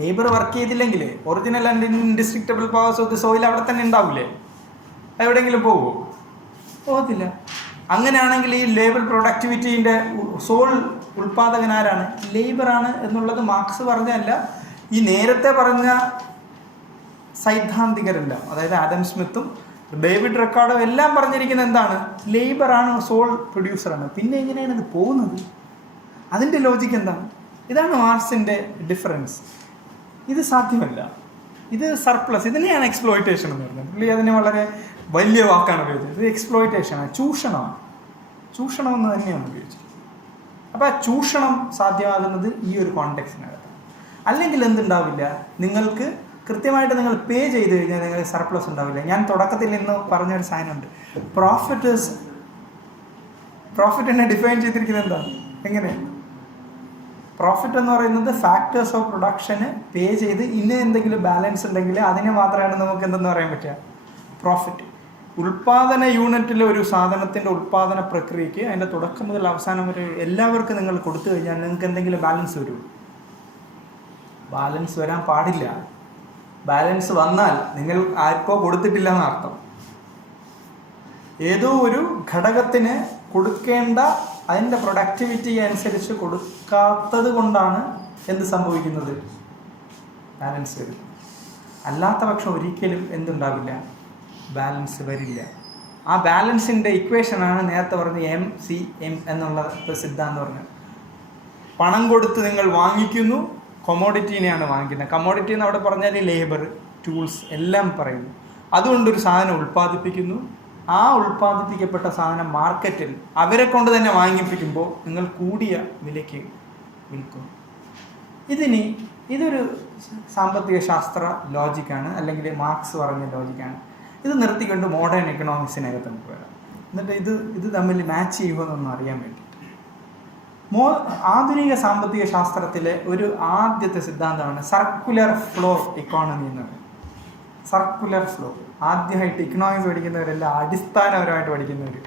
ലേബർ വർക്ക് ചെയ്തില്ലെങ്കിൽ original and indestructible powers of the soil അവിടെ തന്നെ ഉണ്ടാവില്ലേ? എവിടെയെങ്കിലും പോകുമോ? പോകത്തില്ല. അങ്ങനെയാണെങ്കിൽ ഈ ലേബർ പ്രൊഡക്ടിവിറ്റീൻ്റെ സോൾ ഉൽപ്പാദകൻ ആരാണ്? ലേബറാണ് എന്നുള്ളത് മാർക്സ് പറഞ്ഞല്ല, ഈ നേരത്തെ പറഞ്ഞ സൈദ്ധാന്തികരെല്ലാം, അതായത് ആഡം സ്മിത്തും ഡേവിഡ് റിക്കാർഡോ എല്ലാം പറഞ്ഞിരിക്കുന്നത് എന്താണ്? ലേബറാണ് സോൾ പ്രൊഡ്യൂസറാണ്. പിന്നെ എങ്ങനെയാണ് ഇത് പോകുന്നത്? അതിൻ്റെ ലോജിക്ക് എന്താണ്? ഇതാണ് മാർക്സിൻ്റെ ഡിഫറൻസ്. ഇത് സാധ്യമല്ല, ഇത് സർപ്ലസ്. ഇതിനെയാണ് എക്സ്പ്ലോയിറ്റേഷൻ എന്ന് പറയുന്നത്. പുള്ളി അതിന് വളരെ വലിയ വാക്കാണ് ഉപയോഗിച്ചത്. ഇത് എക്സ്പ്ലോയിറ്റേഷനാണ്, ചൂഷണം എന്ന് തന്നെയാണ് ഉപയോഗിച്ചത്. അപ്പോൾ ആ ചൂഷണം സാധ്യമാകുന്നത് ഈ ഒരു കോണ്ടെക്സ്റ്റിനകത്ത്. അല്ലെങ്കിൽ എന്തുണ്ടാവില്ല, നിങ്ങൾക്ക് കൃത്യമായിട്ട് നിങ്ങൾ പേ ചെയ്ത് കഴിഞ്ഞാൽ നിങ്ങൾക്ക് സർപ്ലസ് ഉണ്ടാവില്ല. ഞാൻ തുടക്കത്തിൽ നിന്ന് പറഞ്ഞൊരു സാധനമുണ്ട്, പ്രോഫിറ്റിനെ ഡിഫൈൻ ചെയ്തിരിക്കുന്നത് എന്താണ്? എങ്ങനെയാണ്? പ്രോഫിറ്റ് എന്ന് പറയുന്നത് ഫാക്ടേഴ്സ് ഓഫ് പ്രൊഡക്ഷന് പേ ചെയ്ത് ഇന്ന് എന്തെങ്കിലും ബാലൻസ് ഉണ്ടെങ്കിൽ അതിനെ മാത്രമാണ് നമുക്ക് എന്തെന്ന് പറയാൻ പറ്റുക, പ്രോഫിറ്റ്. ഉൽപ്പാദന യൂണിറ്റിലെ ഒരു സാധനത്തിൻ്റെ ഉൽപ്പാദന പ്രക്രിയയ്ക്ക് അതിൻ്റെ തുടക്കം മുതൽ അവസാനം വരെ എല്ലാവർക്കും നിങ്ങൾ കൊടുത്തു കഴിഞ്ഞാൽ നിങ്ങൾക്ക് എന്തെങ്കിലും ബാലൻസ് വരുമോ? ബാലൻസ് വരാൻ പാടില്ല. ബാലൻസ് വന്നാൽ നിങ്ങൾ ആർക്കോ കൊടുത്തിട്ടില്ല എന്നർത്ഥം. ഏതോ ഒരു ഘടകത്തിന് കൊടുക്കേണ്ട അതിൻ്റെ പ്രൊഡക്ടിവിറ്റി അനുസരിച്ച് കൊടുക്കാത്തത് കൊണ്ടാണ് എന്ത് സംഭവിക്കുന്നത്? ബാലൻസ് വരും. അല്ലാത്ത പക്ഷം ഒരിക്കലും എന്തുണ്ടാവില്ല, ബാലൻസ് വരില്ല. ആ ബാലൻസിൻ്റെ ഇക്വേഷനാണ് നേരത്തെ പറഞ്ഞ MCM എന്നുള്ള സിദ്ധാന്തം പറഞ്ഞത്. പണം കൊടുത്ത് നിങ്ങൾ വാങ്ങിക്കുന്നു, കൊമോഡിറ്റീനെയാണ് വാങ്ങിക്കുന്നത്. കമോഡിറ്റി എന്ന് അവിടെ പറഞ്ഞാൽ ലേബർ, ടൂൾസ് എല്ലാം പറയുന്നു. അതുകൊണ്ടൊരു സാധനം ഉൽപ്പാദിപ്പിക്കുന്നു. ആ ഉൽപ്പാദിപ്പിക്കപ്പെട്ട സാധനം മാർക്കറ്റിൽ അവരെ കൊണ്ട് തന്നെ വാങ്ങിപ്പിക്കുമ്പോൾ നിങ്ങൾ കൂടിയ വിലയ്ക്ക് വിൽക്കുന്നു. ഇതൊരു സാമ്പത്തിക ശാസ്ത്ര ലോജിക്കാണ്, അല്ലെങ്കിൽ മാർക്സ് പറഞ്ഞ ലോജിക്കാണ്. ഇത് നിർത്തിക്കൊണ്ട് മോഡേൺ എക്കണോമിക്സിനകത്ത് നമുക്ക് വരാം. എന്നിട്ട് ഇത് തമ്മിൽ മാച്ച് ചെയ്യുമെന്നൊന്നും അറിയാൻ വേണ്ടിയിട്ട് ആധുനിക സാമ്പത്തിക ശാസ്ത്രത്തിലെ ഒരു ആദ്യത്തെ സിദ്ധാന്തമാണ് സർക്കുലർ ഫ്ലോ ഇക്കോണമി എന്ന് പറയുന്നത്. Circular flow. ആദ്യമായിട്ട് ഇക്കണോമിക്സ് പഠിക്കുന്നവരെല്ലാം അടിസ്ഥാനപരമായിട്ട് പഠിക്കുന്ന ഒരു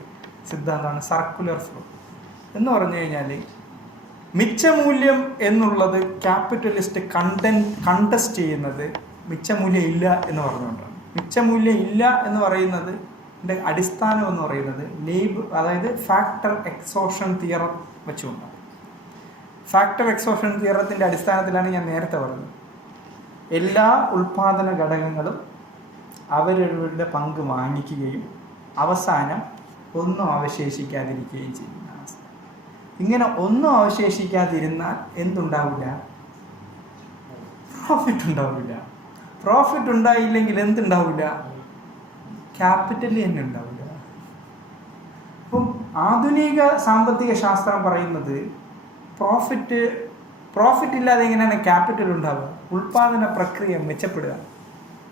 സിദ്ധാന്തമാണ് സർക്കുലർ ഫ്ലോ. എന്ന് പറഞ്ഞു കഴിഞ്ഞാൽ മിച്ചമൂല്യം എന്നുള്ളത് ക്യാപിറ്റലിസ്റ്റ് കണ്ടസ്റ്റ് ചെയ്യുന്നത് മിച്ചമൂല്യം ഇല്ല എന്ന് പറഞ്ഞുകൊണ്ടാണ്. മിച്ചമൂല്യം ഇല്ല എന്ന് പറയുന്നത് അടിസ്ഥാനം എന്ന് പറയുന്നത് അതായത് ഫാക്ടർ എക്സോഷൻ തിയറം വെച്ചുകൊണ്ടാണ്. ഫാക്ടർ എക്സോഷൻ തിയറത്തിൻ്റെ അടിസ്ഥാനത്തിലാണ് ഞാൻ നേരത്തെ പറഞ്ഞത് എല്ലാ ഉൽപാദന ഘടകങ്ങളും അവരവരുടെ പങ്ക് വാങ്ങിക്കുകയും അവസാനം ഒന്നും അവശേഷിക്കാതിരിക്കുകയും ചെയ്യുന്ന അവസ്ഥ. ഇങ്ങനെ ഒന്നും അവശേഷിക്കാതിരുന്നാൽ എന്തുണ്ടാവില്ല? പ്രോഫിറ്റ് ഉണ്ടാവില്ല. പ്രോഫിറ്റ് ഉണ്ടായില്ലെങ്കിൽ എന്തുണ്ടാവില്ല? ക്യാപിറ്റൽ തന്നെ ഉണ്ടാവില്ല. അപ്പം ആധുനിക സാമ്പത്തിക ശാസ്ത്രം പറയുന്നത് പ്രോഫിറ്റ് ഇല്ലാതെ എങ്ങനെയാണ് ക്യാപിറ്റൽ ഉണ്ടാവുക, ഉൽപാദന പ്രക്രിയ മെച്ചപ്പെടുക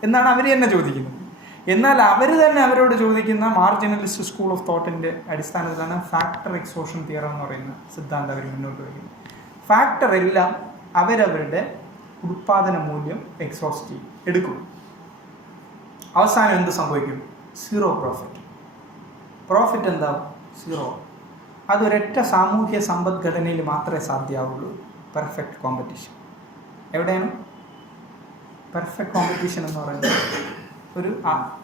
എന്നാണ് അവർ തന്നെ ചോദിക്കുന്നത്. എന്നാൽ അവർ തന്നെ അവരോട് ചോദിക്കുന്ന മാർജിനലിസ്റ്റ് സ്കൂൾ ഓഫ് തോട്ടിൻ്റെ അടിസ്ഥാനത്തിലാണ് ഫാക്ടർ എക്സോഷൻ തിയറം എന്ന് പറയുന്ന സിദ്ധാന്തം അവർ മുന്നോട്ട് വയ്ക്കുന്നത്. ഫാക്ടർ എല്ലാം അവരവരുടെ ഉൽപാദന മൂല്യം എക്സോസ്റ്റ് എടുക്കും. അവസാനം എന്ത് സംഭവിക്കും? Zero profit. പ്രോഫിറ്റ് എന്താവും? സീറോ. അതൊരൊറ്റ സാമൂഹ്യ സമ്പദ്ഘടനയിൽ മാത്രമേ സാധ്യമാവുള്ളൂ. Perfect competition. എവിടെയാണ് പെർഫെക്റ്റ് കോമ്പറ്റീഷൻ എന്ന് പറയുന്നത്?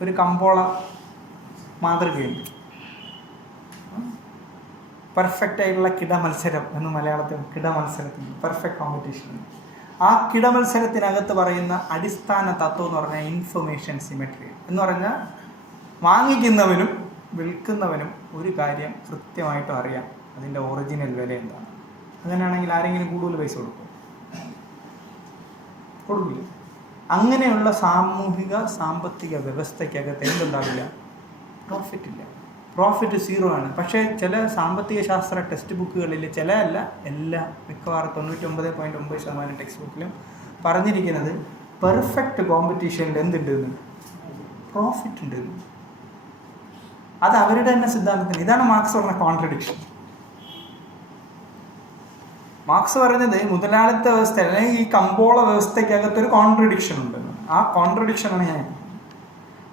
ഒരു കമ്പോള മാതൃകയുണ്ട്. പെർഫെക്റ്റ് ആയിട്ടുള്ള കിടമത്സരം എന്ന് മലയാളത്തിൽ കിടമത്സരത്തിന് പെർഫെക്റ്റ് കോമ്പറ്റീഷൻ. ആ കിടമത്സരത്തിനകത്ത് പറയുന്ന അടിസ്ഥാന തത്വം എന്ന് പറഞ്ഞാൽ ഇൻഫർമേഷൻ സിമെട്രി എന്ന് പറഞ്ഞാൽ വാങ്ങിക്കുന്നവനും വിൽക്കുന്നവനും ഒരു കാര്യം കൃത്യമായിട്ടും അറിയാം, അതിൻ്റെ ഒറിജിനൽ വില എന്താണ്. അങ്ങനെയാണെങ്കിൽ ആരെങ്കിലും കൂടുതൽ പൈസ കൊടുക്കില്ല. അങ്ങനെയുള്ള സാമൂഹിക സാമ്പത്തിക വ്യവസ്ഥയ്ക്കകത്ത് എന്തുണ്ടാവില്ല? പ്രോഫിറ്റ് ഇല്ല. പ്രോഫിറ്റ് സീറോ ആണ്. പക്ഷേ ചില സാമ്പത്തിക ശാസ്ത്ര ടെക്സ്റ്റ് ബുക്കുകളിൽ എല്ലാ മിക്കവാറും 99.9% ടെക്സ്റ്റ് ബുക്കിലും പറഞ്ഞിരിക്കുന്നത് പെർഫെക്റ്റ് കോമ്പറ്റീഷനിൽ എന്തുണ്ടെന്ന്? പ്രോഫിറ്റ് ഉണ്ടെന്ന്. അത് അവരുടെ തന്നെ സിദ്ധാന്തത്തിന്. ഇതാണ് മാർക്സ് പറഞ്ഞ കോൺട്രഡിക്ഷൻ. മാർക്സ് പറയുന്നത് മുതലാളിത്ത വ്യവസ്ഥ അല്ലെങ്കിൽ ഈ കമ്പോള വ്യവസ്ഥയ്ക്കകത്തൊരു കോൺട്രഡിക്ഷൻ ഉണ്ടെന്ന്. ആ കോൺട്രഡിക്ഷനാണ് ഞാൻ.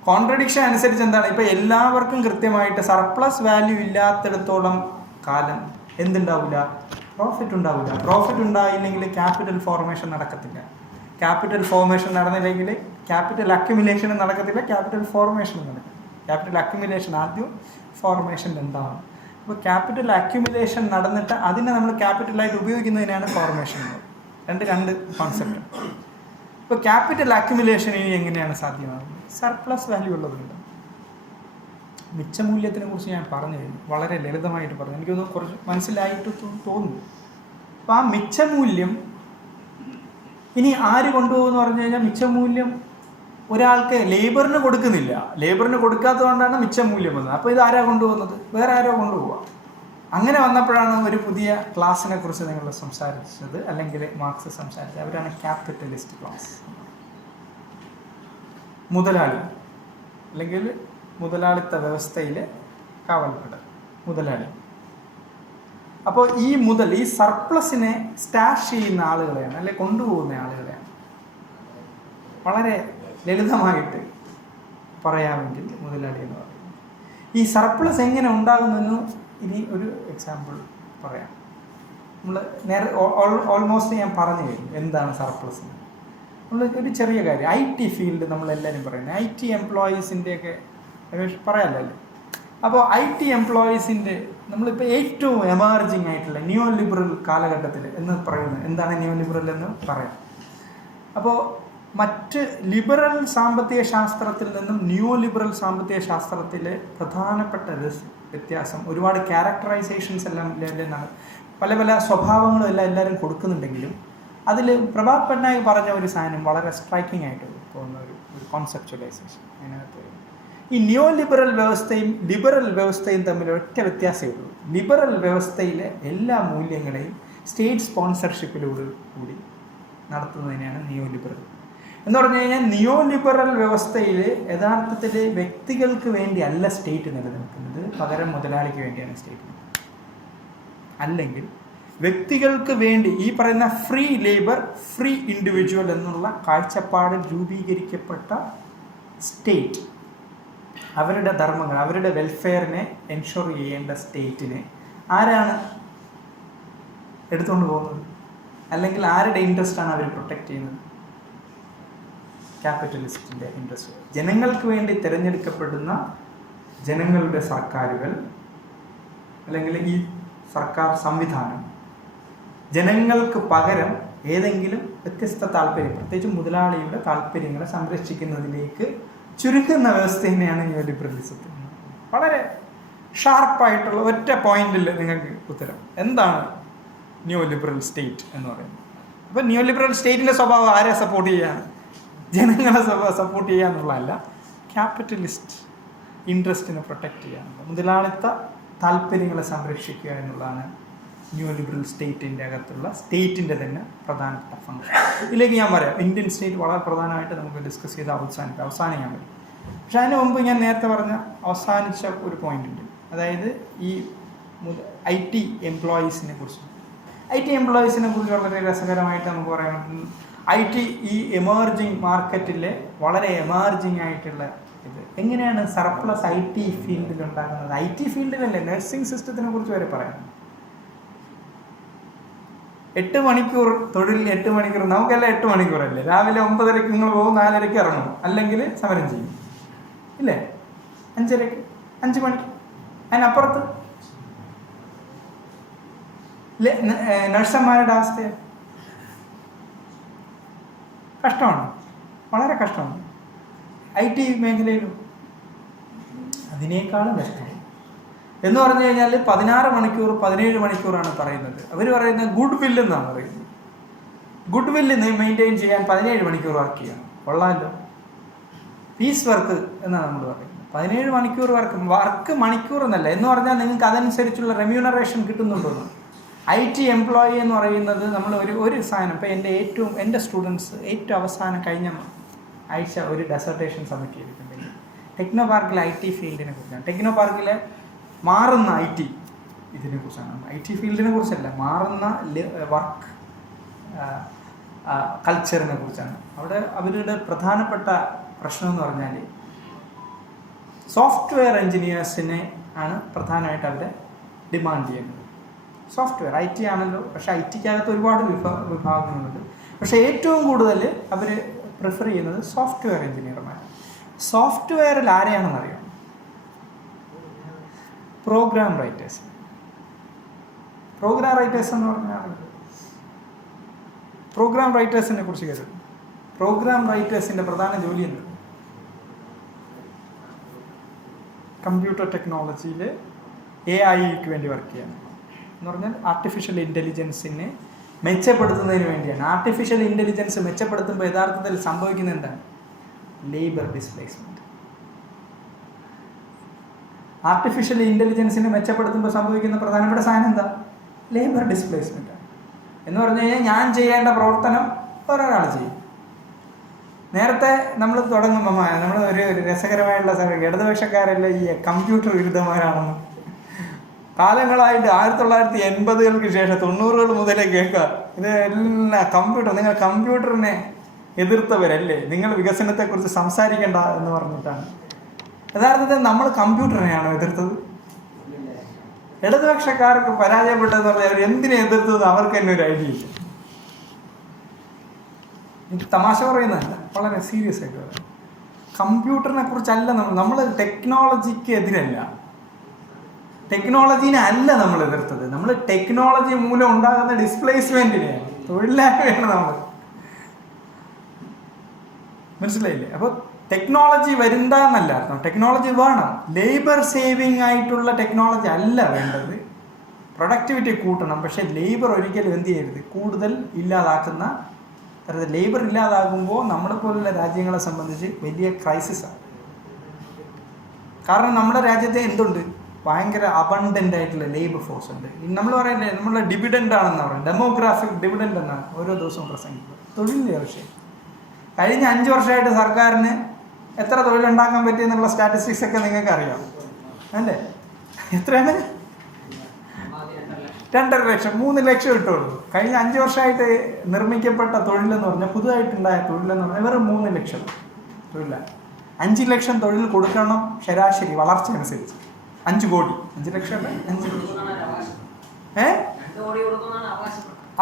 കോൺട്രഡിക്ഷൻ അനുസരിച്ച് എന്താണ്? ഇപ്പം എല്ലാവർക്കും കൃത്യമായിട്ട് സർപ്ലസ് വാല്യൂ ഇല്ലാത്തിടത്തോളം കാലം എന്തുണ്ടാവില്ല? പ്രോഫിറ്റ് ഉണ്ടാവില്ല. പ്രോഫിറ്റ് ഉണ്ടായില്ലെങ്കിൽ ക്യാപിറ്റൽ ഫോർമേഷൻ നടക്കത്തില്ല. ക്യാപിറ്റൽ ഫോർമേഷൻ നടന്നില്ലെങ്കിൽ ക്യാപിറ്റൽ അക്യുമുലേഷനും നടക്കത്തില്ല, ക്യാപിറ്റൽ ഫോർമേഷനും നടക്കില്ല. ക്യാപിറ്റൽ അക്യുമുലേഷൻ ആദ്യം, ഫോർമേഷൻ എന്താണ്? അപ്പോൾ ക്യാപിറ്റൽ അക്യുമുലേഷൻ നടന്നിട്ട് അതിനെ നമ്മൾ ക്യാപിറ്റലായിട്ട് ഉപയോഗിക്കുന്നതിനാണ് ഫോർമേഷൻ. രണ്ട് കോൺസെപ്റ്റ്. ഇപ്പോൾ ക്യാപിറ്റൽ അക്യുമുലേഷൻ ഇനി എങ്ങനെയാണ് സാധ്യമാകുന്നത്? Surplus value ഉള്ളതുണ്ട്. മിച്ചമൂല്യത്തിനെ കുറിച്ച് ഞാൻ പറഞ്ഞു കഴിഞ്ഞു, വളരെ ലളിതമായിട്ട് പറഞ്ഞു. എനിക്കൊന്ന് കുറച്ച് മനസ്സിലായിട്ട് തോന്നുന്നു. അപ്പോൾ ആ മിച്ചമൂല്യം ഇനി ആര് കൊണ്ടുപോകുമെന്ന് പറഞ്ഞു കഴിഞ്ഞാൽ, മിച്ചമൂല്യം ഒരാൾക്ക് ലേബറിന് കൊടുക്കുന്നില്ല. ലേബറിന് കൊടുക്കാത്തതുകൊണ്ടാണ് മിച്ചമൂല്യം വന്നത്. അപ്പോൾ ഇത് ആരാ കൊണ്ടുപോകുന്നത്? വേറെ ആരോ കൊണ്ടുപോവുക. അങ്ങനെ വന്നപ്പോഴാണ് ഒരു പുതിയ ക്ലാസ്സിനെ കുറിച്ച് നിങ്ങൾ സംസാരിച്ചത്, അല്ലെങ്കിൽ മാർക്സ് സംസാരിച്ചത്. അവരാണ് ക്യാപിറ്റലിസ്റ്റ് ക്ലാസ്. മുതലാളി അല്ലെങ്കിൽ മുതലാളിത്ത വ്യവസ്ഥയിലെ കാവൽപ്പട മുതലാളി. അപ്പോൾ ഈ സർപ്ലസിനെ സ്റ്റാഷ് ചെയ്യുന്ന ആളുകളെയാണ്, അല്ലെ കൊണ്ടുപോകുന്ന ആളുകളെയാണ്. വളരെ ലളിതമായിട്ട് പറയാമെങ്കിൽ മുതലാളി എന്ന് പറയുന്നത്. ഈ സർപ്ലസ് എങ്ങനെ ഉണ്ടാകുമെന്ന് ഇനി ഒരു എക്സാമ്പിൾ പറയാം. നമ്മൾ ഓൾമോസ്റ്റ് ഞാൻ പറഞ്ഞു കഴിഞ്ഞു എന്താണ് സർപ്ലസ്. നമ്മൾ ഒരു ചെറിയ കാര്യം, IT ഫീൽഡ് നമ്മളെല്ലാവരും പറയുന്നത്, IT എംപ്ലോയീസിൻ്റെയൊക്കെ പറയാമല്ലോ. അപ്പോൾ IT എംപ്ലോയീസിൻ്റെ നമ്മളിപ്പോൾ ഏറ്റവും എമർജിങ് ആയിട്ടുള്ള ന്യൂ ലിബറൽ കാലഘട്ടത്തിൽ എന്ന് പറയുന്നത് എന്താണ്? ന്യൂ ലിബറൽ എന്ന് പറയാം. അപ്പോൾ മറ്റ് ലിബറൽ സാമ്പത്തിക ശാസ്ത്രത്തിൽ നിന്നും ന്യൂ ലിബറൽ സാമ്പത്തിക ശാസ്ത്രത്തിലെ പ്രധാനപ്പെട്ട വ്യത്യാസം, ഒരുപാട് ക്യാരക്ടറൈസേഷൻസ് എല്ലാം പല സ്വഭാവങ്ങളും എല്ലാവരും കൊടുക്കുന്നുണ്ടെങ്കിലും അതിൽ പ്രഭാത് പട്നായിക് പറഞ്ഞ ഒരു സാധനം വളരെ സ്ട്രൈക്കിംഗ് ആയിട്ട് തോന്നുന്ന ഒരു കോൺസെപ്ച്വലൈസേഷൻ അതിനകത്ത്. ഈ ന്യൂ ലിബറൽ വ്യവസ്ഥയും ലിബറൽ വ്യവസ്ഥയും തമ്മിൽ ഒറ്റ വ്യത്യാസമേ ഉള്ളൂ. ലിബറൽ വ്യവസ്ഥയിലെ എല്ലാ മൂല്യങ്ങളെയും സ്റ്റേറ്റ് സ്പോൺസർഷിപ്പിലൂടെ കൂടി നടത്തുന്നതിനാണ് നിയോ ലിബറൽ എന്ന് പറഞ്ഞു കഴിഞ്ഞാൽ. നിയോ ലിബറൽ വ്യവസ്ഥയിൽ യഥാർത്ഥത്തിൽ വ്യക്തികൾക്ക് വേണ്ടി അല്ല സ്റ്റേറ്റ് നിലനിൽക്കുന്നത്, പകരം മുതലാളിക്ക് വേണ്ടിയാണ് സ്റ്റേറ്റ്. അല്ലെങ്കിൽ വ്യക്തികൾക്ക് വേണ്ടി ഈ പറയുന്ന ഫ്രീ ലേബർ, ഫ്രീ ഇൻഡിവിജ്വൽ എന്നുള്ള കാഴ്ചപ്പാടിൽ രൂപീകരിക്കപ്പെട്ട സ്റ്റേറ്റ് അവരുടെ ധർമ്മങ്ങൾ, അവരുടെ വെൽഫെയറിനെ എൻഷുർ ചെയ്യേണ്ട സ്റ്റേറ്റിനെ ആരാണ് എടുത്തുകൊണ്ട് പോകുന്നത്? അല്ലെങ്കിൽ ആരുടെ ഇൻട്രസ്റ്റാണ് അവർ പ്രൊട്ടക്റ്റ് ചെയ്യുന്നത്? ക്യാപിറ്റലിസ്റ്റിൻ്റെ ഇൻട്രസ്റ്റ്. ജനങ്ങൾക്ക് വേണ്ടി തിരഞ്ഞെടുക്കപ്പെടുന്ന ജനങ്ങളുടെ സർക്കാരുകൾ അല്ലെങ്കിൽ ഈ സർക്കാർ സംവിധാനം ജനങ്ങൾക്ക് പകരം ഏതെങ്കിലും വ്യത്യസ്ത താല്പര്യം, പ്രത്യേകിച്ച് മുതലാളിയുടെ താല്പര്യങ്ങളെ സംരക്ഷിക്കുന്നതിലേക്ക് ചുരുക്കുന്ന വ്യവസ്ഥയെയാണ് ന്യൂ ലിബറലിസത്തിൽ. വളരെ ഷാർപ്പായിട്ടുള്ള ഒറ്റ പോയിന്റിൽ നിങ്ങൾക്ക് ഉത്തരം. എന്താണ് ന്യൂ ലിബറൽ സ്റ്റേറ്റ് എന്ന് പറയുന്നത്? അപ്പം ന്യൂ ലിബറൽ സ്റ്റേറ്റിൻ്റെ സ്വഭാവം ആരെ സപ്പോർട്ട് ചെയ്യാണ്? ജനങ്ങളെ സപ്പോർട്ട് ചെയ്യുക എന്നുള്ളതല്ല, ക്യാപിറ്റലിസ്റ്റ് ഇൻട്രസ്റ്റിനെ പ്രൊട്ടക്റ്റ് ചെയ്യുക, മുതലാളിത്ത താല്പര്യങ്ങളെ സംരക്ഷിക്കുക എന്നുള്ളതാണ് ന്യൂ ലിബറൽ സ്റ്റേറ്റിൻ്റെ അകത്തുള്ള സ്റ്റേറ്റിൻ്റെ തന്നെ പ്രധാനപ്പെട്ട ഫംഗ്ഷൻ. ഇതിലേക്ക് ഞാൻ പറയാം, ഇന്ത്യൻ സ്റ്റേറ്റ് വളരെ പ്രധാനമായിട്ട് നമുക്ക് ഡിസ്കസ് ചെയ്ത് അവസാനിക്കാൻ പറ്റും. പക്ഷെ അതിന് മുമ്പ് ഞാൻ നേരത്തെ പറഞ്ഞ അവസാനിച്ച ഒരു പോയിന്റ് ഉണ്ട്, അതായത് ഈ IT എംപ്ലോയീസിനെ കുറിച്ച്. IT എംപ്ലോയീസിനെ കുറിച്ച് വളരെ രസകരമായിട്ട് നമുക്ക് പറയാൻ പറ്റും. IT ഈ എമേർജിങ് മാർക്കറ്റിലെ വളരെ എമേർജിങ് ആയിട്ടുള്ള ഇത് എങ്ങനെയാണ് സർപ്ലസ് IT ഫീൽഡിൽ ഉണ്ടാകുന്നത്? IT ഫീൽഡിലല്ലേ, നഴ്സിംഗ് സിസ്റ്റത്തിനെ കുറിച്ച് വരെ പറയാം. 8 മണിക്കൂർ തൊഴിൽ, 8 മണിക്കൂർ, നമുക്കെല്ലാം 8 മണിക്കൂറല്ലേ. രാവിലെ 9:30 നിങ്ങൾ പോകും, 4:30 ഇറങ്ങും, അല്ലെങ്കിൽ സമരം ചെയ്യും, ഇല്ലേ? 5:30, 5 മണിക്ക്. അതിനപ്പുറത്ത് നഴ്സന്മാരുടെ അവസ്ഥ കഷ്ടമാണ്, വളരെ കഷ്ടമാണ്. IT മേഖലയിലും അതിനേക്കാളും കഷ്ടം എന്ന് പറഞ്ഞു കഴിഞ്ഞാൽ 16 മണിക്കൂർ 17 മണിക്കൂറാണ് പറയുന്നത്. അവർ പറയുന്നത് ഗുഡ് വില്ല് എന്നാണ് പറയുന്നത്. ഗുഡ് വില്ല് മെയിൻറ്റെയിൻ ചെയ്യാൻ 17 മണിക്കൂർ വർക്ക് ചെയ്യണം. കൊള്ളാമല്ലോ, പീസ് വർക്ക് എന്നാണ് നമ്മൾ പറയുന്നത്. 17 മണിക്കൂർ വർക്ക് മണിക്കൂർ എന്നല്ല, എന്ന് പറഞ്ഞാൽ നിങ്ങൾക്ക് അതനുസരിച്ചുള്ള റെമ്യൂണറേഷൻ കിട്ടുന്നുണ്ടോന്ന്. IT എംപ്ലോയി എന്ന് പറയുന്നത് നമ്മൾ ഒരു സാധനം, ഇപ്പോൾ എൻ്റെ സ്റ്റുഡൻസ് ഏറ്റവും അവസാനം കഴിഞ്ഞ ആഴ്ച ഒരു ഡെസർട്ടേഷൻ സബ്മിറ്റ് ചെയ്തിട്ടുണ്ടെങ്കിൽ ടെക്നോ പാർക്കിലെ IT ഫീൽഡിനെ കുറിച്ചാണ്. ടെക്നോ പാർക്കിലെ മാറുന്ന IT ഇതിനെ കുറിച്ചാണ്. IT ഫീൽഡിനെ കുറിച്ചല്ല, മാറുന്ന വർക്ക് കൾച്ചറിനെ കുറിച്ചാണ്. അവിടെ അവരുടെ പ്രധാനപ്പെട്ട പ്രശ്നം എന്ന് പറഞ്ഞാൽ സോഫ്റ്റ്വെയർ എൻജിനീയേഴ്സിനെ ആണ് പ്രധാനമായിട്ട് അവരെ ഡിമാൻഡ് ചെയ്യുന്നത്. സോഫ്റ്റ്വെയർ IT ആണല്ലോ, പക്ഷേ ITക്കകത്ത് ഒരുപാട് വിഭാഗങ്ങളുണ്ട്. പക്ഷേ ഏറ്റവും കൂടുതൽ അവർ പ്രിഫർ ചെയ്യുന്നത് സോഫ്റ്റ്വെയർ എൻജിനീയർമാർ. സോഫ്റ്റ്വെയറിൽ ആരെയാണെന്നറിയാം? Program writers. പ്രോഗ്രാം റൈറ്റേഴ്സ് എന്ന് പറഞ്ഞാൽ പ്രോഗ്രാം റൈറ്റേഴ്സിനെ കുറിച്ച് കേട്ടു. പ്രോഗ്രാം റൈറ്റേഴ്സിൻ്റെ പ്രധാന ജോലി എന്ത്? കമ്പ്യൂട്ടർ ടെക്നോളജിയിൽ AIക്ക് വേണ്ടി വർക്ക് ചെയ്യണം എന്ന് പറഞ്ഞാൽ ആർട്ടിഫിഷ്യൽ ഇൻ്റലിജൻസിനെ മെച്ചപ്പെടുത്തുന്നതിന് വേണ്ടിയാണ്. ആർട്ടിഫിഷ്യൽ ഇൻ്റലിജൻസ് മെച്ചപ്പെടുത്തുമ്പോൾ യഥാർത്ഥത്തിൽ സംഭവിക്കുന്നത് എന്താണ്? Labour displacement. ആർട്ടിഫിഷ്യൽ ഇൻ്റലിജൻസിനെ മെച്ചപ്പെടുത്തുമ്പോൾ സംഭവിക്കുന്ന പ്രധാനപ്പെട്ട സാധനം എന്താ? Labour displacement. എന്ന് പറഞ്ഞു കഴിഞ്ഞാൽ ഞാൻ ചെയ്യേണ്ട പ്രവർത്തനം ഒരാൾ ചെയ്യും. നേരത്തെ നമ്മൾ തുടങ്ങുമ്പോൾ നമ്മൾ ഒരു രസകരമായിട്ടുള്ള ഇടതുപക്ഷക്കാരെല്ലാം ഈ കമ്പ്യൂട്ടർ വിരുദ്ധന്മാരാണെന്ന് കാലങ്ങളായിട്ട് 1980കൾക്ക് ശേഷം 90കൾ മുതലേ കേൾക്കുക. ഇതെല്ലാം കമ്പ്യൂട്ടർ, നിങ്ങൾ കമ്പ്യൂട്ടറിനെ എതിർത്തവരല്ലേ, നിങ്ങൾ വികസനത്തെക്കുറിച്ച് സംസാരിക്കേണ്ട എന്ന് പറഞ്ഞിട്ടാണ്. യഥാർത്ഥത്തിൽ നമ്മൾ കമ്പ്യൂട്ടറിനെയാണോ എതിർത്തത്? ഇടതുപക്ഷക്കാർക്ക് പരാജയപ്പെട്ടതെന്ന് പറഞ്ഞാൽ അവർ എന്തിനെ എതിർത്തത് അവർക്ക് തന്നെ ഒരു ഐഡിയ ഇല്ല. എനിക്ക് തമാശ പറയുന്നതല്ല, വളരെ സീരിയസ് ആയിട്ട് പറയാം. കമ്പ്യൂട്ടറിനെ കുറിച്ചല്ല നമ്മൾ ടെക്നോളജിക്ക് എതിരല്ല, ടെക്നോളജീനെ അല്ല നമ്മൾ എതിർത്തത്. നമ്മൾ ടെക്നോളജി മൂലം ഉണ്ടാകുന്ന ഡിസ്പ്ലേസ്മെന്റിനെയാണ്, തൊഴിലില്ലായ്മയാണ് നമ്മൾ. മനസ്സിലായില്ലേ? അപ്പോൾ ടെക്നോളജി വരുന്നതെന്നല്ല അർത്ഥം, ടെക്നോളജി വേണം. ലേബർ സേവിങ് ആയിട്ടുള്ള ടെക്നോളജി അല്ല വേണ്ടത്. പ്രൊഡക്ടിവിറ്റി കൂട്ടണം, പക്ഷേ ലേബർ ഒരിക്കലും എന്ത് ചെയ്യരുത്, കൂടുതൽ ഇല്ലാതാക്കുന്ന തരത്തിൽ. ലേബർ ഇല്ലാതാകുമ്പോൾ നമ്മളെപ്പോലുള്ള രാജ്യങ്ങളെ സംബന്ധിച്ച് വലിയ ക്രൈസിസാണ്. കാരണം നമ്മുടെ രാജ്യത്തെ എന്തുണ്ട്, ഭയങ്കര അബണ്ടൻ്റ് ആയിട്ടുള്ള ലേബർ ഫോഴ്സ് ഉണ്ട്. നമ്മൾ പറയല്ലേ, നമ്മളെ ഡിവിഡൻ്റ് ആണെന്ന് പറയും, ഡെമോഗ്രാഫിക് ഡിവിഡൻ്റ് എന്നാണ് ഓരോ ദിവസവും പ്രസംഗിക്കുന്നത്. തൊഴിലിൻ്റെ വിഷയം കഴിഞ്ഞ 5 വർഷമായിട്ട് സർക്കാരിന് എത്ര തൊഴിലുണ്ടാക്കാൻ പറ്റിയെന്നുള്ള സ്റ്റാറ്റിസ്റ്റിക്സ് ഒക്കെ നിങ്ങൾക്ക് അറിയാം അല്ലേ? എത്രയാണ്? 2.5 ലക്ഷം, 3 ലക്ഷം ഇട്ടുള്ളൂ. കഴിഞ്ഞ 5 വർഷമായിട്ട് നിർമ്മിക്കപ്പെട്ട തൊഴിലെന്ന് പറഞ്ഞാൽ, പുതുതായിട്ടുണ്ടായ തൊഴിലെന്ന് പറഞ്ഞാൽ വെറും 3 ലക്ഷം തൊഴിലാണ്. 5 ലക്ഷം തൊഴിൽ കൊടുക്കണം ശരാശരി വളർച്ച അനുസരിച്ച്. 5 കോടി, 5 ലക്ഷം അല്ലേ, 5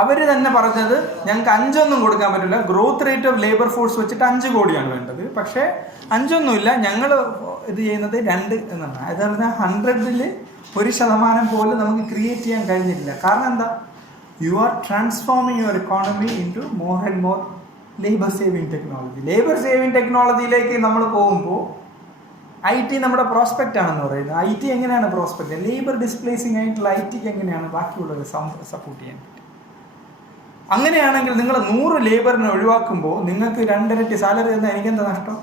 അവര് തന്നെ പറഞ്ഞത് ഞങ്ങൾക്ക് 5 കൊടുക്കാൻ പറ്റില്ല, growth rate of labour force വെച്ചിട്ട് 5 കോടിയാണ് വേണ്ടത്. പക്ഷേ 5 ഞങ്ങൾ ഇത് ചെയ്യുന്നത് 2 എന്നാണ്. അത് പറഞ്ഞാൽ 100-ൽ 1% പോലും നമുക്ക് ക്രിയേറ്റ് ചെയ്യാൻ കഴിഞ്ഞിട്ടില്ല. കാരണം എന്താ? You are transforming your economy into more and more labour saving technology. Labour saving ടെക്നോളജിയിലേക്ക് നമ്മൾ പോകുമ്പോൾ IT നമ്മുടെ പ്രോസ്പെക്റ്റ് ആണെന്ന് പറയുന്നത്. IT എങ്ങനെയാണ് പ്രോസ്പെക്റ്റ്? ലേബർ ഡിസ്പ്ലേസിങ് ആയിട്ടുള്ള ITക്ക് എങ്ങനെയാണ് ബാക്കിയുള്ളത് സപ്പോർട്ട് ചെയ്യാൻ പറ്റും? അങ്ങനെയാണെങ്കിൽ നിങ്ങൾ 100 ലേബറിനെ ഒഴിവാക്കുമ്പോൾ നിങ്ങൾക്ക് 2 ഇരട്ടി സാലറി തന്നാൽ എനിക്കെന്താ നഷ്ടം?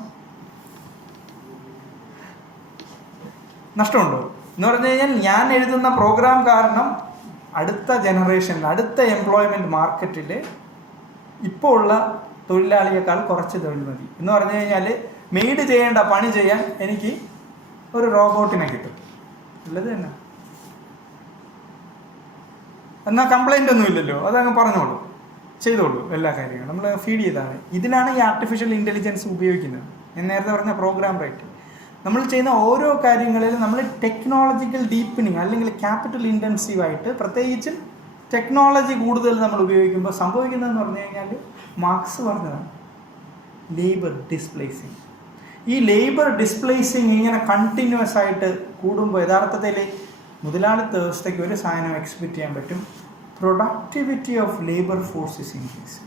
നഷ്ടമുണ്ടോ എന്ന് പറഞ്ഞു കഴിഞ്ഞാൽ ഞാൻ എഴുതുന്ന പ്രോഗ്രാം കാരണം അടുത്ത ജനറേഷനിൽ, അടുത്ത എംപ്ലോയ്മെൻറ്റ് മാർക്കറ്റിൽ ഇപ്പോൾ ഉള്ള തൊഴിലാളിയേക്കാൾ കുറച്ച് തൊഴിൽ മതി എന്ന് പറഞ്ഞു കഴിഞ്ഞാൽ മെയ്ഡ് ചെയ്യേണ്ട പണി ചെയ്യാൻ എനിക്ക് ഒരു റോബോട്ടിനെ കിട്ടും. ഉള്ളത് തന്നെ. എന്നാൽ കംപ്ലൈൻ്റ് ഒന്നും ഇല്ലല്ലോ, അതങ്ങ് പറഞ്ഞോളൂ, ചെയ്തോളൂ എല്ലാ കാര്യങ്ങളും. നമ്മൾ ഫീഡ് ചെയ്താണ്. ഇതിനാണ് ഈ ആർട്ടിഫിഷ്യൽ ഇൻ്റലിജൻസ് ഉപയോഗിക്കുന്നത്. ഞാൻ നേരത്തെ പറഞ്ഞ പ്രോഗ്രാം റൈറ്റ്. നമ്മൾ ചെയ്യുന്ന ഓരോ കാര്യങ്ങളിലും നമ്മൾ ടെക്നോളജിക്കൽ ഡീപ്പനിങ് അല്ലെങ്കിൽ ക്യാപിറ്റൽ ഇൻറ്റൻസീവായിട്ട്, പ്രത്യേകിച്ചും ടെക്നോളജി കൂടുതൽ നമ്മൾ ഉപയോഗിക്കുമ്പോൾ സംഭവിക്കുന്നതെന്ന് പറഞ്ഞു കഴിഞ്ഞാൽ മാർക്സ് പറഞ്ഞതാണ് ലേബർ ഡിസ്പ്ലേസിങ്. ഈ ലേബർ ഡിസ്പ്ലേസിങ് ഇങ്ങനെ കണ്ടിന്യൂസ് ആയിട്ട് കൂടുമ്പോൾ യഥാർത്ഥത്തിൽ മുതലാളിത്ത വ്യവസ്ഥയ്ക്ക് ഒരു സാധനം എക്സ്പെക്റ്റ് ചെയ്യാൻ പറ്റും: productivity of labour force is increase.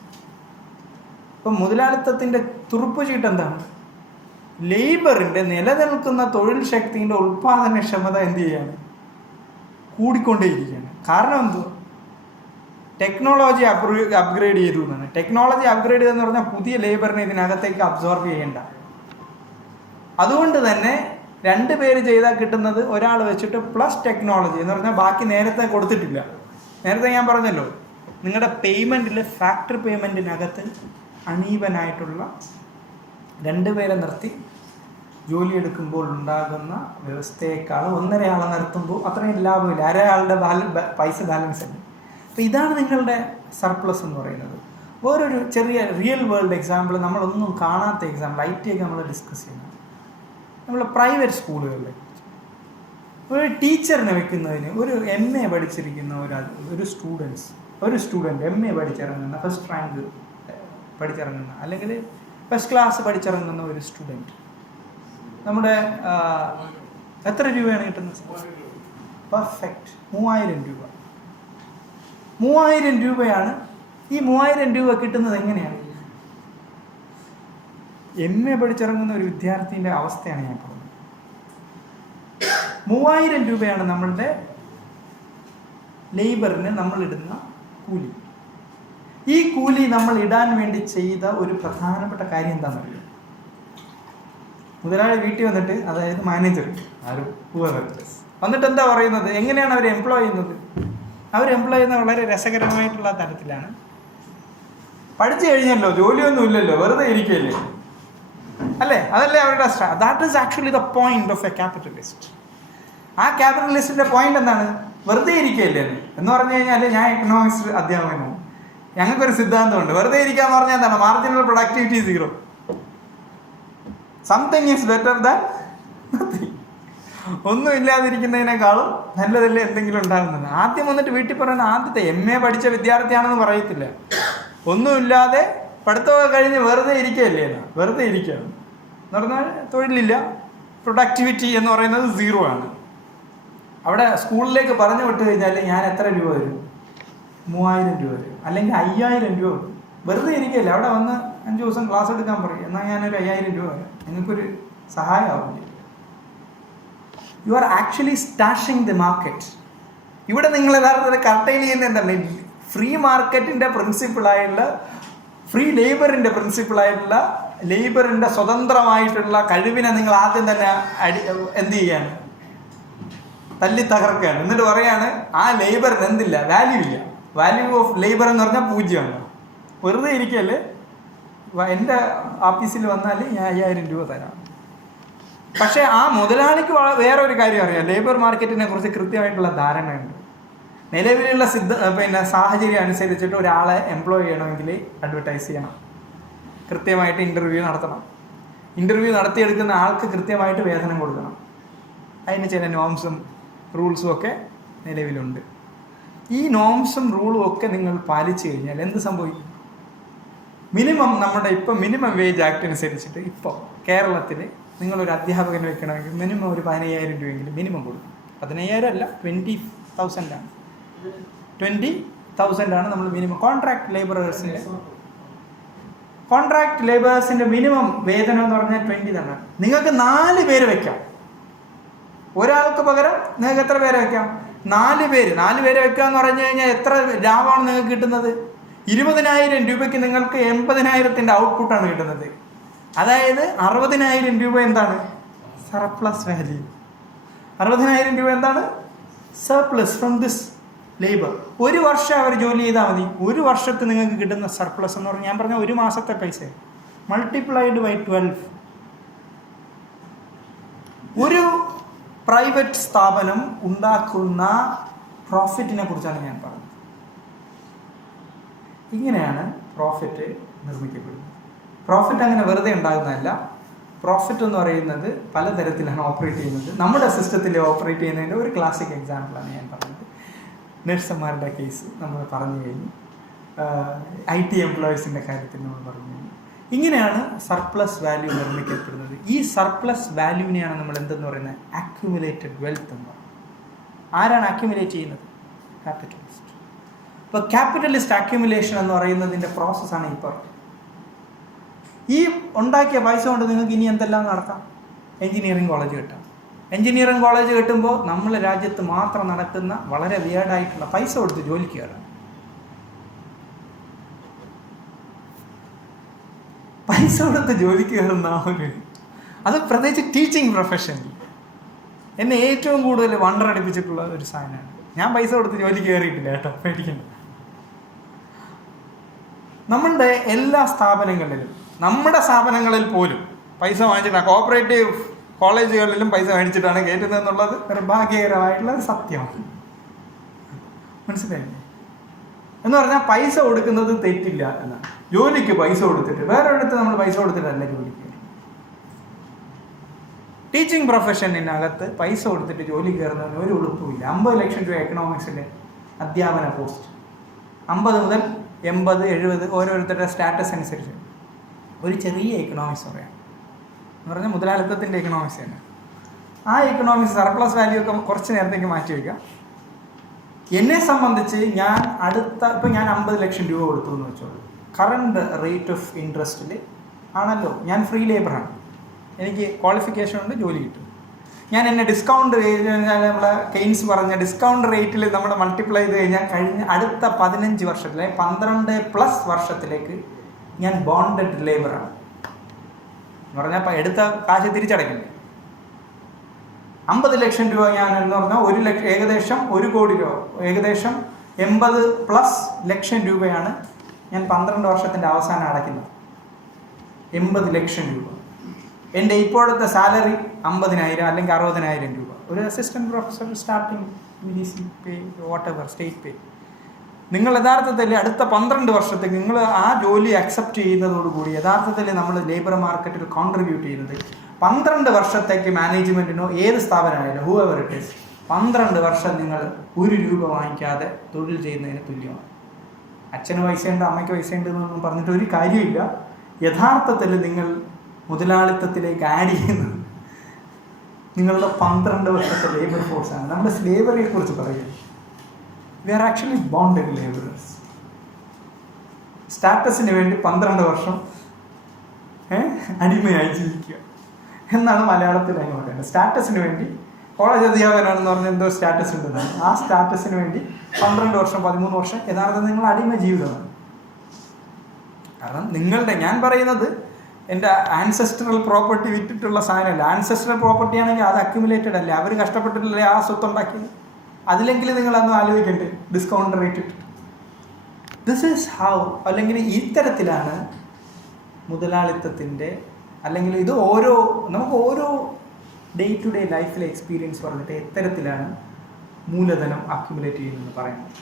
ഇപ്പം മുതലാളിത്തത്തിൻ്റെ തുറുപ്പ് ചീട്ട് എന്താണ്? ലേബറിൻ്റെ നിലനിൽക്കുന്ന തൊഴിൽ ശക്തിൻ്റെ ഉൽപ്പാദനക്ഷമത എന്ത് ചെയ്യാണ്? കൂടിക്കൊണ്ടേയിരിക്കുകയാണ്. കാരണം എന്തോ? ടെക്നോളജി അപ്ഗ്രേഡ് ചെയ്തു എന്നാണ്. ടെക്നോളജി അപ്ഗ്രേഡ് ചെയ്തെന്ന് പറഞ്ഞാൽ പുതിയ ലേബറിനെ ഇതിനകത്തേക്ക് അബ്സോർബ് ചെയ്യേണ്ട. അതുകൊണ്ട് തന്നെ 2 പേര് ചെയ്താൽ കിട്ടുന്നത് ഒരാൾ വെച്ചിട്ട് പ്ലസ് ടെക്നോളജി എന്ന് പറഞ്ഞാൽ ബാക്കി നേരത്തെ കൊടുത്തിട്ടില്ല. നേരത്തെ ഞാൻ പറഞ്ഞല്ലോ, നിങ്ങളുടെ പേയ്മെൻറ്റിൽ ഫാക്ടറി പേയ്മെൻറ്റിനകത്ത് അണീവനായിട്ടുള്ള 2 പേരെ നിർത്തി ജോലിയെടുക്കുമ്പോൾ ഉണ്ടാകുന്ന വ്യവസ്ഥയേക്കാൾ 1.5 ആളെ നിർത്തുമ്പോൾ അത്രയും ലാഭമില്ല. അരയാളുടെ പൈസ ബാലൻസ് ഉണ്ട്. അപ്പോൾ ഇതാണ് നിങ്ങളുടെ സർപ്ലസ് എന്ന് പറയുന്നത്. വേറൊരു ചെറിയ റിയൽ വേൾഡ് എക്സാമ്പിൾ, നമ്മളൊന്നും കാണാത്ത എക്സാമ്പിൾ, IT ഒക്കെ നമ്മൾ ഡിസ്കസ് ചെയ്യുന്നത്. നമ്മൾ പ്രൈവറ്റ് സ്കൂളുകളിൽ ഒരു ടീച്ചറിനെ വെക്കുന്നതിന് ഒരു MA പഠിച്ചിരിക്കുന്ന ഒരു സ്റ്റുഡൻറ്റ് MA പഠിച്ചിറങ്ങുന്ന, ഫസ്റ്റ് റാങ്ക് പഠിച്ചിറങ്ങുന്ന, അല്ലെങ്കിൽ ഫസ്റ്റ് ക്ലാസ് പഠിച്ചിറങ്ങുന്ന ഒരു സ്റ്റുഡൻറ്റ് നമ്മുടെ എത്ര രൂപയാണ് കിട്ടുന്നത്? പെർഫെക്റ്റ് 3000 രൂപ. 3000 രൂപയാണ്. ഈ 3000 രൂപ കിട്ടുന്നത് എങ്ങനെയാണ്? MA പഠിച്ചിറങ്ങുന്ന ഒരു വിദ്യാർത്ഥിൻ്റെ അവസ്ഥയാണ് ഞാൻ പറഞ്ഞത്. 3000 രൂപയാണ് നമ്മളുടെ ലേബറിന് നമ്മളിടുന്ന കൂലി. ഈ കൂലി നമ്മൾ ഇടാൻ വേണ്ടി ചെയ്ത ഒരു പ്രധാനപ്പെട്ട കാര്യം എന്താണെന്നറിയോ? മുതലാളി വീട്ടിൽ വന്നിട്ട്, അതായത് മാനേജർ വന്നിട്ട് എന്താ പറയുന്നത്? എങ്ങനെയാണ് അവർ എംപ്ലോയ് ചെയ്യുന്നത്? അവർ എംപ്ലോയ് ചെയ്യുന്നത് വളരെ രസകരമായിട്ടുള്ള തരത്തിലാണ്. പഠിച്ചു കഴിഞ്ഞല്ലോ, ജോലിയൊന്നും ഇല്ലല്ലോ, വെറുതെ ഇരിക്കുകയല്ലേ, അല്ലേ? അതല്ലേ അവരുടെ that is actually the point of A capitalist. ആ ക്യാപിറ്റലിസ്റ്റിൻ്റെ പോയിന്റ് എന്താണ്? വെറുതെ ഇരിക്കുകയല്ലേ എന്ന് പറഞ്ഞു കഴിഞ്ഞാൽ, ഞാൻ എക്കണോമിക്സ് അധ്യാപകനാണ്, ഞങ്ങൾക്കൊരു സിദ്ധാന്തമുണ്ട്. വെറുതെ ഇരിക്കുക എന്ന് പറഞ്ഞാൽ എന്താണ്? Marginal productivity 0. Something is better than nothing. ഒന്നും ഇല്ലാതിരിക്കുന്നതിനേക്കാളും നല്ലതല്ലേ എന്തെങ്കിലും ഉണ്ടാകുന്നത്. ആദ്യം വന്നിട്ട് വീട്ടിൽ പറയുന്ന ആദ്യത്തെ MA പഠിച്ച വിദ്യാർത്ഥിയാണെന്ന് പറയത്തില്ല. ഒന്നുമില്ലാതെ പഠിത്തമൊക്കെ കഴിഞ്ഞ് വെറുതെ ഇരിക്കുകയല്ലേ എന്നാ. വെറുതെ ഇരിക്കുകയാണ് എന്ന് പറഞ്ഞാൽ തൊഴിലില്ല, പ്രൊഡക്ടിവിറ്റി എന്ന് പറയുന്നത് 0 ആണ്. അവിടെ സ്കൂളിലേക്ക് പറഞ്ഞു വിട്ട് കഴിഞ്ഞാൽ ഞാൻ എത്ര രൂപ വരും? 3000 രൂപ വരും, അല്ലെങ്കിൽ 5000 രൂപ വരും. വെറുതെ ഇരിക്കുകയല്ലേ, അവിടെ വന്ന് 5 ദിവസം ക്ലാസ് എടുക്കാൻ പറയും. എന്നാൽ ഞാനൊരു 5000 രൂപ വരും, നിങ്ങൾക്കൊരു സഹായമാവില്ല. You are actually stashing the market. ഇവിടെ നിങ്ങൾ യഥാർത്ഥത്തിൽ കർട്ടൈൽ ചെയ്യുന്ന എന്താണ്? ഫ്രീ മാർക്കറ്റിൻ്റെ പ്രിൻസിപ്പിളായിട്ടുള്ള, ഫ്രീ ലേബറിൻ്റെ പ്രിൻസിപ്പിളായിട്ടുള്ള, ലേബറിൻ്റെ സ്വതന്ത്രമായിട്ടുള്ള കഴിവിനെ നിങ്ങൾ ആദ്യം തന്നെ എന്ത് ചെയ്യാണ്? തല്ലി തകർക്കുകയാണ്. എന്നിട്ട് പറയാണ് ആ ലേബറിന് എന്തില്ല, വാല്യൂ ഇല്ല. വാല്യൂ ഓഫ് ലേബർ എന്ന് പറഞ്ഞാൽ 0ആണ്. വെറുതെ ഇരിക്കല്ലേ, എൻ്റെ ഓഫീസിൽ വന്നാൽ ഞാൻ 5000 രൂപ തരാം. പക്ഷേ ആ മുതലാളിക്ക് വേറെ ഒരു കാര്യം അറിയാം, ലേബർ മാർക്കറ്റിനെ കുറിച്ച് കൃത്യമായിട്ടുള്ള ധാരണയുണ്ട്. നിലവിലുള്ള സാഹചര്യം അനുസരിച്ചിട്ട് ഒരാളെ എംപ്ലോയ് ചെയ്യണമെങ്കിൽ അഡ്വർടൈസ് ചെയ്യണം, കൃത്യമായിട്ട് ഇൻ്റർവ്യൂ നടത്തണം. ഇൻ്റർവ്യൂ നടത്തിയെടുക്കുന്ന ആൾക്ക് കൃത്യമായിട്ട് വേതനം കൊടുക്കണം. അതിന് ചില നോംസും റൂൾസും ഒക്കെ നിലവിലുണ്ട്. ഈ നോംസും റൂളും ഒക്കെ നിങ്ങൾ പാലിച്ചു കഴിഞ്ഞാൽ എന്ത് സംഭവിക്കും? മിനിമം നമ്മുടെ ഇപ്പോൾ മിനിമം വേജ് ആക്ട് അനുസരിച്ചിട്ട് ഇപ്പോൾ കേരളത്തിൽ നിങ്ങളൊരു അധ്യാപകന് വെക്കണമെങ്കിൽ മിനിമം ഒരു 15,000 രൂപയെങ്കിലും മിനിമം കൊടുക്കും. 15,000 അല്ല, 20,000 ആണ്. 20,000 ആണ് നമ്മൾ മിനിമം കോൺട്രാക്ട് ലേബേഴ്സിൻ്റെ മിനിമം വേതനം എന്ന് പറഞ്ഞാൽ 20 തന്നെ. നിങ്ങൾക്ക് 4 പേര് വെക്കാം. ഒരാൾക്ക് പകരം നിങ്ങൾക്ക് എത്ര പേരെ വെക്കാം? 4 പേര് വെക്കുക എന്ന് പറഞ്ഞു കഴിഞ്ഞാൽ എത്ര ലാഭമാണ് നിങ്ങൾക്ക് കിട്ടുന്നത്? 20,000 രൂപയ്ക്ക് നിങ്ങൾക്ക് 80,000 ഔട്ട്പുട്ടാണ് കിട്ടുന്നത്. അതായത് 60,000 രൂപ എന്താണ്? Surplus value. 60,000 രൂപ എന്താണ്? Surplus from this labour. ഒരു വർഷം അവർ ജോലി ചെയ്താൽ മതി. ഒരു വർഷത്തിൽ നിങ്ങൾക്ക് കിട്ടുന്ന സർപ്ലസ് എന്ന് പറഞ്ഞാൽ ഞാൻ പറഞ്ഞ ഒരു മാസത്തെ പൈസ മൾട്ടിപ്ലൈഡ് ബൈ 12. ഒരു പ്രൈവറ്റ് സ്ഥാപനം ഉണ്ടാക്കുന്ന പ്രോഫിറ്റിനെ കുറിച്ചാണ് ഞാൻ പറഞ്ഞത്. ഇങ്ങനെയാണ് പ്രോഫിറ്റ് നിർമ്മിക്കപ്പെടുന്നത്. പ്രോഫിറ്റ് അങ്ങനെ വെറുതെ ഉണ്ടാകുന്നതല്ല. പ്രോഫിറ്റ് എന്ന് പറയുന്നത് പലതരത്തിലാണ് ഓപ്പറേറ്റ് ചെയ്യുന്നത്. നമ്മുടെ സിസ്റ്റത്തിൽ ഓപ്പറേറ്റ് ചെയ്യുന്നതിൻ്റെ ഒരു ക്ലാസിക് എക്സാമ്പിളാണ് ഞാൻ പറഞ്ഞത്. നഴ്സുമാരുടെ കേസ് നമ്മൾ പറഞ്ഞു കഴിഞ്ഞു. IT എംപ്ലോയീസിൻ്റെ കാര്യത്തിൽ നമ്മൾ പറഞ്ഞു കഴിഞ്ഞു. ഇങ്ങനെയാണ് സർപ്ലസ് വാല്യൂ നിർമ്മിക്കപ്പെടുന്നത്. ഈ സർപ്ലസ് വാല്യൂവിനെയാണ് നമ്മൾ എന്തെന്ന് പറയുന്നത്? അക്യുമുലേറ്റഡ് വെൽത്ത് എന്ന് പറയുന്നത്. ആരാണ് അക്യുമുലേറ്റ് ചെയ്യുന്നത്? ക്യാപിറ്റലിസ്റ്റ്. ഇപ്പോൾ ക്യാപിറ്റലിസ്റ്റ് അക്യുമുലേഷൻ എന്ന് പറയുന്നതിൻ്റെ പ്രോസസ്സാണ് ഈ പറഞ്ഞത്. ഈ ഉണ്ടാക്കിയ പൈസ കൊണ്ട് നിങ്ങൾക്ക് ഇനി എന്തെല്ലാം നടത്താം? എഞ്ചിനീയറിംഗ് കോളേജ് കിട്ടാം. എഞ്ചിനീയറിംഗ് കോളേജ് കിട്ടുമ്പോൾ നമ്മളെ രാജ്യത്ത് മാത്രം നടക്കുന്ന വളരെ വിയേർഡായിട്ടുള്ള പൈസ കൊടുത്ത് ജോലിക്ക് കയറാം. പൈസ കൊടുത്ത് ജോലിക്ക് കയറുന്ന അത് പ്രത്യേകിച്ച് ടീച്ചിങ് പ്രൊഫഷനിൽ എന്നെ ഏറ്റവും കൂടുതൽ വണ്ടർ അടിപ്പിച്ചിട്ടുള്ള ഒരു സാധനമാണ്. ഞാൻ പൈസ കൊടുത്ത് ജോലിക്ക് കയറിയിട്ടില്ല കേട്ടോ, പേടിക്കണ്ട. നമ്മളുടെ എല്ലാ സ്ഥാപനങ്ങളിലും, നമ്മുടെ സ്ഥാപനങ്ങളിൽ പോലും പൈസ വാങ്ങിച്ചിട്ടാണ്, കോപ്പറേറ്റീവ് കോളേജുകളിലും പൈസ മേടിച്ചിട്ടാണ് കയറ്റുന്നത് എന്നുള്ളത് നിർഭാഗ്യകരമായിട്ടുള്ള ഒരു സത്യമാണ്. മനസ്സിലായില്ലേ? എന്ന് പറഞ്ഞാൽ പൈസ കൊടുക്കുന്നത് തെറ്റില്ല എന്നാണ്. ജോലിക്ക് പൈസ കൊടുത്തിട്ട് വേറൊരിടത്ത് നമ്മൾ പൈസ കൊടുത്തിട്ടല്ല ജോലിക്ക്. ടീച്ചിങ് പ്രൊഫഷനകത്ത് പൈസ കൊടുത്തിട്ട് ജോലി കയറുന്നതിന് ഒരു ഉളുപ്പുമില്ല. 50 ലക്ഷം രൂപ എക്കണോമിക്സിൻ്റെ അധ്യാപന പോസ്റ്റ്, 50 മുതൽ 80, 70 ഓരോരുത്തരുടെ സ്റ്റാറ്റസ് അനുസരിച്ച്. ഒരു ചെറിയ എക്കണോമിക്സ് പറയാം എന്ന് പറഞ്ഞാൽ മുതലാളിത്തത്തിൻ്റെ എക്കണോമിക്സ് തന്നെ. ആ എക്കണോമിക്സ് സർപ്ലസ് വാല്യൂ ഒക്കെ കുറച്ച് നേരത്തേക്ക് മാറ്റി വയ്ക്കാം. എന്നെ സംബന്ധിച്ച് ഞാൻ ഇപ്പം ഞാൻ 50 ലക്ഷം രൂപ കൊടുത്തു എന്ന് വെച്ചോളൂ. കറണ്ട് റേറ്റ് ഓഫ് ഇൻട്രസ്റ്റിൽ ആണല്ലോ, ഞാൻ ഫ്രീ ലേബറാണ്, എനിക്ക് ക്വാളിഫിക്കേഷൻ ഉണ്ട്, ജോലി കിട്ടും. ഞാൻ എന്നെ ഡിസ്കൗണ്ട് നമ്മളെ കെയ്ൻസ് പറഞ്ഞ ഡിസ്കൗണ്ട് റേറ്റിൽ നമ്മൾ മൾട്ടിപ്ലൈ ചെയ്ത് കഴിഞ്ഞാൽ കഴിഞ്ഞ അടുത്ത 15 വർഷത്തിലെ 12+ വർഷത്തിലേക്ക് ഞാൻ ബോണ്ടഡ് ലേബറാണ് എന്ന് പറഞ്ഞാൽ എടുത്ത കാശ് തിരിച്ചടയ്ക്കണ്ടേ. 50 ലക്ഷം രൂപ ഞാൻ എന്ന് പറഞ്ഞാൽ ഏകദേശം 1 കോടി രൂപ, ഏകദേശം 80+ ലക്ഷം രൂപയാണ് ഞാൻ 12 വർഷത്തിൻ്റെ അവസാനം അടയ്ക്കുന്നത്. 80 ലക്ഷം രൂപ. എൻ്റെ ഇപ്പോഴത്തെ സാലറി 50,000 അല്ലെങ്കിൽ 60,000 രൂപ. ഒരു അസിസ്റ്റൻറ്റ് പ്രൊഫസർ സ്റ്റാർട്ടിങ് പേ, വാട്ടെവർ സ്റ്റേറ്റ് പേ. നിങ്ങൾ യഥാർത്ഥത്തിൽ അടുത്ത 12 വർഷത്തേക്ക് നിങ്ങൾ ആ ജോലി അക്സെപ്റ്റ് ചെയ്യുന്നതോടുകൂടി യഥാർത്ഥത്തിൽ നമ്മൾ ലേബർ മാർക്കറ്റിൽ കോൺട്രിബ്യൂട്ട് ചെയ്യുന്നത് 12 വർഷത്തേക്ക് മാനേജ്മെൻറ്റിനോ ഏത് സ്ഥാപനമായാലും ഹൂഎവർ ഇറ്റ് ഈസ് 12 വർഷം നിങ്ങൾ 1 രൂപ വാങ്ങിക്കാതെ തൊഴിൽ ചെയ്യുന്നതിന് തുല്യമാണ്. അച്ഛന് പൈസയുണ്ട്, അമ്മയ്ക്ക് പൈസയുണ്ട് എന്നൊന്നും പറഞ്ഞിട്ട് ഒരു കാര്യമില്ല. യഥാർത്ഥത്തിൽ നിങ്ങൾ മുതലാളിത്തത്തിലേക്ക് ആഡ് ചെയ്യുന്നത് നിങ്ങളുടെ 12 വർഷത്തെ ലേബർ ഫോഴ്സാണ്. നമ്മൾ സ്ലേവറിയെ കുറിച്ച് പറയുന്നത് we are actually bonded labourers. സ്റ്റാറ്റസിന് വേണ്ടി 12 വർഷം അടിമയായി ജീവിക്കുക എന്നാണ് മലയാളത്തിൽ അതിന് പറയുന്നത്. സ്റ്റാറ്റസിന് വേണ്ടി കോളേജ് അധ്യാപകനാണെന്ന് പറഞ്ഞാൽ എന്തോ സ്റ്റാറ്റസ് ഉണ്ടെന്നാണ്. ആ സ്റ്റാറ്റസിന് വേണ്ടി 12 വർഷം 13 വർഷം യഥാർത്ഥത്തിൽ നിങ്ങൾ അടിമ ജീവിതമാണ്. കാരണം നിങ്ങളുടെ, ഞാൻ പറയുന്നത് എൻ്റെ ആൻസെസ്ട്രൽ പ്രോപ്പർട്ടി വിറ്റിട്ടുള്ള സാധനമല്ല. ആൻസെസ്ട്രൽ പ്രോപ്പർട്ടി ആണെങ്കിൽ അത് അക്യുമുലേറ്റഡ് അല്ലേ, അവർ കഷ്ടപ്പെട്ടിട്ടല്ലേ ആ സ്വത്ത് ഉണ്ടാക്കിയത്. അതിലെങ്കിൽ നിങ്ങളൊന്നും ആലോചിക്കണ്ടേ ഡിസ്കൗണ്ട് റേറ്റ് ഇട്ടിട്ട്. ദിസ് ഈസ് ഹൗ, അല്ലെങ്കിൽ ഇത്തരത്തിലാണ് മുതലാളിത്തത്തിൻ്റെ, അല്ലെങ്കിൽ ഇത് നമുക്ക് ഓരോ ഡേ ടു ഡേ ലൈഫിലെ എക്സ്പീരിയൻസ് പറഞ്ഞിട്ട് എത്തരത്തിലാണ് മൂലധനം അക്യുമുലേറ്റ് ചെയ്യുന്നതെന്ന് പറയുന്നത്.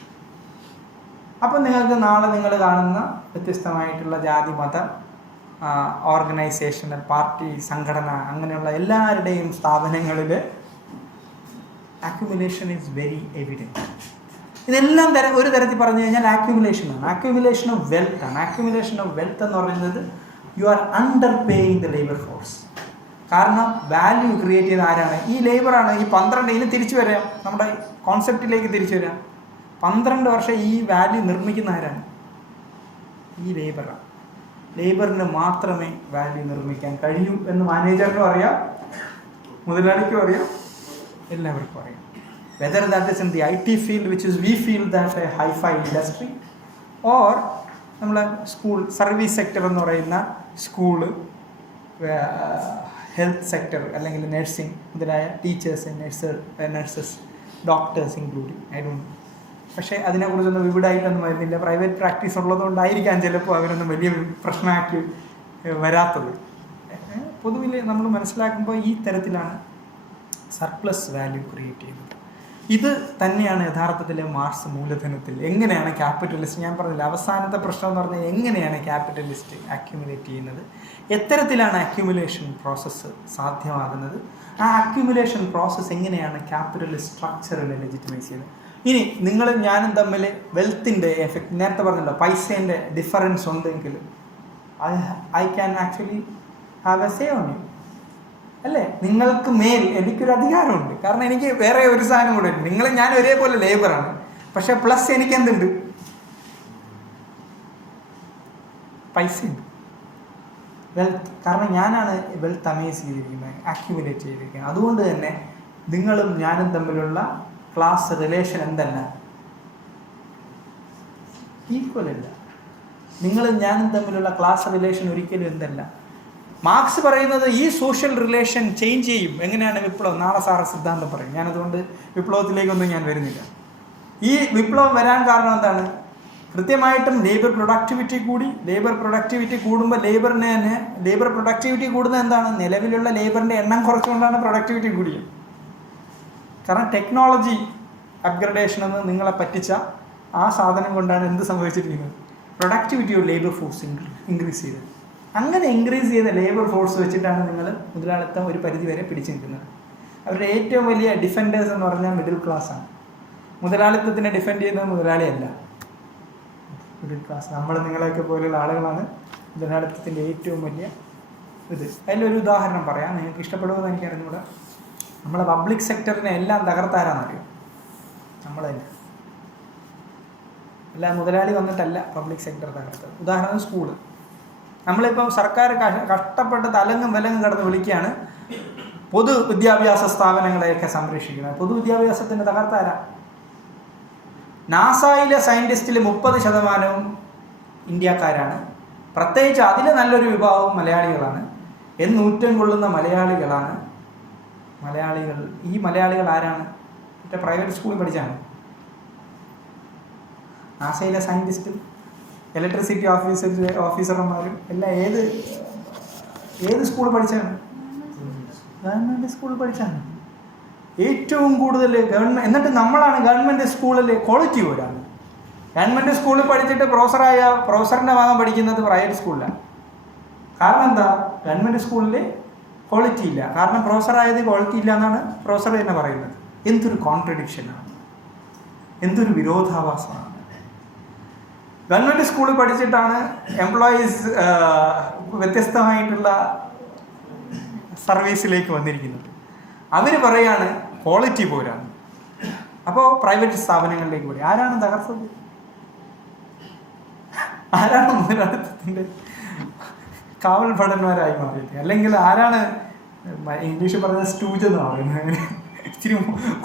അപ്പം നിങ്ങൾക്ക് നാളെ നിങ്ങൾ കാണുന്ന വ്യത്യസ്തമായിട്ടുള്ള ജാതി മത ഓർഗനൈസേഷണൽ പാർട്ടി സംഘടന അങ്ങനെയുള്ള എല്ലാവരുടെയും സ്ഥാപനങ്ങളിൽ അക്യുമുലേഷൻ ഈസ് വെരി എവിഡൻറ്റ്. ഇതെല്ലാം ഒരു തരത്തിൽ പറഞ്ഞു കഴിഞ്ഞാൽ ആക്യുമുലേഷനാണ്, ആക്യുമുലേഷൻ ഓഫ് വെൽത്ത് ആണ്. ആക്യുമുലേഷൻ ഓഫ് വെൽത്ത് എന്ന് പറയുന്നത് you are under paying the labour force. കാരണം വാല്യൂ ക്രിയേറ്റ് ചെയ്ത ആരാണ്? ഈ ലേബറാണ്. ഈ 12 ഇനി തിരിച്ചു വരാം, നമ്മുടെ കോൺസെപ്റ്റിലേക്ക് തിരിച്ചു വരാം. 12 വർഷം ഈ വാല്യൂ നിർമ്മിക്കുന്ന ആരാണ്? ഈ ലേബറാണ്. ലേബറിന് മാത്രമേ വാല്യൂ നിർമ്മിക്കാൻ കഴിയൂ എന്ന് മാനേജറിനും അറിയാം, മുതലാളിക്കും അറിയാം, എല്ലാവർക്കും അറിയാം. Whether that is in the IT field, which is we feel that a hi-fi industry, or നമ്മളെ സ്കൂൾ സർവീസ് സെക്ടർ എന്ന് പറയുന്ന സ്കൂള്, ഹെൽത്ത് സെക്ടർ അല്ലെങ്കിൽ നഴ്സിംഗ് മുതലായ teachers, nurses, doctors including, I don't. പക്ഷേ അതിനെക്കുറിച്ചൊന്നും വിവിഡായിട്ടൊന്നും വരുന്നില്ല. പ്രൈവറ്റ് പ്രാക്ടീസ് ഉള്ളതുകൊണ്ടായിരിക്കാം ചിലപ്പോൾ അവരൊന്നും വലിയ പ്രശ്നമാക്കി വരാത്തത്. പൊതുവിൽ നമ്മൾ മനസ്സിലാക്കുമ്പോൾ ഈ തരത്തിലാണ് സർപ്ലസ് വാല്യൂ ക്രിയേറ്റ് ചെയ്യുന്നത്. ഇത് തന്നെയാണ് യഥാർത്ഥത്തിൽ മാർക്സ് മൂലധനത്തിൽ എങ്ങനെയാണ് ക്യാപിറ്റലിസ്റ്റ്, ഞാൻ പറഞ്ഞില്ല അവസാനത്തെ പ്രശ്നം എന്ന് പറഞ്ഞാൽ എങ്ങനെയാണ് ക്യാപിറ്റലിസ്റ്റ് അക്യുമുലേറ്റ് ചെയ്യുന്നത്, എത്തരത്തിലാണ് അക്യുമുലേഷൻ പ്രോസസ്സ് സാധ്യമാകുന്നത്, ആ അക്യുമുലേഷൻ പ്രോസസ്സ് എങ്ങനെയാണ് ക്യാപിറ്റലിസ്റ്റ് സ്ട്രക്ചറിനെ ലെജിറ്റിമൈസ് ചെയ്യുന്നത്. ഇനി നിങ്ങളും ഞാനും തമ്മിൽ വെൽത്തിൻ്റെ എഫക്റ്റ്, നേരത്തെ പറഞ്ഞല്ലോ പൈസേൻ്റെ ഡിഫറൻസ് ഉണ്ടെങ്കിൽ I can actually have A say on you, അല്ലേ? നിങ്ങൾക്ക് മേൽ എനിക്കൊരു അധികാരമുണ്ട്. കാരണം എനിക്ക് വേറെ ഒരു സാധനം കൂടെ ഉണ്ട്. നിങ്ങൾ ഞാൻ ഒരേപോലെ ലേബറാണ്, പക്ഷെ പ്ലസ് എനിക്ക് എന്തുണ്ട്? പൈസയുണ്ട്, വെൽത്ത്. കാരണം ഞാനാണ് വെൽത്ത് അമേസ് ചെയ്തിരിക്കുന്നത്, അക്യുമുലേറ്റ് ചെയ്തിരിക്കുന്നത്. അതുകൊണ്ട് തന്നെ നിങ്ങളും ഞാനും തമ്മിലുള്ള ക്ലാസ് റിലേഷൻ എന്തല്ല, ഈക്വൽ അല്ല. നിങ്ങളും ഞാനും തമ്മിലുള്ള ക്ലാസ് റിലേഷൻ ഒരിക്കലും എന്തല്ല. മാർക്സ് പറയുന്നത് ഈ സോഷ്യൽ റിലേഷൻ ചേഞ്ച് ചെയ്യും. എങ്ങനെയാണ് വിപ്ലവം? നാളെ സാറ് സിദ്ധാന്തം പറയും. ഞാനതുകൊണ്ട് വിപ്ലവത്തിലേക്കൊന്നും ഞാൻ വരുന്നില്ല. ഈ വിപ്ലവം വരാൻ കാരണം എന്താണ്? കൃത്യമായിട്ടും ലേബർ പ്രൊഡക്ടിവിറ്റി കൂടി. ലേബർ പ്രൊഡക്ടിവിറ്റി കൂടുമ്പോൾ ലേബർ പ്രൊഡക്ടിവിറ്റി കൂടുന്നത് എന്താണ്? നിലവിലുള്ള ലേബറിൻ്റെ എണ്ണം കുറച്ചുകൊണ്ടാണ് പ്രൊഡക്ടിവിറ്റി കൂടിയത്. കാരണം ടെക്നോളജി അപ്ഗ്രഡേഷൻ എന്ന് നിങ്ങളെ പറ്റിച്ച ആ സാധനം കൊണ്ടാണ് എന്ത് സംഭവിച്ചിരിക്കുന്നത്? Productivity of labour force increase ചെയ്തത്. അങ്ങനെ ഇൻക്രീസ് ചെയ്ത ലേബർ ഫോഴ്സ് വെച്ചിട്ടാണ് നിങ്ങൾ മുതലാളിത്തം ഒരു പരിധി വരെ പിടിച്ചു നിൽക്കുന്നത്. അവരുടെ ഏറ്റവും വലിയ ഡിഫൻഡേഴ്സ് എന്ന് പറഞ്ഞാൽ മിഡിൽ ക്ലാസ്സാണ്. മുതലാളിത്തത്തിനെ ഡിഫെൻഡ് ചെയ്യുന്നത് മുതലാളിയല്ല, മിഡിൽ ക്ലാസ്. നമ്മൾ നിങ്ങളെയൊക്കെ പോലെയുള്ള ആളുകളാണ് മുതലാളിത്തത്തിൻ്റെ ഏറ്റവും വലിയ ഇത്. അതിലൊരു ഉദാഹരണം പറയാം, നിങ്ങൾക്ക് ഇഷ്ടപ്പെടുമെന്ന് എനിക്കറിഞ്ഞൂടാ. നമ്മളെ പബ്ലിക് സെക്ടറിനെ എല്ലാം തകർത്താരാന്നറിയോ? നമ്മളല്ല, അല്ല മുതലാളി വന്നിട്ടല്ല പബ്ലിക് സെക്ടർ തകർത്തത്. ഉദാഹരണം സ്കൂള്. നമ്മളിപ്പം സർക്കാർ കഷ്ടപ്പെട്ട് തലങ്ങും വിലങ്ങും കിടന്ന് വിളിക്കുകയാണ് പൊതുവിദ്യാഭ്യാസ സ്ഥാപനങ്ങളെയൊക്കെ സംരക്ഷിക്കുന്നത്. പൊതുവിദ്യാഭ്യാസത്തിൻ്റെ തകർത്താരാ? നാസയിലെ സയൻറ്റിസ്റ്റിൽ 30% ഇന്ത്യക്കാരാണ്. പ്രത്യേകിച്ച് അതിൽ നല്ലൊരു വിഭാഗവും മലയാളികളാണ്. എന്നൂറ്റം കൊള്ളുന്ന മലയാളികളാണ്. ഈ മലയാളികൾ ആരാണ്? മറ്റേ പ്രൈവറ്റ് സ്കൂളിൽ പഠിച്ചാണ്. നാസയിലെ സയൻറ്റിസ്റ്റും ഇലക്ട്രിസിറ്റി ഓഫീസർമാരും എല്ലാം ഏത് സ്കൂളിൽ പഠിച്ചാണ്? ഗവൺമെൻറ് സ്കൂളിൽ പഠിച്ചാണ്. ഏറ്റവും കൂടുതൽ ഗവൺമെൻറ്. എന്നിട്ട് നമ്മളാണ് ഗവൺമെൻറ് സ്കൂളിൽ ക്വാളിറ്റി പോരാണ്. ഗവൺമെൻറ് സ്കൂളിൽ പഠിച്ചിട്ട് പ്രൊഫസറിൻ്റെ ഭാഗം പഠിക്കുന്നത് പ്രൈവറ്റ് സ്കൂളിലാണ്. കാരണം എന്താ? ഗവൺമെൻറ് സ്കൂളിൽ ക്വാളിറ്റി ഇല്ല. കാരണം പ്രൊഫസറായത് ക്വാളിറ്റി ഇല്ല എന്നാണ് പ്രൊഫസർ തന്നെ പറയുന്നത്. എന്തൊരു കോൺട്രഡിക്ഷനാണ്, എന്തൊരു വിരോധാഭാസമാണ്. ഗവൺമെൻറ് സ്കൂളിൽ പഠിച്ചിട്ടാണ് എംപ്ലോയീസ് വ്യത്യസ്തമായിട്ടുള്ള സർവീസിലേക്ക് വന്നിരിക്കുന്നത്. അവർ പറയാണ് ക്വാളിറ്റി പോരാണ്. അപ്പോൾ പ്രൈവറ്റ് സ്ഥാപനങ്ങളിലേക്ക് പോയി. ആരാണ് തകർത്തത്? ആരാണ് മുതലാളിത്തത്തിൻ്റെ കാവൽ ഭടന്മാരായി മാറിയത്? അല്ലെങ്കിൽ ആരാണ് ഇംഗ്ലീഷ് പറഞ്ഞ സ്റ്റൂജ് എന്ന് പറയുന്നത്? ഇച്ചിരി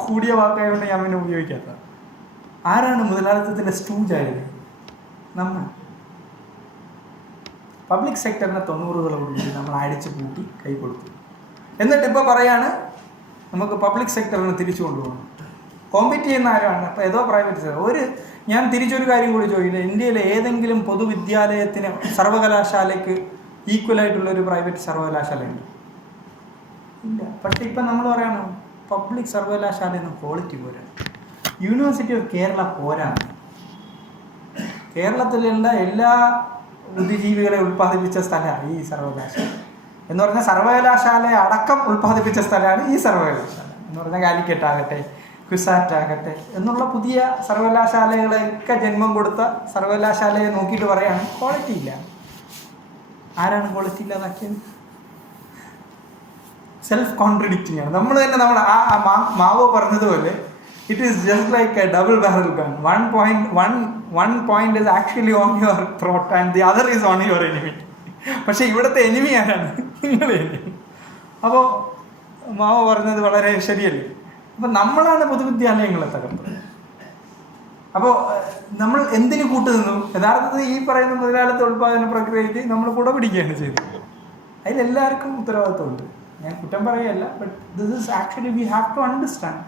കൂടിയ വാക്കായതുകൊണ്ട് ഞാൻ പിന്നെ ഉപയോഗിക്കാത്ത. ആരാണ് മുതലാളിത്തത്തിൻ്റെ സ്റ്റൂജായത്? നമ്മൾ. പബ്ലിക് സെക്ടറിനെ 90കളോടുകൂടി നമ്മൾ അടിച്ചു പൂട്ടി കൈ കൊടുത്തു. എന്നിട്ട് ഇപ്പോൾ പറയാണ് നമുക്ക് പബ്ലിക് സെക്ടറിനെ തിരിച്ചു കൊണ്ടുപോകണം. കോമ്പീറ്റ് ചെയ്യുന്ന ആരാണ്? അപ്പോൾ ഏതോ പ്രൈവറ്റ് സെക്ടർ. ഞാൻ തിരിച്ചൊരു കാര്യം കൂടി ചോദിക്കുന്നത്, ഇന്ത്യയിലെ ഏതെങ്കിലും പൊതുവിദ്യാലയത്തിന് സർവകലാശാലയ്ക്ക് ഈക്വലായിട്ടുള്ളൊരു പ്രൈവറ്റ് സർവകലാശാല ഉണ്ട്? ഇല്ല. പക്ഷേ ഇപ്പം നമ്മൾ പറയണം പബ്ലിക് സർവകലാശാലയൊന്നും ക്വാളിറ്റി പോരാ. യൂണിവേഴ്സിറ്റി ഓഫ് കേരള പോരാണ്. കേരളത്തിലുള്ള എല്ലാ ബുദ്ധിജീവികളെ ഉൽപ്പാദിപ്പിച്ച സ്ഥലമാണ് ഈ സർവകലാശാല എന്ന് പറഞ്ഞാൽ സർവകലാശാലയെ അടക്കം ഉൽപ്പാദിപ്പിച്ച സ്ഥലമാണ് ഈ സർവകലാശാല എന്ന് പറഞ്ഞാൽ കാലിക്കറ്റ് ആകട്ടെ, ക്വിസാറ്റ് ആകട്ടെ എന്നുള്ള പുതിയ സർവകലാശാലകളൊക്കെ ജന്മം കൊടുത്ത സർവകലാശാലയെ നോക്കിയിട്ട് പറയാണ് ക്വാളിറ്റി ഇല്ല. ആരാണ് ക്വാളിറ്റി ഇല്ലാതാക്കിയത്? സെൽഫ് കോൺട്രഡിക്റ്റിംഗ് ആണ്. നമ്മൾ തന്നെ നമ്മൾ മാവോ പറഞ്ഞതുപോലെ it is just like A double barrel gun. one point is actually on your throat and the other is on your enemy. പക്ഷെ ഇവിടുത്തെ എനിമി ആരാണ്? നിങ്ങളെ എനിമി. അപ്പോൾ മാവോ പറഞ്ഞത് വളരെ ശരിയല്ലേ? അപ്പം നമ്മളാണ് പൊതുവിദ്യാലയങ്ങളെ തകർത്തത്. അപ്പോൾ നമ്മൾ എന്തിനു കൂട്ടുനിന്നു? യഥാർത്ഥത്തിൽ ഈ പറയുന്ന മുതലാളിത്ത ഉൽപ്പാദന പ്രക്രിയയ്ക്ക് നമ്മൾ കൂടെ പിടിക്കുകയാണ് ചെയ്തത്. അതിലെല്ലാവർക്കും ഉത്തരവാദിത്വമുണ്ട്. ഞാൻ കുറ്റം പറയുകയല്ല. But this is actually we have to understand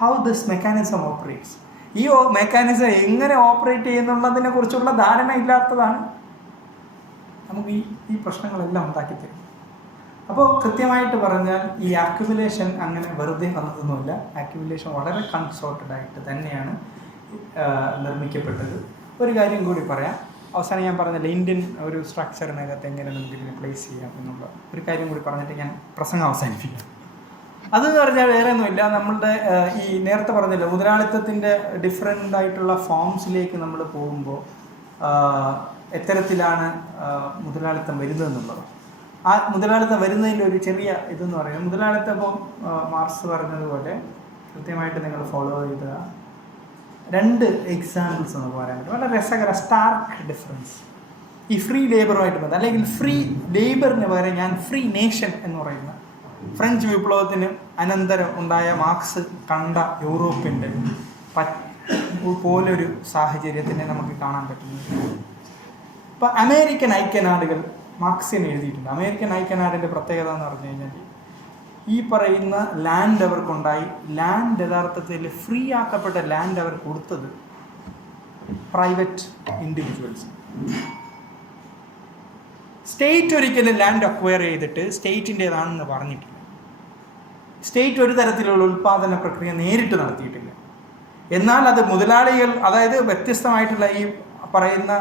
how this mechanism operates. ഈ മെക്കാനിസം എങ്ങനെ ഓപ്പറേറ്റ് ചെയ്യുന്നുള്ളതിനെ കുറിച്ചുള്ള ധാരണ ഇല്ലാത്തതാണ് നമുക്ക് ഈ പ്രശ്നങ്ങളെല്ലാം ഉണ്ടാക്കി തരും. അപ്പോൾ കൃത്യമായിട്ട് പറഞ്ഞാൽ ഈ അക്യുമുലേഷൻ അങ്ങനെ വെറുതെ വന്നതൊന്നുമില്ല. അക്യുമുലേഷൻ വളരെ കൺസോർട്ടഡ് ആയിട്ട് തന്നെയാണ് നിർമ്മിക്കപ്പെട്ടത്. ഒരു കാര്യം കൂടി പറയാം. അവസാനം ഞാൻ പറഞ്ഞില്ല ഇന്ത്യൻ ഒരു സ്ട്രക്ചറിനകത്ത് എങ്ങനെ നമുക്ക് ഇതിനെ പ്ലേസ് ചെയ്യാം എന്നുള്ള ഒരു കാര്യം കൂടി പറഞ്ഞിട്ട് ഞാൻ പ്രസംഗം അവസാനിപ്പിക്കാം. അതെന്ന് പറഞ്ഞാൽ വേറെ ഒന്നുമില്ല, നമ്മളുടെ ഈ നേരത്തെ പറഞ്ഞല്ലോ മുതലാളിത്തത്തിൻ്റെ ഡിഫറെൻ്റ് ആയിട്ടുള്ള ഫോംസിലേക്ക് നമ്മൾ പോകുമ്പോൾ എത്തരത്തിലാണ് മുതലാളിത്തം വരുന്നതെന്നുള്ളത്. ആ മുതലാളിത്തം വരുന്നതിൻ്റെ ഒരു ചെറിയ ഇതെന്ന് പറയുന്നത്, മുതലാളിത്തം ഇപ്പോൾ മാർക്സ് പറഞ്ഞതുപോലെ കൃത്യമായിട്ട് നിങ്ങൾ ഫോളോ ചെയ്ത 2 എക്സാമ്പിൾസ് നമുക്ക് പറയാൻ പറ്റും. വളരെ രസകര സ്റ്റാർക്ക് ഡിഫറൻസ്. ഈ ഫ്രീ ലേബറുമായിട്ട് ബന്ധം, അല്ലെങ്കിൽ ഫ്രീ ലേബറിന് പകരം ഞാൻ ഫ്രീ നേഷൻ എന്ന് പറയുന്ന ഫ്രഞ്ച് വിപ്ലവത്തിന് അനന്തരം ഉണ്ടായ മാർക്സ് കണ്ട യൂറോപ്പിൻ്റെ പോലൊരു സാഹചര്യത്തിനെ നമുക്ക് കാണാൻ പറ്റുന്നത്. ഇപ്പോൾ അമേരിക്കൻ ഐക്യനാടുകൾ മാർക്സിന് എഴുതിയിട്ടുണ്ട്. അമേരിക്കൻ ഐക്യനാടിൻ്റെ പ്രത്യേകത എന്ന് പറഞ്ഞു കഴിഞ്ഞാൽ ഈ പറയുന്ന ലാൻഡ് അവർക്കുണ്ടായി. ലാൻഡ് യഥാർത്ഥത്തിൽ ഫ്രീ ആക്കപ്പെട്ട ലാൻഡ് അവർ കൊടുത്തത് പ്രൈവറ്റ് ഇൻഡിവിജ്വൽസ്. സ്റ്റേറ്റ് ഒരിക്കലും ലാൻഡ് അക്വയർ ചെയ്തിട്ട് സ്റ്റേറ്റിൻ്റേതാണെന്ന് പറഞ്ഞിട്ടില്ല. സ്റ്റേറ്റ് ഒരു തരത്തിലുള്ള ഉൽപ്പാദന പ്രക്രിയ നേരിട്ട് നടത്തിയിട്ടില്ല. എന്നാൽ അത് മുതലാളികൾ, അതായത് വ്യത്യസ്തമായിട്ടുള്ള ഈ പറയുന്ന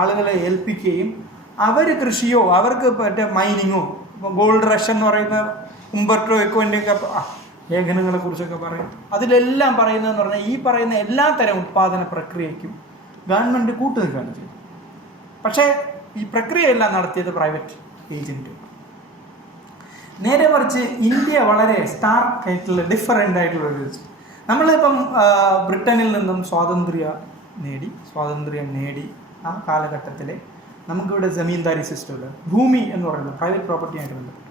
ആളുകളെ ഏൽപ്പിക്കുകയും അവർ കൃഷിയോ അവർക്ക് മറ്റേ മൈനിങ്ങോ, ഇപ്പോൾ ഗോൾഡ് റഷ് എന്ന് പറയുന്ന ഉംബർട്ടോ എക്കോൻ്റെയൊക്കെ ലേഖനങ്ങളെ കുറിച്ചൊക്കെ പറയും. അതിലെല്ലാം പറയുന്നതെന്ന് പറഞ്ഞാൽ ഈ പറയുന്ന എല്ലാ തരം ഉൽപ്പാദന പ്രക്രിയയ്ക്കും ഗവൺമെൻറ് കൂട്ടുനിൽക്കുകയാണ് ചെയ്തത്. പക്ഷേ ഈ പ്രക്രിയയെല്ലാം നടത്തിയത് പ്രൈവറ്റ് ഏജൻറ്റ്. നേരെ മറിച്ച് ഇന്ത്യ വളരെ സ്റ്റാർക്ക് ആയിട്ടുള്ള ഡിഫറൻ്റ് ആയിട്ടുള്ള ഒരു നമ്മളിപ്പം ബ്രിട്ടനിൽ നിന്നും സ്വാതന്ത്ര്യം നേടി ആ കാലഘട്ടത്തിൽ നമുക്കിവിടെ ജമീന്ദാരി സിസ്റ്റമുണ്ട്. ഭൂമി എന്ന് പറയുന്നത് പ്രൈവറ്റ് പ്രോപ്പർട്ടി ആയിട്ട് ബന്ധപ്പെട്ടു.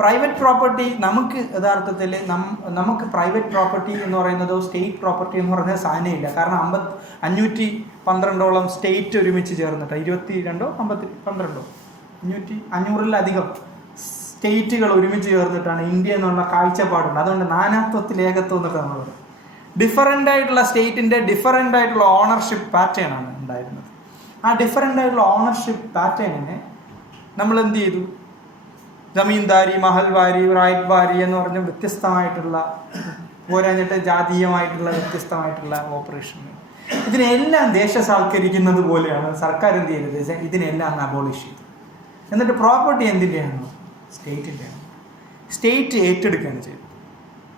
പ്രൈവറ്റ് പ്രോപ്പർട്ടി നമുക്ക് യഥാർത്ഥത്തിൽ നമുക്ക് പ്രൈവറ്റ് പ്രോപ്പർട്ടി എന്ന് പറയുന്നതോ സ്റ്റേറ്റ് പ്രോപ്പർട്ടി എന്ന് പറയുന്നത് സാധനമില്ല. കാരണം 512 സ്റ്റേറ്റ് ഒരുമിച്ച് ചേർന്നിട്ട് 500-ലധികം സ്റ്റേറ്റുകൾ ഒരുമിച്ച് ചേർന്നിട്ടാണ് ഇന്ത്യ എന്നുള്ള കാഴ്ചപ്പാടുണ്ട്. അതുകൊണ്ട് നാനാത്വത്തിൽ ഏകത്വം എന്നൊക്കെ നമ്മൾ പറയും. ഡിഫറൻ്റ് ആയിട്ടുള്ള സ്റ്റേറ്റിൻ്റെ ഡിഫറൻ്റ് ആയിട്ടുള്ള ഓണർഷിപ്പ് പാറ്റേൺ ആണ് ഉണ്ടായിരുന്നത്. ആ ഡിഫറൻ്റ് ആയിട്ടുള്ള ഓണർഷിപ്പ് പാറ്റേണിനെ നമ്മൾ എന്ത് ചെയ്തു? ജമീന്ദാരി, മഹൽവാരി, റായ്റ്റ്വാരി എന്ന് പറഞ്ഞ വ്യത്യസ്തമായിട്ടുള്ള പോരാഞ്ഞിട്ട് ജാതീയമായിട്ടുള്ള വ്യത്യസ്തമായിട്ടുള്ള ഓപ്പറേഷൻ, ഇതിനെല്ലാം ദേശസാൽക്കരിക്കുന്നത് പോലെയാണ് സർക്കാർ എന്ത് ചെയ്തത്? ഇതിനെല്ലാം അബോളിഷ് ചെയ്തു. എന്നിട്ട് പ്രോപ്പർട്ടി എന്തിൻ്റെയാണ്? സ്റ്റേറ്റിൻ്റെയാണ്. സ്റ്റേറ്റ് ഏറ്റെടുക്കുകയാണ് ചെയ്തത്.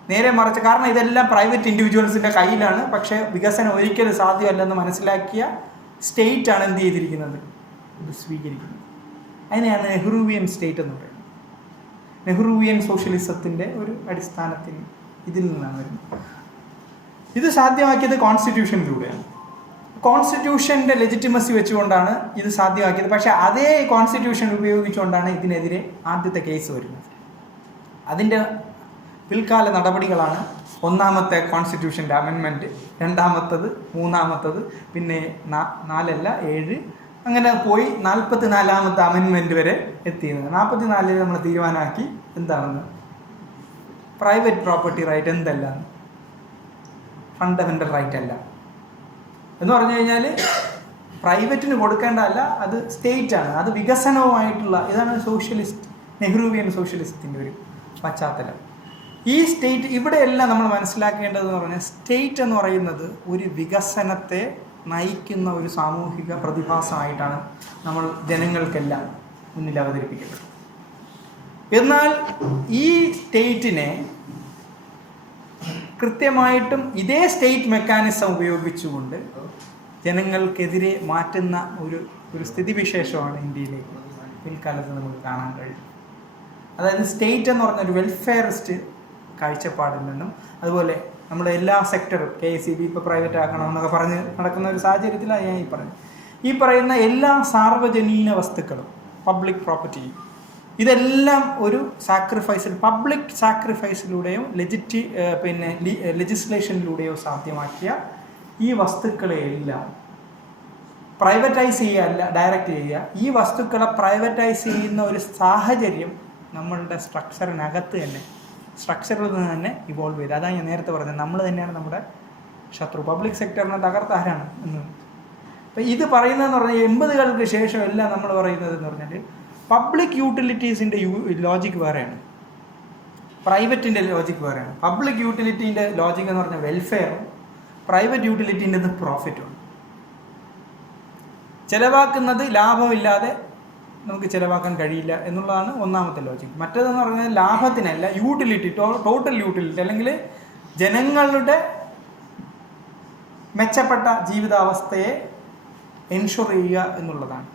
നേരെ മറിച്ച്, കാരണം ഇതെല്ലാം പ്രൈവറ്റ് ഇൻഡിവിജ്വൽസിൻ്റെ കയ്യിലാണ്. പക്ഷേ വികസനം ഒരിക്കലും സാധ്യമല്ലെന്ന് മനസ്സിലാക്കിയ സ്റ്റേറ്റാണ് എന്ത് ചെയ്തിരിക്കുന്നത്? ഇത് സ്വീകരിക്കുന്നത്. അതിനെയാണ് നെഹ്റുവിയൻ സ്റ്റേറ്റ് എന്ന് പറയുന്നത്. നെഹ്റുവിയൻ സോഷ്യലിസത്തിൻ്റെ ഒരു അടിസ്ഥാനത്തിൽ ഇതിൽ നിന്നാണ് വരുന്നത്. ഇത് സാധ്യമാക്കിയത് കോൺസ്റ്റിറ്റ്യൂഷനിലൂടെയാണ്. കോൺസ്റ്റിറ്റ്യൂഷൻ്റെ ലെജിറ്റിമസി വെച്ചുകൊണ്ടാണ് ഇത് സാധ്യമാക്കിയത്. പക്ഷേ അതേ കോൺസ്റ്റിറ്റ്യൂഷൻ ഉപയോഗിച്ചുകൊണ്ടാണ് ഇതിനെതിരെ ആദ്യത്തെ കേസ് വരുന്നത്. അതിൻ്റെ പിൽക്കാല നടപടികളാണ് ഒന്നാമത്തെ കോൺസ്റ്റിറ്റ്യൂഷൻ്റെ അമെൻമെൻറ്റ്, രണ്ടാമത്തത്, മൂന്നാമത്തത്, പിന്നെ 7 അങ്ങനെ പോയി 44ാമത്തെ അമെൻമെൻറ്റ് വരെ എത്തിയത്. 44 നമ്മൾ തീരുമാനമാക്കി എന്താണെന്ന്, പ്രൈവറ്റ് പ്രോപ്പർട്ടി റൈറ്റ് എന്തല്ല, ഫണ്ടമെൻ്റൽ റൈറ്റ് അല്ല എന്ന് പറഞ്ഞു കഴിഞ്ഞാൽ പ്രൈവറ്റിന് കൊടുക്കേണ്ടതല്ല, അത് സ്റ്റേറ്റാണ്. അത് വികസനവുമായിട്ടുള്ള, ഇതാണ് സോഷ്യലിസ്റ്റ്, നെഹ്റുവിയൻ സോഷ്യലിസത്തിൻ്റെ ഒരു പശ്ചാത്തലം. ഈ സ്റ്റേറ്റ് ഇവിടെയെല്ലാം നമ്മൾ മനസ്സിലാക്കേണ്ടതെന്ന് പറഞ്ഞാൽ സ്റ്റേറ്റ് എന്ന് പറയുന്നത് ഒരു വികസനത്തെ നയിക്കുന്ന ഒരു സാമൂഹിക പ്രതിഭാസമായിട്ടാണ് നമ്മൾ ജനങ്ങൾക്കെല്ലാം മുന്നിൽ അവതരിപ്പിക്കുന്നത്. എന്നാൽ ഈ സ്റ്റേറ്റിനെ കൃത്യമായിട്ടും ഇതേ സ്റ്റേറ്റ് മെക്കാനിസം ഉപയോഗിച്ചുകൊണ്ട് ജനങ്ങൾക്കെതിരെ മാറ്റുന്ന ഒരു സ്ഥിതിവിശേഷമാണ് ഇന്ത്യയിലേക്ക് പിൽക്കാലത്ത് നമുക്ക് കാണാൻ കഴിയും. അതായത് സ്റ്റേറ്റ് എന്ന് പറഞ്ഞൊരു വെൽഫെയറിസ്റ്റ് കാഴ്ചപ്പാടിൽ നിന്നും, അതുപോലെ നമ്മുടെ എല്ലാ സെക്ടറും KSEB ഇപ്പോൾ പ്രൈവറ്റ് ആക്കണമെന്നൊക്കെ പറഞ്ഞ് നടക്കുന്ന ഒരു സാഹചര്യത്തിലാണ് ഞാൻ ഈ പറയുന്ന എല്ലാ സാർവജനീന വസ്തുക്കളും, പബ്ലിക് പ്രോപ്പർട്ടി, ഇതെല്ലാം ഒരു പബ്ലിക് സാക്രിഫൈസിലൂടെയോ ലെജിസ്ലേഷനിലൂടെയോ സാധ്യമാക്കിയ ഈ വസ്തുക്കളെയെല്ലാം പ്രൈവറ്റൈസ് ചെയ്യുകയല്ല, ഡയറക്റ്റ് ചെയ്യുക. ഈ വസ്തുക്കളെ പ്രൈവറ്റൈസ് ചെയ്യുന്ന ഒരു സാഹചര്യം നമ്മളുടെ സ്ട്രക്ചറിൽ നിന്ന് തന്നെ ഇവോൾവ് ചെയ്ത്. അതാണ് ഞാൻ നേരത്തെ പറഞ്ഞത്, നമ്മൾ തന്നെയാണ് നമ്മുടെ ശത്രു. പബ്ലിക് സെക്ടറിനെ തകർത്ത ആരാണ് എന്ന്. അപ്പം ഇത് പറയുന്നതെന്ന് പറഞ്ഞാൽ 80-കൾക്ക് ശേഷം എല്ലാം നമ്മൾ പറയുന്നത് എന്ന് പറഞ്ഞാൽ പബ്ലിക് യൂട്ടിലിറ്റീസിൻ്റെ ലോജിക്ക് വേറെയാണ്, പ്രൈവറ്റിൻ്റെ ലോജിക്ക് വേറെയാണ്. പബ്ലിക് യൂട്ടിലിറ്റീൻ്റെ ലോജിക്ക് എന്ന് പറഞ്ഞാൽ വെൽഫെയറും, പ്രൈവറ്റ് യൂട്ടിലിറ്റീൻ്റെ പ്രോഫിറ്റും. ചിലവാക്കുന്നത് ലാഭമില്ലാതെ നമുക്ക് ചിലവാക്കാൻ കഴിയില്ല എന്നുള്ളതാണ് ഒന്നാമത്തെ ലോജിക്ക്. മറ്റേതെന്ന് പറഞ്ഞാൽ ലാഭത്തിനല്ല, യൂട്ടിലിറ്റി, ടോട്ടൽ യൂട്ടിലിറ്റി, അല്ലെങ്കിൽ ജനങ്ങളുടെ മെച്ചപ്പെട്ട ജീവിതാവസ്ഥയെ എൻഷുർ ചെയ്യുക എന്നുള്ളതാണ്.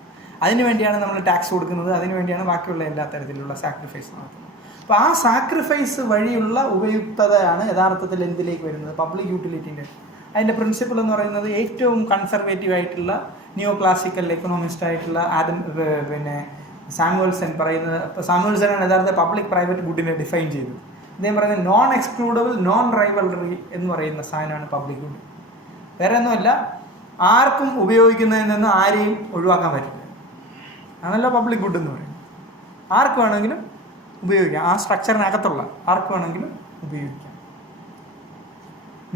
അതിനുവേണ്ടിയാണ് നമ്മൾ ടാക്സ് കൊടുക്കുന്നത്, അതിനുവേണ്ടിയാണ് ബാക്കിയുള്ള എല്ലാ തരത്തിലുള്ള സാക്രിഫൈസ് നടത്തുന്നത്. അപ്പോൾ ആ സാക്രിഫൈസ് വഴിയുള്ള ഉപയുക്തതയാണ് യഥാർത്ഥത്തിൽ എന്തിലേക്ക് വരുന്നത്, പബ്ലിക് യൂട്ടിലിറ്റീൻ്റെ. അതിൻ്റെ പ്രിൻസിപ്പിൾ എന്ന് പറയുന്നത് ഏറ്റവും കൺസർവേറ്റീവ് ആയിട്ടുള്ള നിയോ ക്ലാസിക്കൽ എക്കണോമിസ്റ്റ് ആയിട്ടുള്ള സാമുവൽസനാണ് യഥാർത്ഥ പബ്ലിക് പ്രൈവറ്റ് ഗുഡിനെ ഡിഫൈൻ ചെയ്തത്. ഇദ്ദേഹം പറയുന്നത് നോൺ എക്സ്ക്ലൂഡബിൾ, നോൺ റൈവൽറി എന്ന് പറയുന്ന സാധനമാണ് പബ്ലിക് ഗുഡ്. വേറെ ഒന്നുമല്ല, ആർക്കും ഉപയോഗിക്കുന്നതിൽ നിന്ന് ആരെയും ഒഴിവാക്കാൻ പറ്റില്ല. അതല്ല പബ്ലിക് ഗുഡ് എന്ന് പറയുന്നത്. ആർക്ക് വേണമെങ്കിലും ഉപയോഗിക്കാം, ആ സ്ട്രക്ചറിനകത്തുള്ള ആർക്ക് വേണമെങ്കിലും ഉപയോഗിക്കാം.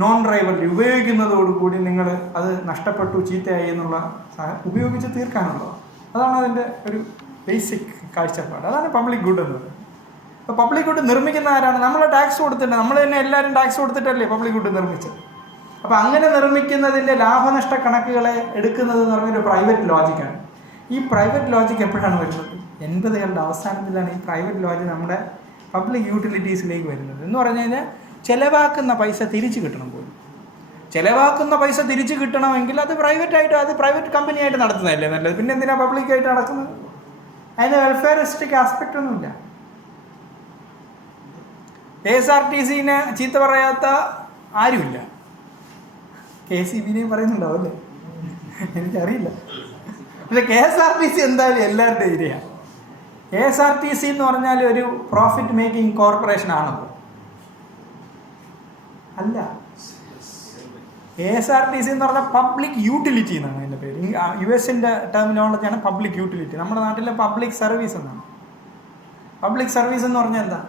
നോൺ റൈവൽറി, ഉപയോഗിക്കുന്നതോടുകൂടി നിങ്ങൾ അത് നഷ്ടപ്പെട്ടു, ചീത്തയായി എന്നുള്ള ഉപയോഗിച്ച് തീർക്കാനുള്ളത്. അതാണ് അതിൻ്റെ ഒരു ബേസിക് കാഴ്ചപ്പാട്. അതാണ് പബ്ലിക് ഗുഡ് എന്ന് പറയുന്നത്. അപ്പോൾ പബ്ലിക് ഗുഡ് നിർമ്മിക്കുന്ന ആരാണ്? നമ്മൾ ടാക്സ് കൊടുത്തിട്ട്, നമ്മൾ തന്നെ എല്ലാവരും ടാക്സ് കൊടുത്തിട്ടല്ലേ പബ്ലിക് ഗുഡ് നിർമ്മിച്ചത്. അപ്പോൾ അങ്ങനെ നിർമ്മിക്കുന്നതിൻ്റെ ലാഭനഷ്ട കണക്കുകളെ എടുക്കുന്നത് എന്ന് പറഞ്ഞൊരു പ്രൈവറ്റ് ലോജിക്കാണ്. ഈ പ്രൈവറ്റ് ലോജിക്ക് എപ്പോഴാണ് വരുന്നത്? 80-കളുടെ അവസാനത്തിലാണ് ഈ പ്രൈവറ്റ് ലോജിക് നമ്മുടെ പബ്ലിക് യൂട്ടിലിറ്റീസിലേക്ക് വരുന്നത്. എന്ന് പറഞ്ഞു കഴിഞ്ഞാൽ ചിലവാക്കുന്ന പൈസ തിരിച്ചു കിട്ടണം പോലും. ചിലവാക്കുന്ന പൈസ തിരിച്ചു കിട്ടണമെങ്കിൽ അത് പ്രൈവറ്റ് കമ്പനിയായിട്ട് നടത്തുന്നതല്ലേ നല്ലത്. പിന്നെ എന്തിനാണ് പബ്ലിക്കായിട്ട് നടക്കുന്നത്? അതിന് വെൽഫെയറിസ്റ്റിക് ആസ്പെക്റ്റ് ഒന്നുമില്ല. KSRTCനെ ചീത്ത പറയാത്ത ആരുമില്ല. KSEBനെയും പറയുന്നുണ്ടാവും അല്ലേ, എനിക്കറിയില്ല. പക്ഷെ KSRTC എന്തായാലും എല്ലാവരുടെയും ഏരിയയാണ്. KSRTC എന്ന് പറഞ്ഞാൽ ഒരു പ്രോഫിറ്റ് മേക്കിംഗ് കോർപ്പറേഷൻ ആണോ? അല്ല. KSRTC എന്ന് പറഞ്ഞാൽ പബ്ലിക് യൂട്ടിലിറ്റി എന്നാണ് അതിൻ്റെ പേര്. US-ൻ്റെ ടെർമിനോളജിയാണ് പബ്ലിക് യൂട്ടിലിറ്റി. നമ്മുടെ നാട്ടിലെ പബ്ലിക് സർവീസ് എന്നാണ്. പബ്ലിക് സർവീസ് എന്ന് പറഞ്ഞാൽ എന്താ?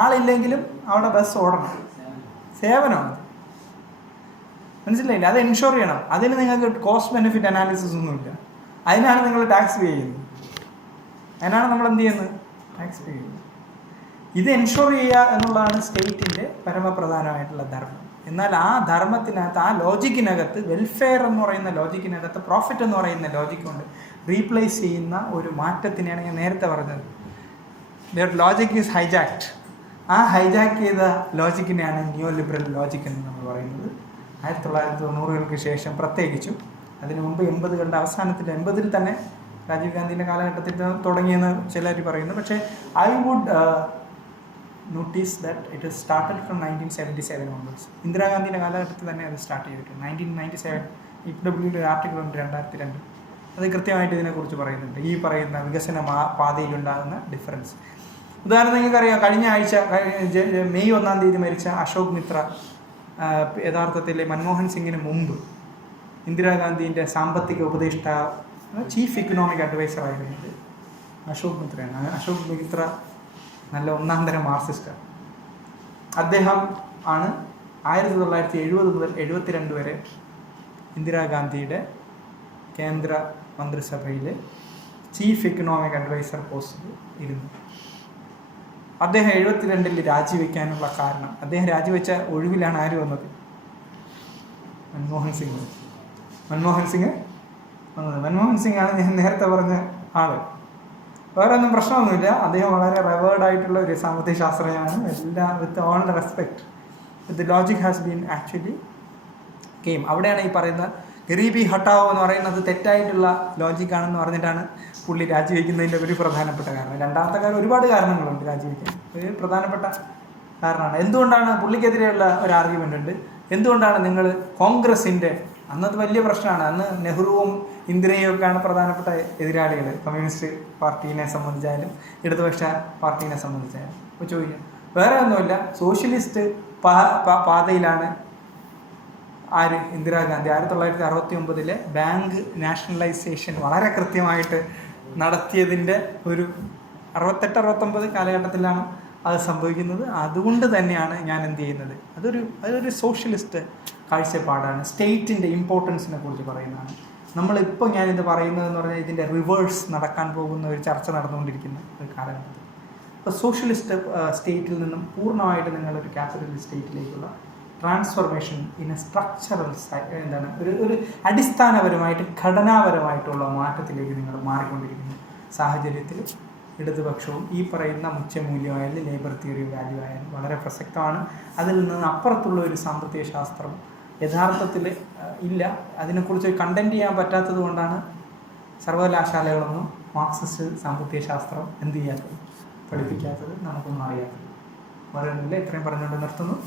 ആളില്ലെങ്കിലും അവിടെ ബസ് ഓടണം, സേവനമാണ്. മനസ്സിലായില്ല? അത് എൻഷുർ ചെയ്യണം. അതിന് നിങ്ങൾക്ക് കോസ്റ്റ് ബെനിഫിറ്റ് അനാലിസിസ് ഒന്നുമില്ല. അതിനാണ് നിങ്ങൾ ടാക്സ് പേ ചെയ്യുന്നത്. അതിനാണ് നമ്മൾ എന്ത് ചെയ്യുന്നത്? ടാക്സ് പേ ചെയ്യുന്നത്. ഇത് എൻഷുർ ചെയ്യുക എന്നുള്ളതാണ് സ്റ്റേറ്റിൻ്റെ പരമപ്രധാനമായിട്ടുള്ള ധർമ്മം. എന്നാൽ ആ ധർമ്മത്തിനകത്ത്, ആ ലോജിക്കിനകത്ത്, വെൽഫെയർ എന്ന് പറയുന്ന ലോജിക്കിനകത്ത് പ്രോഫിറ്റ് എന്ന് പറയുന്ന ലോജിക്ക് കൊണ്ട് റീപ്ലേസ് ചെയ്യുന്ന ഒരു മാറ്റത്തിനെയാണ് ഞാൻ നേരത്തെ പറഞ്ഞത്. Logic is hijacked. ആ ഹൈജാക്ക് ചെയ്ത ലോജിക്കിനെയാണ് നിയോ ലിബറൽ ലോജിക് എന്ന് നമ്മൾ പറയുന്നത്. 1990-കൾക്ക് ശേഷം പ്രത്യേകിച്ചും, അതിനു മുമ്പ് 80-കളുടെ അവസാനത്തിൽ, 80-ൽ തന്നെ രാജീവ് ഗാന്ധിൻ്റെ കാലഘട്ടത്തിൽ തുടങ്ങിയെന്ന് ചിലർ പറയുന്നു. പക്ഷേ I would notice that it started from 1977 onwards. ഇന്ദിരാഗാന്ധിയുടെ കാലഘട്ടത്തിൽ തന്നെ അത് സ്റ്റാർട്ട് ചെയ്തിട്ടുണ്ട്. 1997 IWയുടെ ഒരു ആർട്ടിക്കിൾ ഉണ്ട്, 2002. അത് കൃത്യമായിട്ട് ഇതിനെക്കുറിച്ച് പറയുന്നുണ്ട്, ഈ പറയുന്ന വികസന പാതയിലുണ്ടാകുന്ന ഡിഫറൻസ്. ഉദാഹരണം നിങ്ങൾക്കറിയാം, കഴിഞ്ഞ ആഴ്ച മെയ് 1-ാം തീയതി മരിച്ച അശോക് മിത്ര യഥാർത്ഥത്തിൽ മൻമോഹൻ സിംഗിന് മുമ്പ് ഇന്ദിരാഗാന്ധിൻ്റെ സാമ്പത്തിക ഉപദേഷ്ടാവ്, ചീഫ് ഇക്കണോമിക് അഡ്വൈസർ ആയിരുന്നത് അശോക് മിത്രയാണ്. അശോക് മിത്ര നല്ല ഒന്നാം തരം മാർക്സിസ്റ്റാണ്. അദ്ദേഹം ആണ് 1970 മുതൽ 72 വരെ ഇന്ദിരാഗാന്ധിയുടെ കേന്ദ്ര മന്ത്രിസഭയിൽ ചീഫ് ഇക്കണോമിക് അഡ്വൈസർ പോസ്റ്റിൽ ഇരുന്നു. അദ്ദേഹം 72-ൽ രാജിവെക്കാനുള്ള കാരണം, അദ്ദേഹം രാജിവെച്ച ഒഴിവിലാണ് ആര് വന്നത്? മൻമോഹൻ സിംഗ്. മൻമോഹൻ സിംഗ് വന്നത്. മൻമോഹൻ സിംഗ് ആണ് ഞാൻ നേരത്തെ പറഞ്ഞ ആള്. വേറെ ഒന്നും പ്രശ്നമൊന്നുമില്ല. അദ്ദേഹം വളരെ റെവേർഡ് ആയിട്ടുള്ള ഒരു സാമ്പത്തിക ശാസ്ത്രജ്ഞനാണ്. എല്ലാം with all the respect. The logic has been actually game. അവിടെയാണ് ഈ പറയുന്ന ഗരീബി ഹട്ടാവോ എന്ന് പറയുന്നത് തെറ്റായിട്ടുള്ള ലോജിക്കാണെന്ന് പറഞ്ഞിട്ടാണ് പുള്ളി രാജിവെക്കുന്നതിൻ്റെ ഒരു പ്രധാനപ്പെട്ട കാരണം. രണ്ടാമത്തെ കാര്യം, ഒരുപാട് കാരണങ്ങളുണ്ട് രാജിവെക്കാൻ. ഒരു പ്രധാനപ്പെട്ട കാരണമാണ് എന്തുകൊണ്ടാണ് പുള്ളിക്കെതിരെയുള്ള ഒരു ആർഗ്യുമെൻ്റ് ഉണ്ട്. എന്തുകൊണ്ടാണ് നിങ്ങൾ കോൺഗ്രസിൻ്റെ, അന്നത് വലിയ പ്രശ്നമാണ്, അന്ന് നെഹ്റുവും ഇന്ദിരയും ഒക്കെയാണ് പ്രധാനപ്പെട്ട എതിരാളികൾ, കമ്മ്യൂണിസ്റ്റ് പാർട്ടീനെ സംബന്ധിച്ചായാലും ഇടതുപക്ഷ പാർട്ടീനെ സംബന്ധിച്ചായാലും. അപ്പോൾ ചോദിക്കാം, വേറെ ഒന്നുമില്ല, സോഷ്യലിസ്റ്റ് പാതയിലാണ് ആര്, ഇന്ദിരാഗാന്ധി 1969 ബാങ്ക് നാഷണലൈസേഷൻ വളരെ കൃത്യമായിട്ട് നടത്തിയതിൻ്റെ ഒരു 68-69 കാലഘട്ടത്തിലാണ് അത് സംഭവിക്കുന്നത്. അതുകൊണ്ട് തന്നെയാണ് ഞാൻ എന്ത് ചെയ്യുന്നത്, അതൊരു സോഷ്യലിസ്റ്റ് കാഴ്ചപ്പാടാണ്. സ്റ്റേറ്റിൻ്റെ ഇമ്പോർട്ടൻസിനെ കുറിച്ച് പറയുന്നതാണ്. നമ്മളിപ്പോൾ ഞാനിത് പറയുന്നതെന്ന് പറഞ്ഞാൽ ഇതിൻ്റെ റിവേഴ്സ് നടക്കാൻ പോകുന്ന ഒരു ചർച്ച നടന്നുകൊണ്ടിരിക്കുന്ന ഒരു കാലഘട്ടത്തിൽ. അപ്പോൾ സോഷ്യലിസ്റ്റ് സ്റ്റേറ്റിൽ നിന്നും പൂർണ്ണമായിട്ട് നിങ്ങളൊരു ക്യാപിറ്റലിസ്റ്റ് സ്റ്റേറ്റിലേക്കുള്ള ട്രാൻസ്ഫോർമേഷൻ ഇൻ എ സ്ട്രക്ചറൽ എന്താണ് ഒരു അടിസ്ഥാനപരമായിട്ട് ഘടനാപരമായിട്ടുള്ള മാറ്റത്തിലേക്ക് നിങ്ങൾ മാറിക്കൊണ്ടിരിക്കുന്ന സാഹചര്യത്തിൽ ഇടതുപക്ഷവും ഈ പറയുന്ന മുഖ്യമൂല്യമായാലും ലേബർ തിയറി വാല്യൂ ആയാലും വളരെ പ്രസക്തമാണ്. അതിൽ നിന്ന് അപ്പുറത്തുള്ള ഒരു സാമ്പത്തിക ശാസ്ത്രം യഥാർത്ഥത്തിൽ ഇല്ല. അതിനെക്കുറിച്ച് കണ്ടന്റ് ചെയ്യാൻ പറ്റാത്തത് കൊണ്ടാണ് സർവകലാശാലകളൊന്നും മാർക്സിസ്റ്റ് സാമ്പത്തിക ശാസ്ത്രം എന്ത് ചെയ്യാത്തത്, പഠിപ്പിക്കാത്തത്, നമുക്കൊന്നും അറിയാത്തത്. പറയുന്നില്ല. ഇത്രയും പറഞ്ഞുകൊണ്ട് നിർത്തുന്നു.